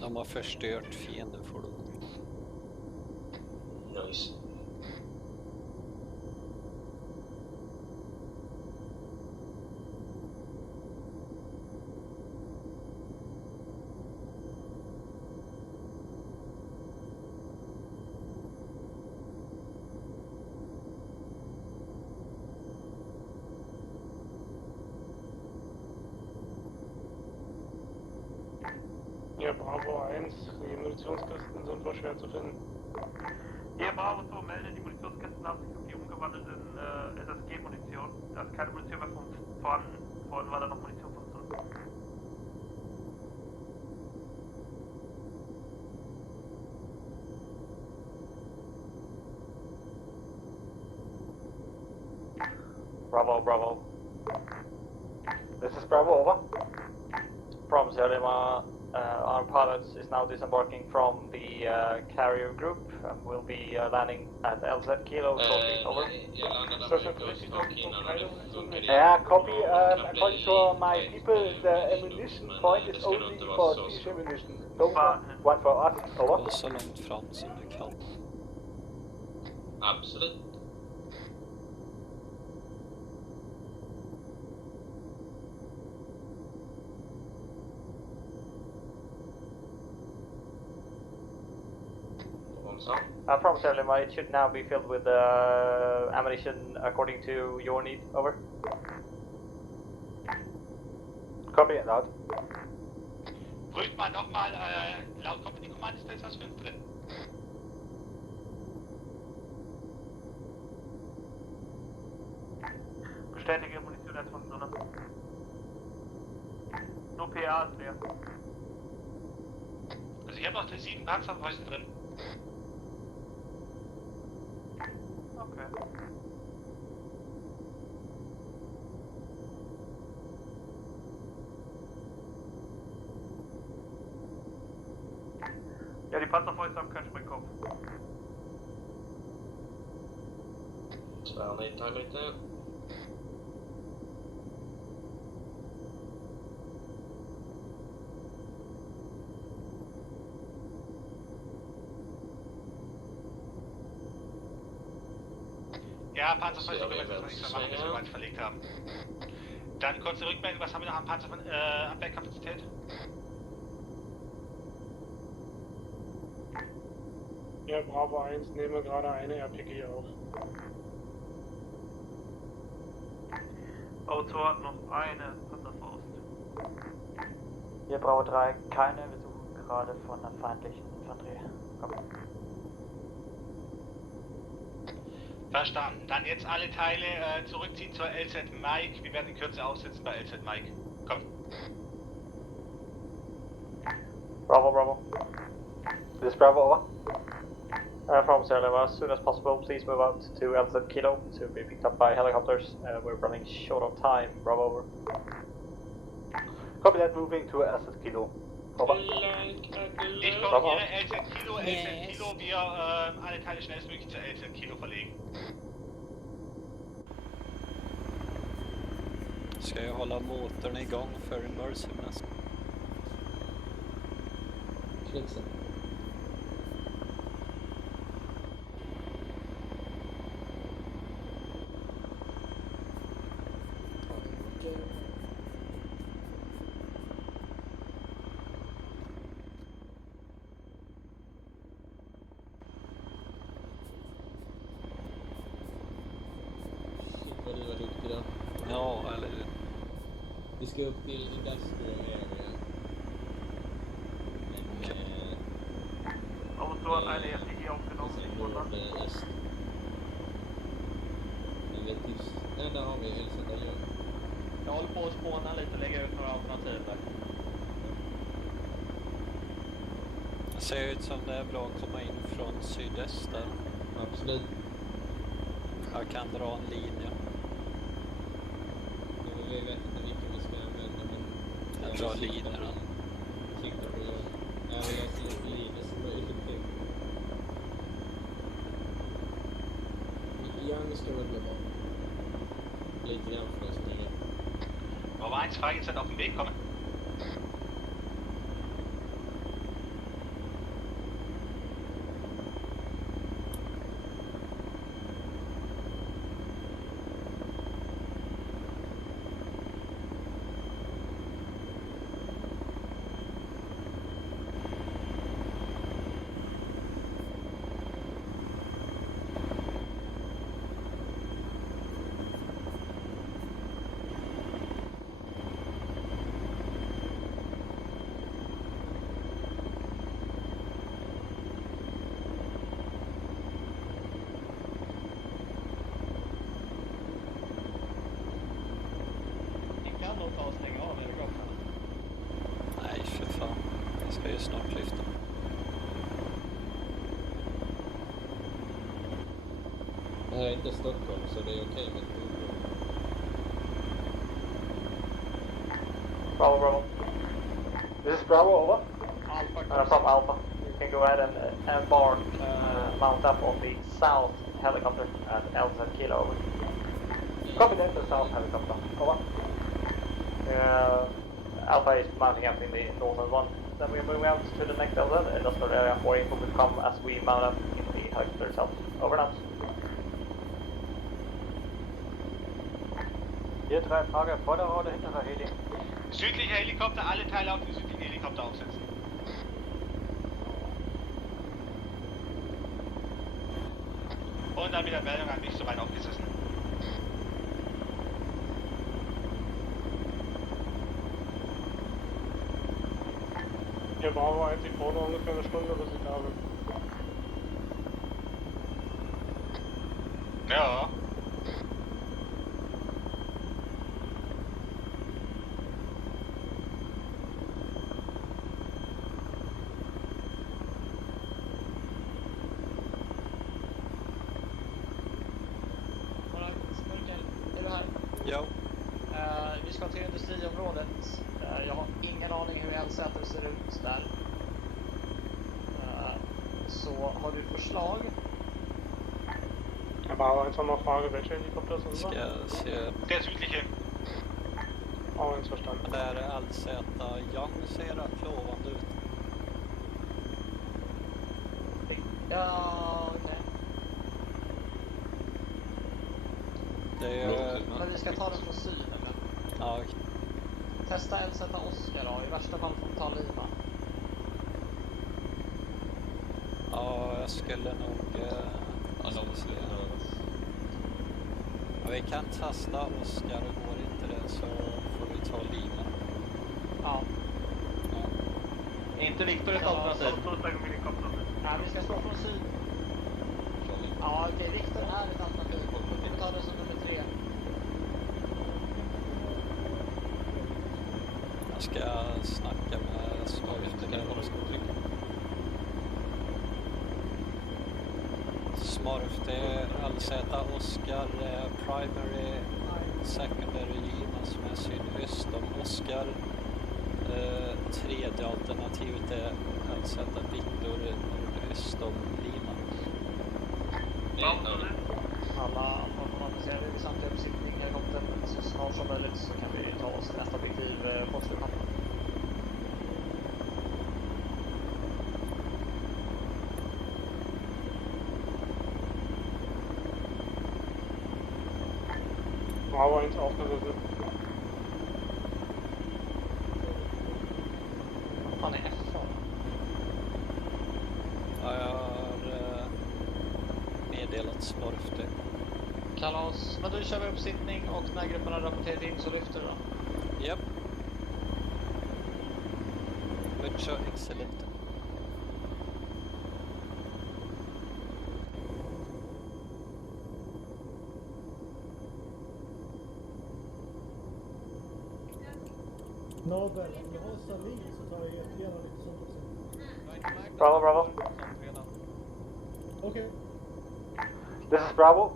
De har förstört fiendefordon. Nice. Ja, Bravo 1, die Munitionskisten sind wohl schwer zu finden. Hier Bravo 2 meldet, die Munitionskisten haben sich irgendwie umgewandelt in SSG-Munition. Da ist keine Munition mehr vorhanden. Vorhin war da noch Munition von uns. Bravo. This is Bravo, over. From Sierra Lima, our pilot is now disembarking from the carrier group and will be landing at LZ Kilo shortly. Over. Yeah, copy. According to my people, the ammunition point is only for siege ammunition. No one for us. Over. Och så långt fram som du kan. Absolut. From Sierra Lima, it should now be filled with ammunition according to your need. Over. Copy and out. Prüft mal nochmal, laut Company Command ist da jetzt was 5 drin. Bestätige Munition jetzt von Sonne. Nur PA ist leer. Also ich habe noch 7 Panzerfäuste drin. Okay. Ja, die Panzerfäuste haben keinen Springkopf. 2 Meter bitte. Ja, Panzerfäuste können wir jetzt nichts mehr machen, bis wir weit verlegt haben. Dann kurze Rückmeldung, was haben wir noch an Abwehrkapazität? Ja, Bravo 1, nehme gerade eine RPG auf. Auto hat noch eine Panzerfaust. Hier Bravo 3, keine, wir suchen gerade von der feindlichen Infanterie. Komm. Verstanden. Dann jetzt alle Teile zurückziehen zur LZ Mike. Wir werden in Kürze aufsetzen bei LZ Mike. Komm. Bravo, Bravo. This is Bravo, over. From Sierra Leone, as soon as possible, please move out to LZ Kilo to be picked up by helicopters. We're running short of time. Bravo, over. Copy that, moving to LZ Kilo. Over. Ich korrigiere LZ Kilo, LZ Kilo. Wir alle Teile schnellstmöglich zur LZ Kilo verlegen. Ska jag hålla motorn igång för Mercymas? Knutsen. Vad du var duktig då. Ja, eller... Vi ska upp till Industrial Area. Auto är det i Nord öst. Eller tyst. Nej, där har vi LZ. Jag håller på att spåna lite och lägga ut några alternativ där. Det ser ut som det är bra att komma in från sydöst där. Absolut. Jag kan dra en linje. Vi vet inte vilken vi ska använda, men... Jag drar linjerna. Sikta på det. Jag vill ha så lite linjer som möjligt. Young ska väl bli bra. Lite grann för att springa. Bravo 1, Frage sind auf dem Weg, kommen. Kan de ta och stänga av helikoptrarna? Nej, för fan. Jag ska ju snart lyfta. Det här är inte Stockholm, så det är okej med Stockholm. Bravo, Bravo. This is Bravo, over. Alpha. From Alpha. You can go ahead and embark, mount up on the south helicopter at LZ Kilo, over. Copy that, the south helicopter, over. Alpha is mounting up in the northern one. Then we're moving out to the next LZ industrial area. More info will come as we mount up in the helicopter itself. Over and out. Hier 3 Frage, Vorder- oder hinterer Heli? Südliche Helikopter, alle Teile auf den südlichen Helikopter aufsetzen. Und dann wieder Meldung an mich, so weit aufgesessen. Hier Bravo 1, ich brauche noch ungefähr eine Stunde, bis ich da bin. Ja. Är du här? Jo. Vi ska till industriområdet. Jag har ingen aning hur LZ ser ut där. Så har du förslag? Jag bara en sån Frage, welche Helikopter sind Ska jag se... Der südliche. Ja, ens verstanden. Där är LZ Young ser rätt lovande ut. Ja, okej. Det är... Men vi ska ta den från syd eller? Ja, okej. Testa LZ Oscar då, i värsta fall får vi ta Lima. Ja, jag skulle nog... Ja, vi kan testa Oscar, och går inte det så får vi ta Lima. Ja. Är inte Viktor ett alternativ? Nej, vi ska slå från syd. Ja, okej, Viktor är ett alternativ. Vi tar det som nummer 3. Jag ska snacka med Smurf. Smurf, det är LZ Oscar, primary, secondary Lima som är sydöst om Oscar. Tredje alternativet är LZ Victor nordöst om Lima. Alla informatiserade vid samtliga besiktning helikoptern så snart som möjligt så kan vi ta oss till nästa objektiv på Slukan. Bravo 1 avsnittet. Vad fan är F? Ja, jag har meddelat Smurf det. Kalas, men då kör vi uppsittning och när gruppen har rapporterat in så lyfter du då. Japp. Mucho excellent. Nobel, om du har Salin så tar jag jättegärna lite sånt också. Bravo, Bravo. Okay. This is Bravo.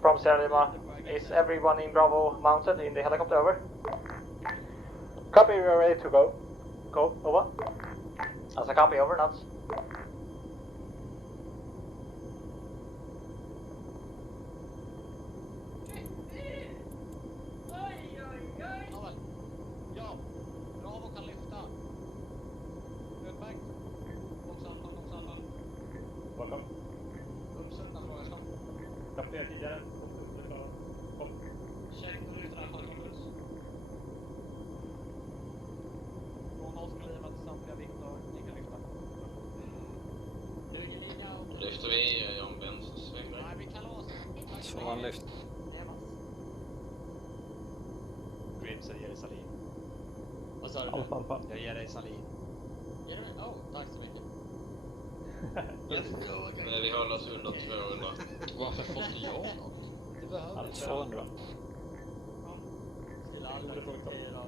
From Sierra Lima. Is everyone in Bravo mounted in the helicopter? Over. Copy, we are ready to go. Go, over. As a copy, over, nuts. Ja, Bravo kan lyfta. Utmärkt. Boxanfall. Welcome. Uppsunda fråga snart. Kapten tidigare. Kom. Check, du lyfter den helikopters. Från oss kan Lima till samtliga Viktor. Ni kan lyfta. Du ingen linja och... Lyfter vi om vänstersväng? Nej, vi kan låsa. Så han lyft. Grimsen ger dig Salin. Vad sa du? Alfa. Jag ger dig Salin. Ger du mig? Oh, tack så mycket. Men vi håller oss under 200. Varför får inte jag något? Det behöver 200. Skulle aldrig säga då.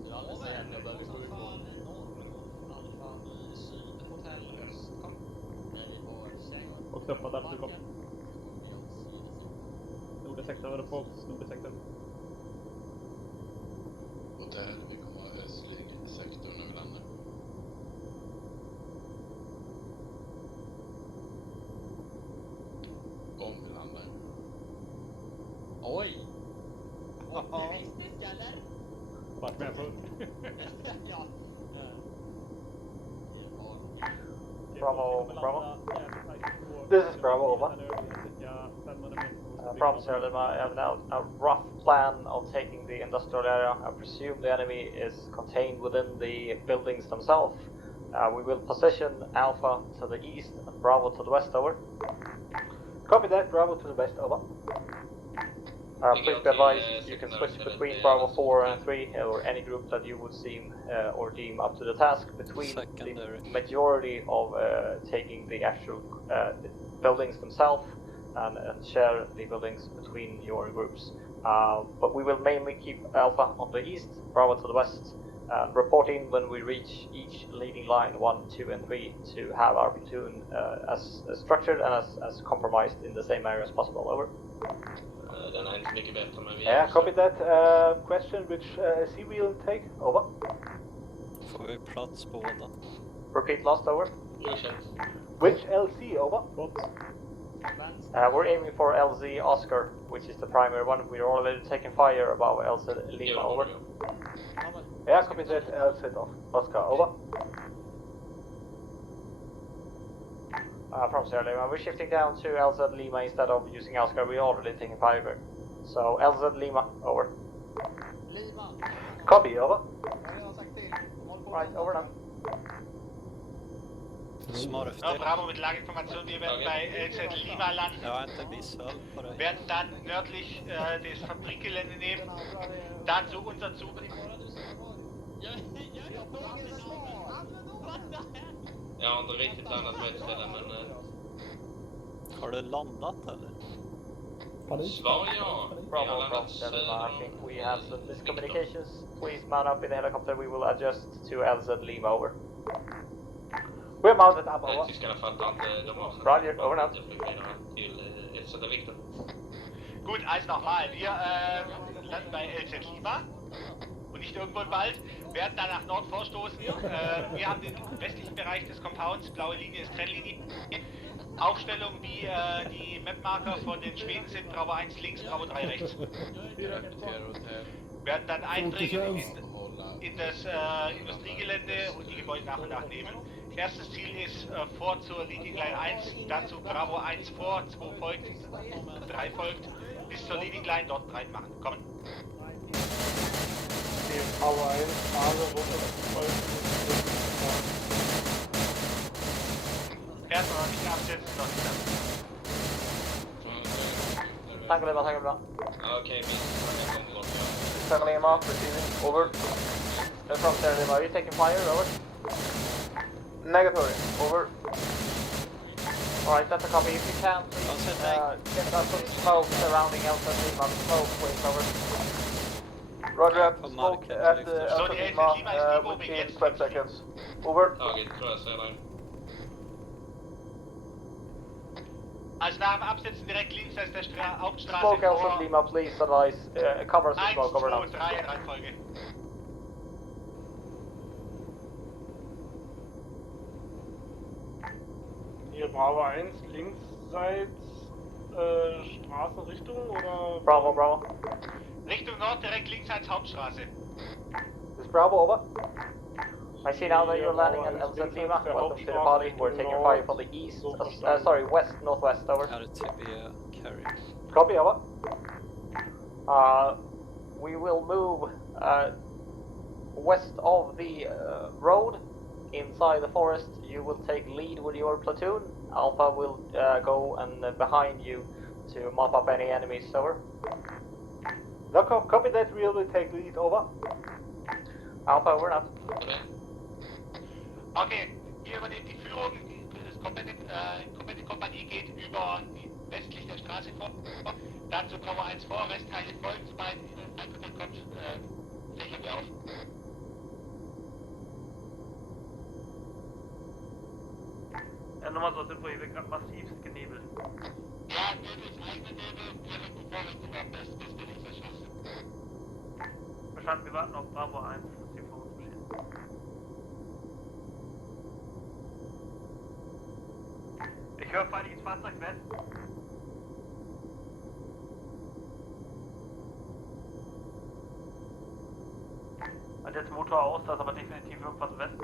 Skulle aldrig säga att jag behöver sjukvård. Alfa i syd, hotell öst. Kom. Nej, vi får säng Och stoppa där du kom. Nordesektor, var det på Nordesektor? Och där vi kommer ha östlig sektor när vi landar. Om vi landar. Oj! Optimistisk eller? Vart med på? Ja. Bravo, Bravo. This is Bravo, over. From Sierra Lima, I have now a rough plan of taking the industrial area. I presume the enemy is contained within the buildings themselves. We will position Alpha to the east and Bravo to the west, over. Copy that, Bravo to the west, over. Please be advised, you can switch between Bravo 4 and 3, or any group that you would seem or deem up to the task, between Secondary. the majority of taking the actual buildings themselves and share the buildings between your groups. But we will mainly keep Alpha on the east, Bravo to the west, and report in when we reach each leading line 1, 2 and 3 to have our platoon as structured and as compromised in the same area as possible, over. Den är inte mycket bättre men vi... Yeah, copy that. Question, which SC we'll take, over. Får vi plats på båda? Repeat last, over. Which LC, over? We're aiming for LZ Oscar, which is the primary one. We're already taking fire above LZ Lima, over. Yeah, copy that, LZ Oscar, over. From Sierra Lima. We're shifting down to LZ Lima instead of using Oscar. We're already taking Fiverr. So LZ Lima, over. Lima! Copy, over. Right, over now. Bravo mit Lageinformation, wir werden bei LZ Lima landen. Werden dann nördlich das Fabrikgelände nehmen. Dazu unser Zug. Jag har inte riktigt landat på ett ställe, men... Har du landat eller? Svar ja. Bravo from Delma, I think we have some miscommunications. Please mount up in the helicopter, we will adjust to LZ Lima, over. We're mounted up, over. Tyskarna fattar inte, de har... Roger, over now. Till LZ Victor. Gut, also nochmal, wir landen bei LZ Lima und nicht irgendwo im Wald, werden dann nach Nord vorstoßen. Wir haben den westlichen Bereich des Compounds, blaue Linie ist Trennlinie. Aufstellung wie die Mapmarker von den Schweden sind, Bravo 1 links, Bravo 3 rechts. Werden dann eindringen in das Industriegelände und die Gebäude nach und nach nehmen. Erstes Ziel ist vor zur Linienline 1, dazu Bravo 1 vor, 2 folgt, 3 folgt, bis zur Linienline dort breit machen. Kommen. Die Bravo 1 Phase wurde Erstmal noch nicht absetzen, noch nicht absetzen. Tango Lima. Okej, min Tango Lima, receiving, over. From Sierra Lima, are you taking fire, over? Negatory, over. Alright, that's a copy. If you can, please get us some smoke surrounding LZ Lima. Smoke, please, over. Roger, at smoke at LZ Lima within 12 seconds. Over. Taget, tror jag senare. Also nach dem Absetzen direkt links ist der Hauptstraße Smoke vor. LZ Lima, please advise. Cover us with 1, smoke, over now. 2, 3 in Reihenfolge. Hier Bravo 1 linksseits Straßenrichtung oder? Bravo. Richtung Nord, direkt links als Hauptstraße. Is Bravo over? I see now that you're landing at LZ Lima. Welcome to the party. We're taking fire from the east, west, northwest, over. Carrier. Copy, over. We will move west of the road, inside the forest. You will take lead with your platoon. Alpha will go and behind you to mop up any enemies, over. No, copy that, we will take lead, over. Alpha, over now. Okay, wir übernehmen die Führung. Das komplette Kompanie geht über die westlich der Straße vor. Dazu Bravo 1 vor, Restteile folgen. Sobald ein Kontakt kommt, flächen wir auf. Ja, nochmal so, sind wir gerade massivst genebelt. Ja, Nebel ist eigene Nebel. Wir rücken vor Richtung Nordwest, bis wir nichts erschossen. Verstanden, wir warten auf Bravo 1, dass hier vor uns besteht. Ich höre feindliches Fahrzeug West. Und jetzt Motor aus, da ist aber definitiv irgendwas West.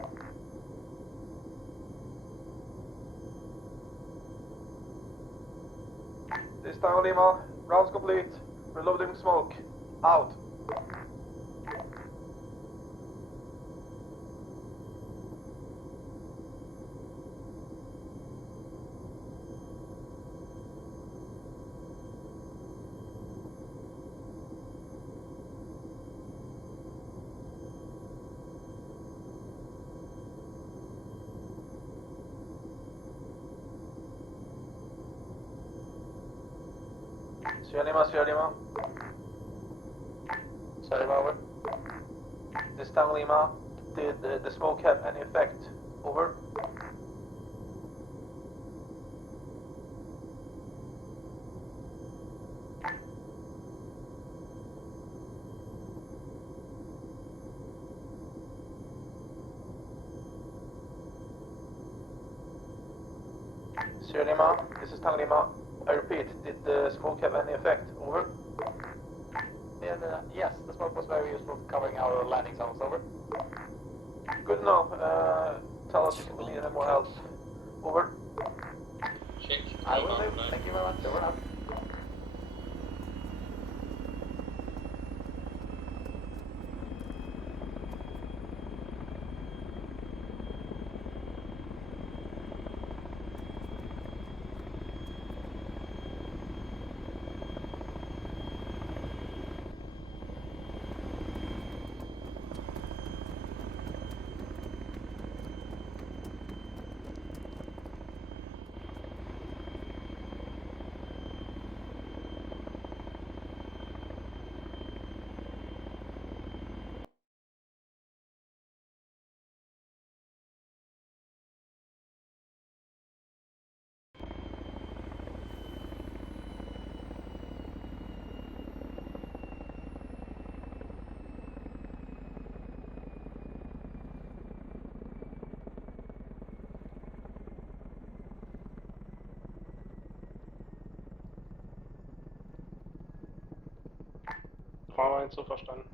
This Tango Lima, rounds complete. Reloading smoke. Out. Sierra Lima. Sorry, over. This Tango Lima, did the smoke have any effect? Over. Sierra Lima, this is Tango Lima. I repeat, did the smoke have any effect? Over. Yes, the smoke was very useful covering our landing zones, over. Good enough. Tell us if you need any more help. Over. I will do. Thank you very much. Over and out. Bravo 1 so verstanden.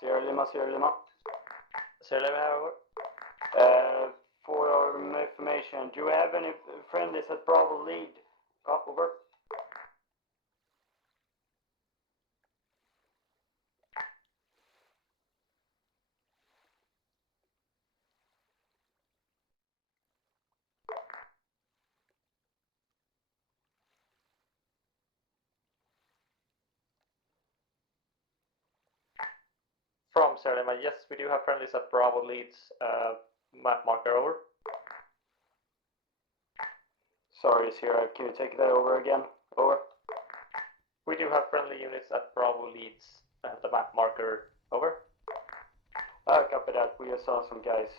Sierra Lima. Sierra Lima, over. For your information, do you have any friendlies at Bravo lead? Over. From Sierra Lima, yes, we do have friendlies at Bravo leads. Map marker, over. Sorry, Sierra, can you take that over again? Over. We do have friendly units at Bravo leads and the map marker, over. Copy that. We just saw some guys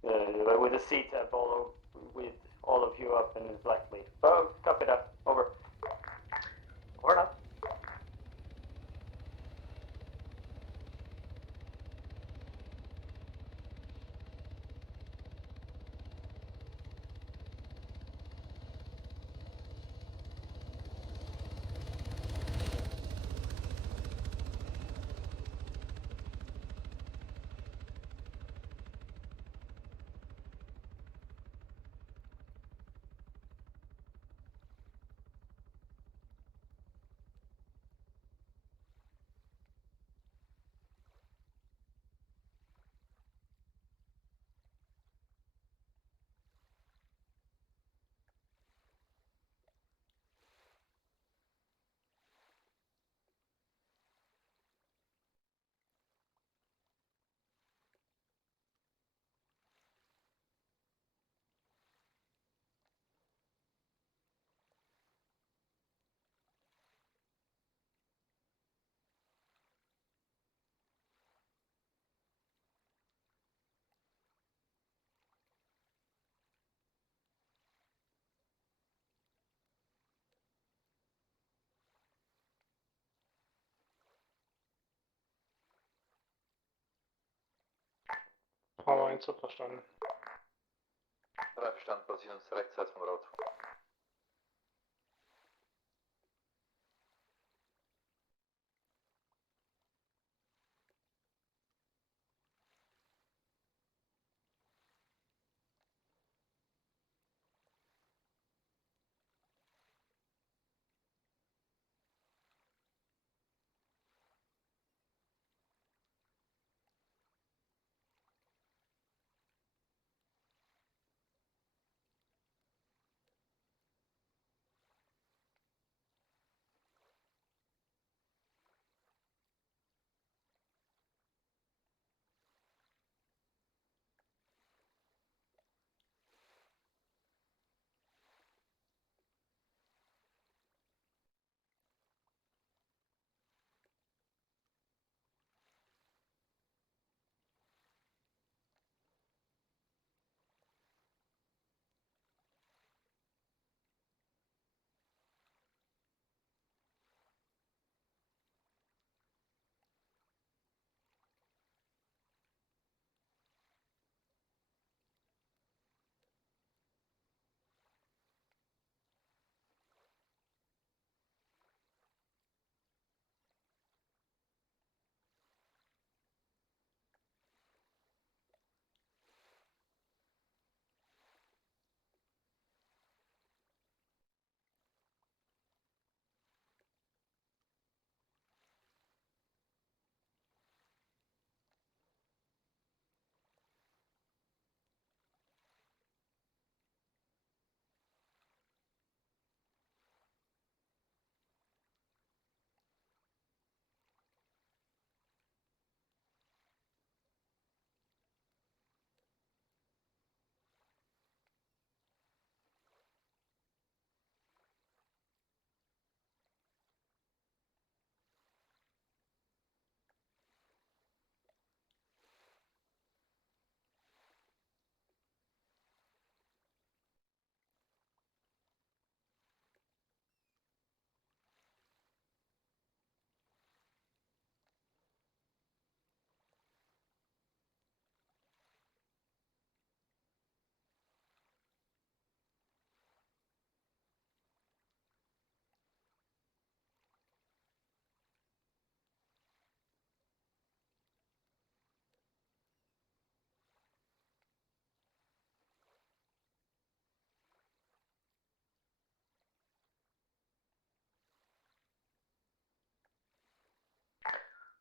with a C-tab follow with all of you up in black lead. Oh, copy that. Over. Over now. Bravo 1 so verstanden. 3 verstanden, Position uns rechtsseits vom Rot.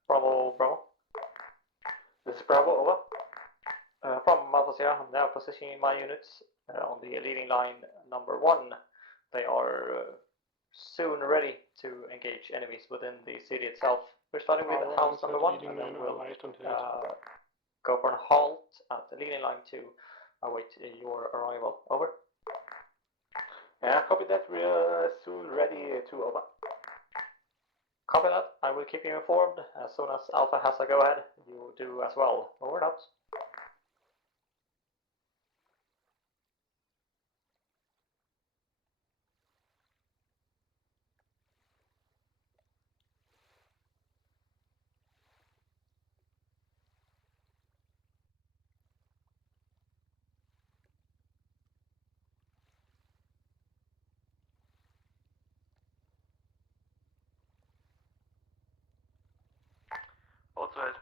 Bravo, Bravo. This is Bravo, over. From Alpha Sierra, I'm now positioning my units on the leading line number 1. They are soon ready to engage enemies within the city itself. We're starting with house number 1, and then we'll go for a halt at the leading line 2. Await your arrival. Over. Yeah, copy that. We're soon ready to over. Copy that. I will keep you informed. As soon as Alpha has a go-ahead, you do as well. Over and out. Outside.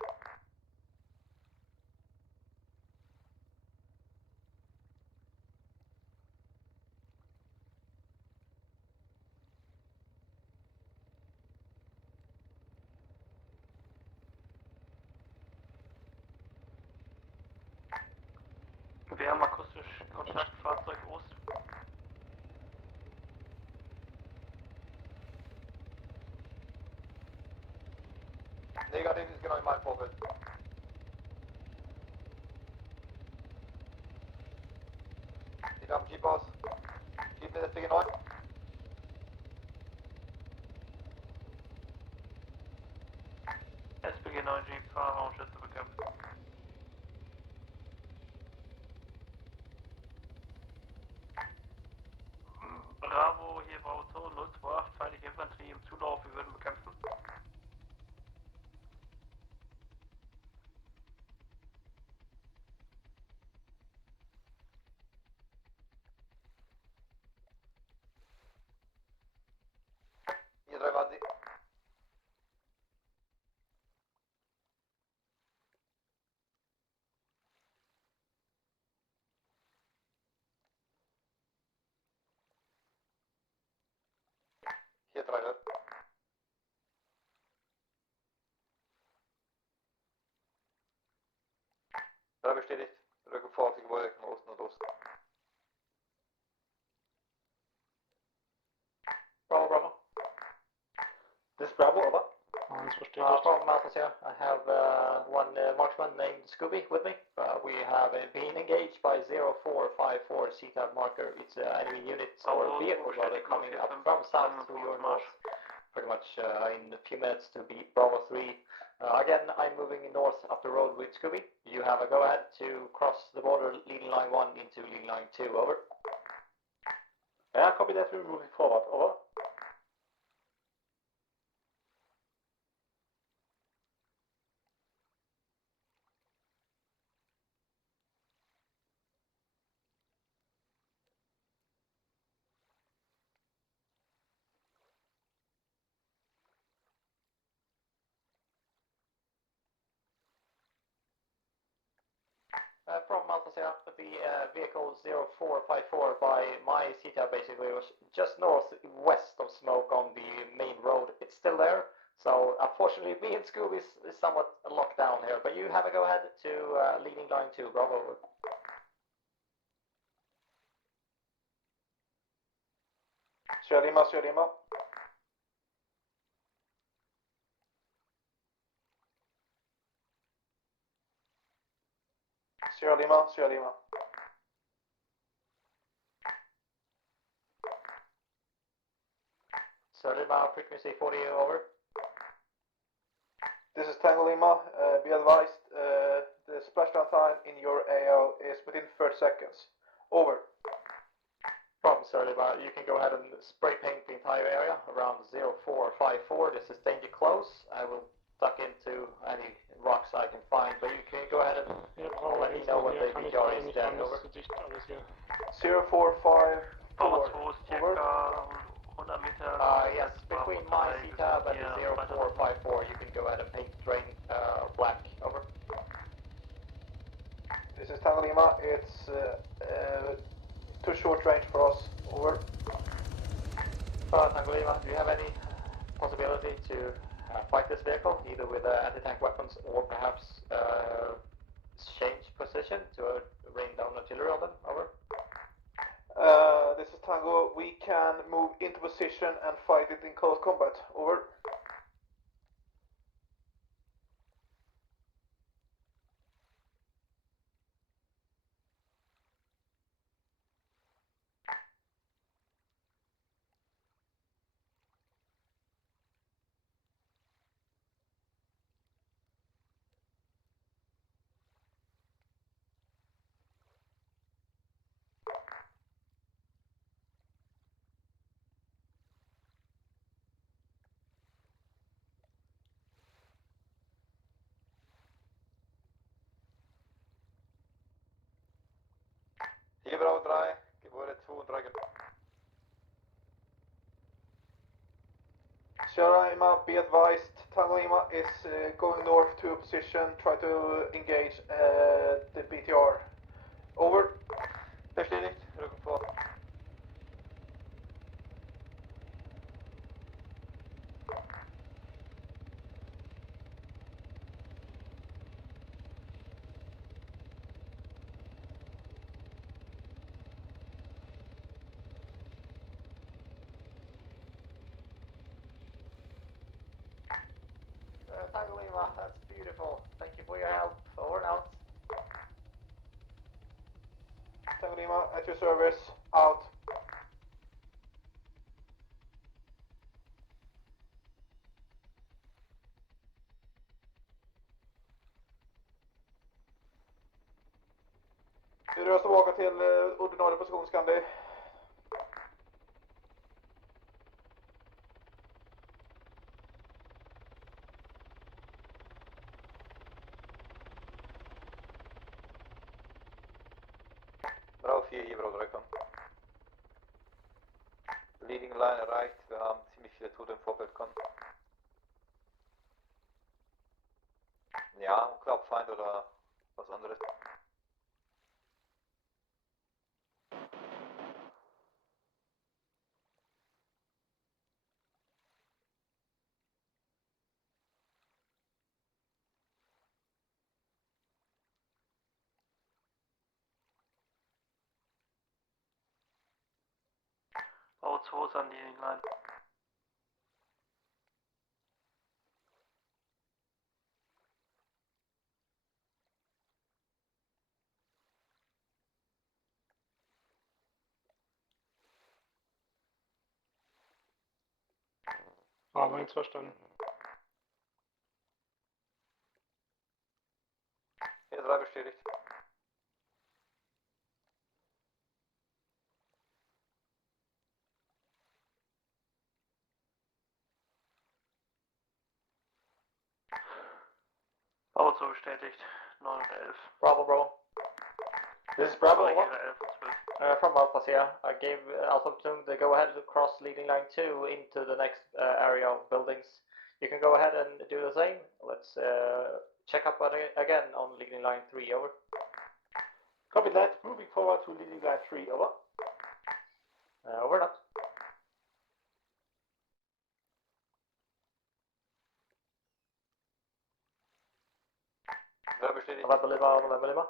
Wir haben akustisch Kontakt, Fahrzeug Ost. Negativ ist genau in meinem Vorfeld. Die haben Jeep aus. Jeep mit SPG9. SPG9 Jeep, Fahrer und Schütze bekämpft. Bravo, hier Bravo 2, 028, feindliche Infanterie im Zulauf, wir würden bekämpfen. Hier 3 waren sie. Hier 3 Leute. Da bestätigt. Rücken vor auf die Gebäude von Osten und Osten. Bravo, Bravo. This is Bravo, over. From Alpha Sierra, I have one marksman named Scooby with me. We have been engaged by 0454 CTAB marker. It's enemy units or vehicles rather coming up from south to your north. Pretty much in a few minutes to beat Bravo 3. Again, I'm moving north up the road with Scooby. You have a go-ahead to cross the border leading line 1 into leading line 2. Over. Yeah, copy that. We're moving forward. Over. From Alpha Sierra, the vehicle 0454 by my CTAB basically was just northwest of smoke on the main road. It's still there, so unfortunately me and Scooby is somewhat locked down here, but you have a go ahead to leading line 2, Bravo. Sierra Lima, Sierra Lima. Sierra Lima, Sierra Lima. Sierra Lima, frequency 40, over. This is Tango Lima. Be advised, the splashdown time in your AO is within 30 seconds. Over. From Sierra Lima, you can go ahead and spray paint the entire area around 0454. This is danger close. I will tuck into any rocks I can find, but you can go ahead and let me know when the VGR is dead. Over. 0454. Power 2 ist circa 100 Meter. Yes, between my CTAB and the 0454, you can go ahead and paint drain black. Over. This is Tango Lima. It's too short range for us. Over. Tango Lima, do you have any possibility to fight this vehicle, either with anti-tank weapons or perhaps change position to rain down artillery on them. Over. This is Tango. We can move into position and fight it in close combat. Over. Hier Bravo 3, Gebäude 2 und 3. Sierra Lima, be advised, Tango Lima is going north to a position, try to engage the BTR. Over. Bestätigt, Rücken vor. Tango Lima, that's beautiful. Thank you for your help. Over and out. Tango Lima, at your service. Out. Vi rör oss tillbaka till ordinarie position, Scandi. Bravo 4, hier Bravo 3 kommen. Leading Line erreicht, wir haben ziemlich viele Tote im Vorfeld kommen. Ja, Unclaubfeind oder was anderes. Bravo 2 ist an die Line. Aber nichts verstanden. Hier 3 bestätigt. Bravo 2 bestätigt. 9 und 11. Bravo, bro. This is Bravo. Korrigiere 11 und 12. From Alpha Sierra, I gave Alpha Platoon the go-ahead to cross leading line 2 into the next area of buildings. You can go ahead and do the same. Let's check up again on leading line 3, over. Copy that. Moving forward to leading line 3, over. Over and out. Wer bestätigt? November Lima, November Lima.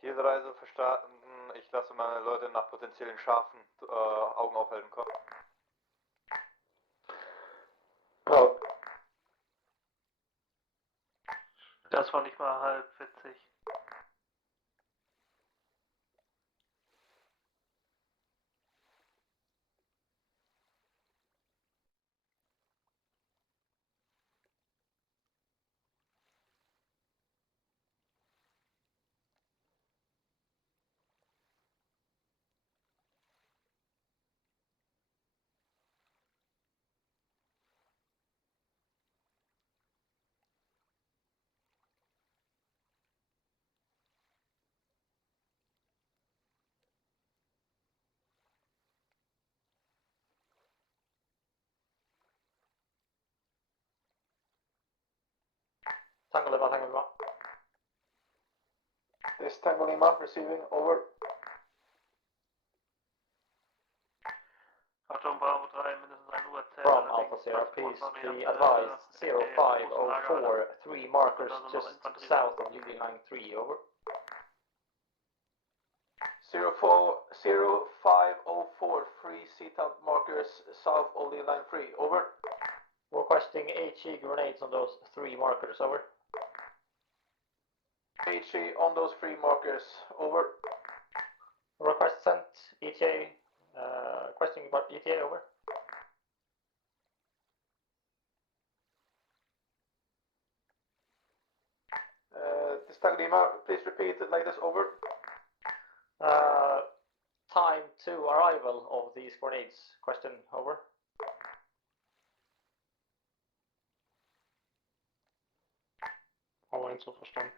Hier 3 so verstanden, ich lasse meine Leute nach potenziellen Schafen Augen aufhalten kommen. Bravo. Das war nicht mal halb witzig. Tango Lima, Tango Lima. This is Tango Lima receiving, over. Achtung, Bravo 3, mindestens 1 Uhr zählt. From Alpha Sierra, please be advised 0504, 3 markers just south of leading line 3, over. 0504, 3 seat-out markers south of leading line 3, over. Requesting HE grenades on those 3 markers, over. HE on those 3 markers, over. Request sent, ETA, requesting ETA, over. This is Tango Lima, please repeat it like this, over. Time to arrival of these grenades, question, over. Aber nicht so verstanden.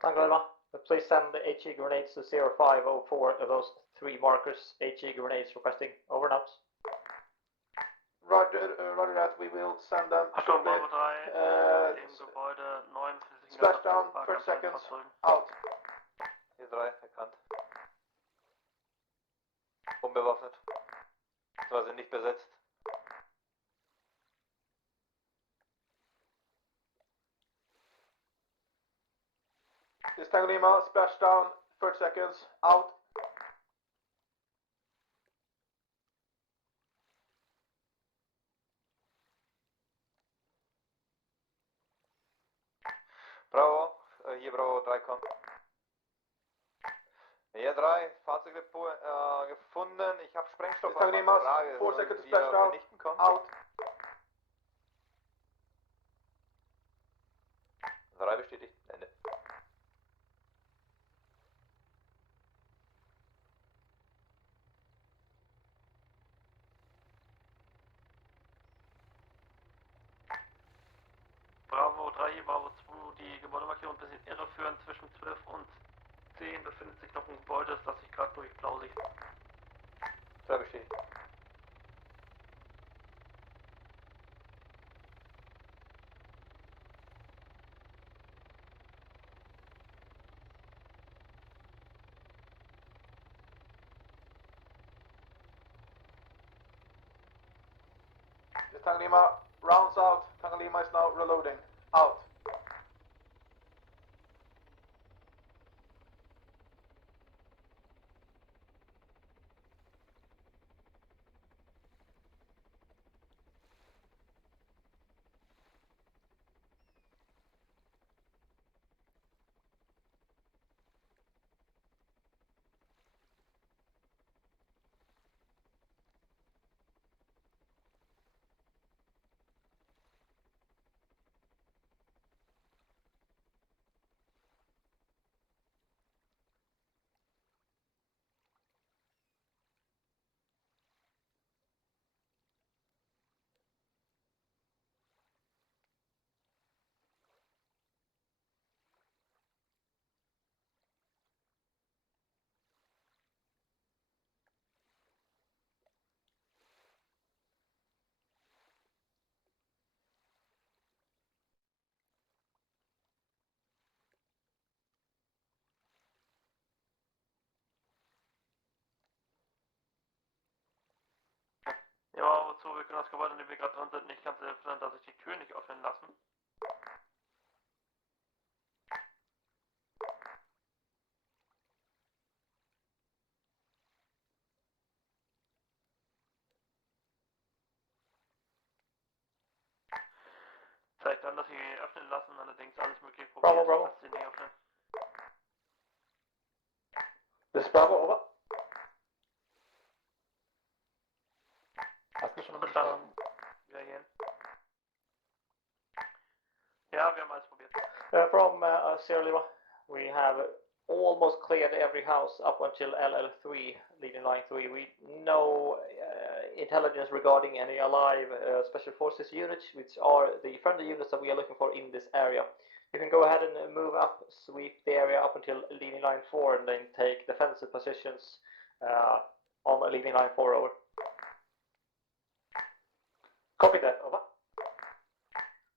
Tango Lima, please send the HE grenades to 0504 of those 3 markers, HE grenades requesting, over and out. Roger that, we will send them Achtung, shortly. Bravo 3, im Gebäude 9. Splashdown, 30 seconds, out. Hier 3, erkannt. Unbewaffnet. Zwar sind nicht besetzt. This is Tango Lima, splashdown, 30 seconds, out. Bravo, hier Bravo 3 kommt. Hier 3, Fahrzeugdepot gefunden. Ich habe Sprengstoff auf der Frage. 4 seconds wir splashdown, vernichten kommen? out. 3 bestätigt, Ende. Bravo 3, hier Bravo 2, die Gebäudemarkierung ein bisschen irreführend. Zwischen 12 und 10 befindet sich noch ein Gebäude, das lasse ich gerade durch Blausicht. 3 bestätigt. This is Tango Lima, rounds out. Tango Lima is now reloading, out. Ja, wozu? Wir können das Gebäude, in dem wir gerade drin sind, nicht ganz öffnen, dass sich die Türen nicht öffnen lassen. zeigt an, dass sie öffnen lassen, allerdings alles mögliche Bravo, probiert, Bravo. dass sie nicht öffnen. This is Bravo, over. Hast du schon Verstanden? Wir gehen. Ja, wir haben alles probiert. From Sierra Leone, we have almost cleared every house up until LL3, leading line 3. We no intelligence regarding any alive special forces units, which are the friendly units that we are looking for in this area. You can go ahead and move up, sweep the area up until leading line 4, and then take defensive positions on leading line 4, over. Copy that, over.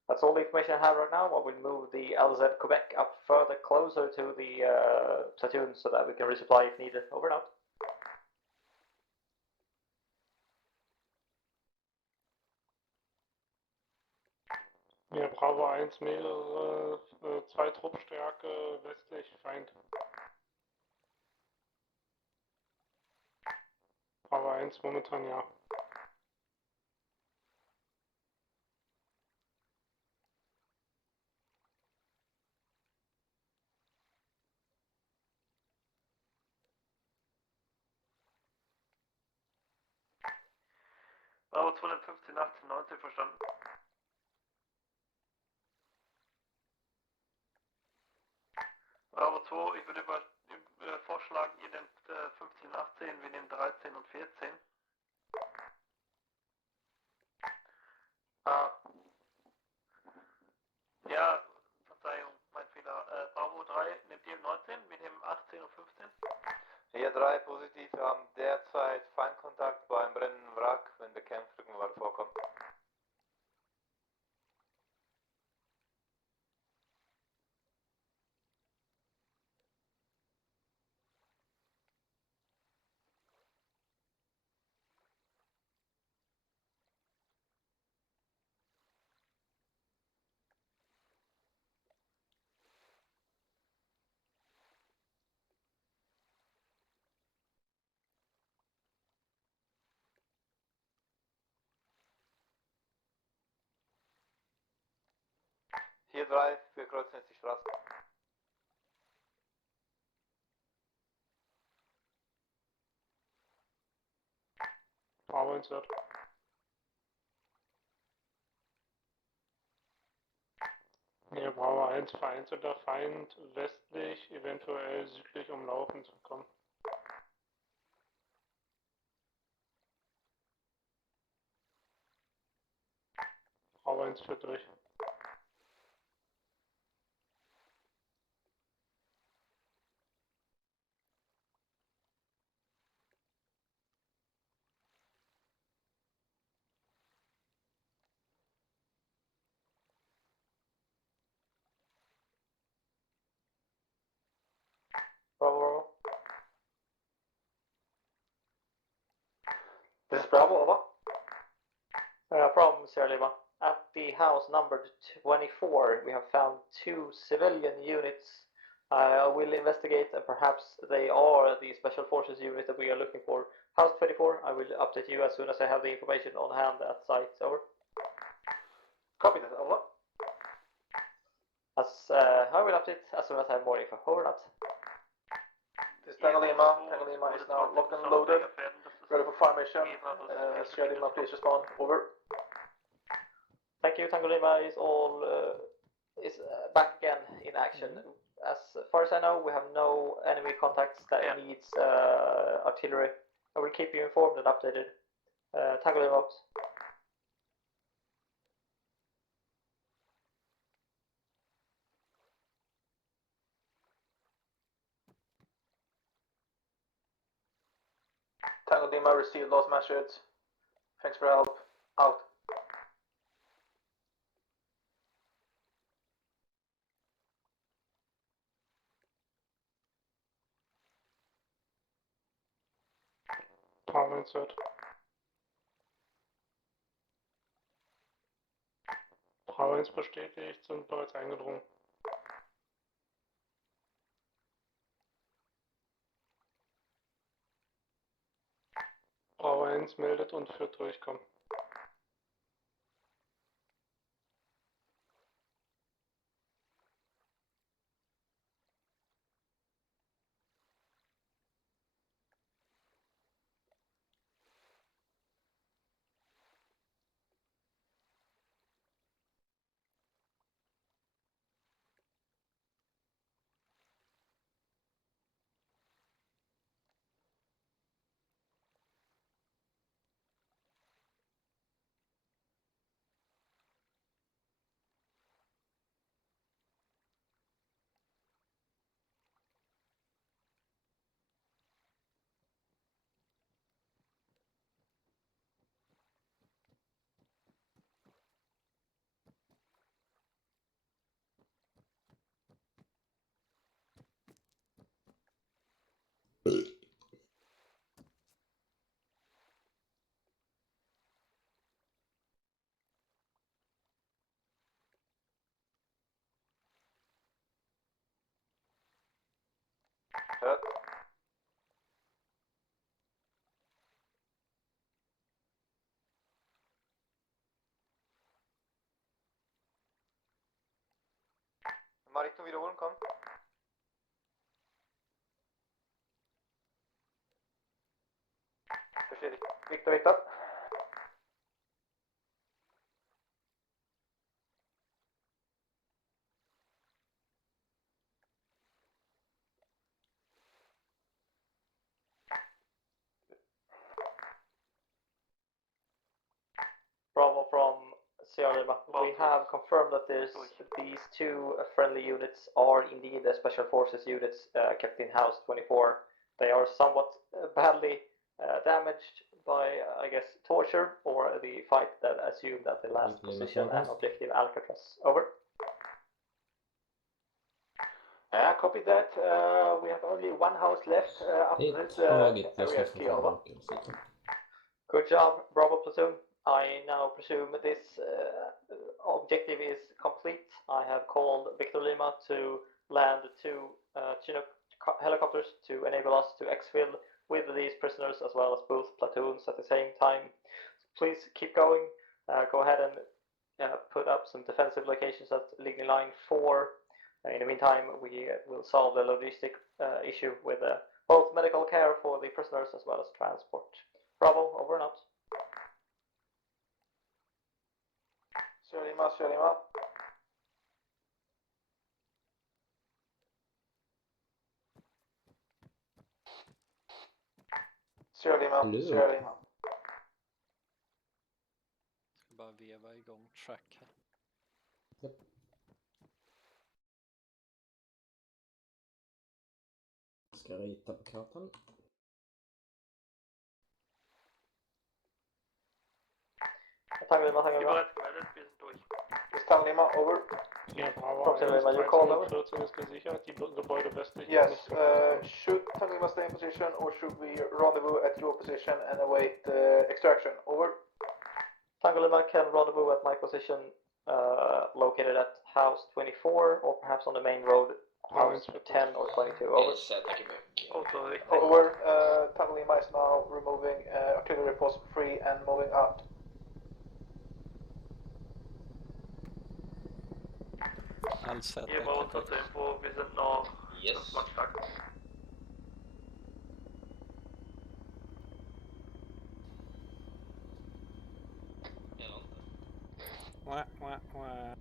That's all the information I have right now. I will move the LZ Quebec up further closer to the platoon so that we can resupply if needed. Over and out. Ja, Bravo 1, mehrere, 2 Truppstärke westlich, Feind. Bravo 1 momentan ja. Bravo 215, 18, 19, verstanden. Bravo 2, ich würde vorschlagen, ihr nehmt 15, 18, wir nehmen 13 und 14. Ja, Verzeihung, mein Fehler. Bravo 3, nehmt ihr 19, wir nehmen 18 und 15. Hier 3 positiv, wir haben derzeit Feindkontakt beim brennenden Wrack. Wenn bekämpft, drücken wir weiter vorkommen. Hier 3, wir kreuzen jetzt die Straße. Bravo 1 wird. Ja, Bravo 1 vereinzelter Feind westlich, eventuell südlich umlaufen zu kommen. Bravo 1 führt durch. Bravo. This is Bravo, over. From Sierra Leone. At the house numbered 24, we have found 2 civilian units. I will investigate, and perhaps they are the special forces unit that we are looking for. House 24, I will update you as soon as I have the information on hand at site. Over. Copy that, over. I will update as soon as I have more info. Over and out. This is Tango Lima. Tango Lima is now locked and loaded, ready for fire mission. Sierra Lima, please respond. Over. Thank you. Tango Lima is back again in action. As far as I know, we have no enemy contacts that needs artillery. I will keep you informed and updated. Tango Lima out. Tango Lima received lost message. Thanks for help. Out. Bravo 1 wird. Bravo 1 bestätigt, sind bereits eingedrungen. Bravo 1 meldet und führt durchkommen. Hört. Mal Richtung wiederholen, komm. Bestätigt. Victor, Victor. Bravo from Sierra Lima. We have confirmed that these two friendly units are indeed the Special Forces units kept in House 24. They are somewhat badly damaged by, I guess, torture or the fight that assumed at the last position and objective Alcatraz. Over. Copy that. We have only one house left after this area is clear. Over. Good job, Bravo Platoon. I now presume this objective is complete. I have called Victor Lima to land two Chinook helicopters to enable us to exfil with these prisoners as well as both platoons at the same time. Please keep going. Go ahead and put up some defensive locations at Ligny Line 4. In the meantime, we will solve the logistic issue with both medical care for the prisoners as well as transport. Bravo, over and out. Sierra Lima, Sierra Lima. Sierra Lima, Sierra Lima. Ska bara veva igång track här. Ska rita på kartan. Tango Lima, Tango Lima. Ist Tango Lima, over. Ja, Bravo, Tango Lima, you call over. 14 ist gesichert, die Gebäude westlich. Yes, should Tango Lima stay in position or should we rendezvous at your position and await extraction? Over. Tango Lima can rendezvous at my position located at House 24 or perhaps on the main road, House 10 or 22. Over. Over. Tango Lima is now removing artillery post 3 and moving out. Ge Bravo 2 info, wir sind noch 25 stark. Wah, wah, wah.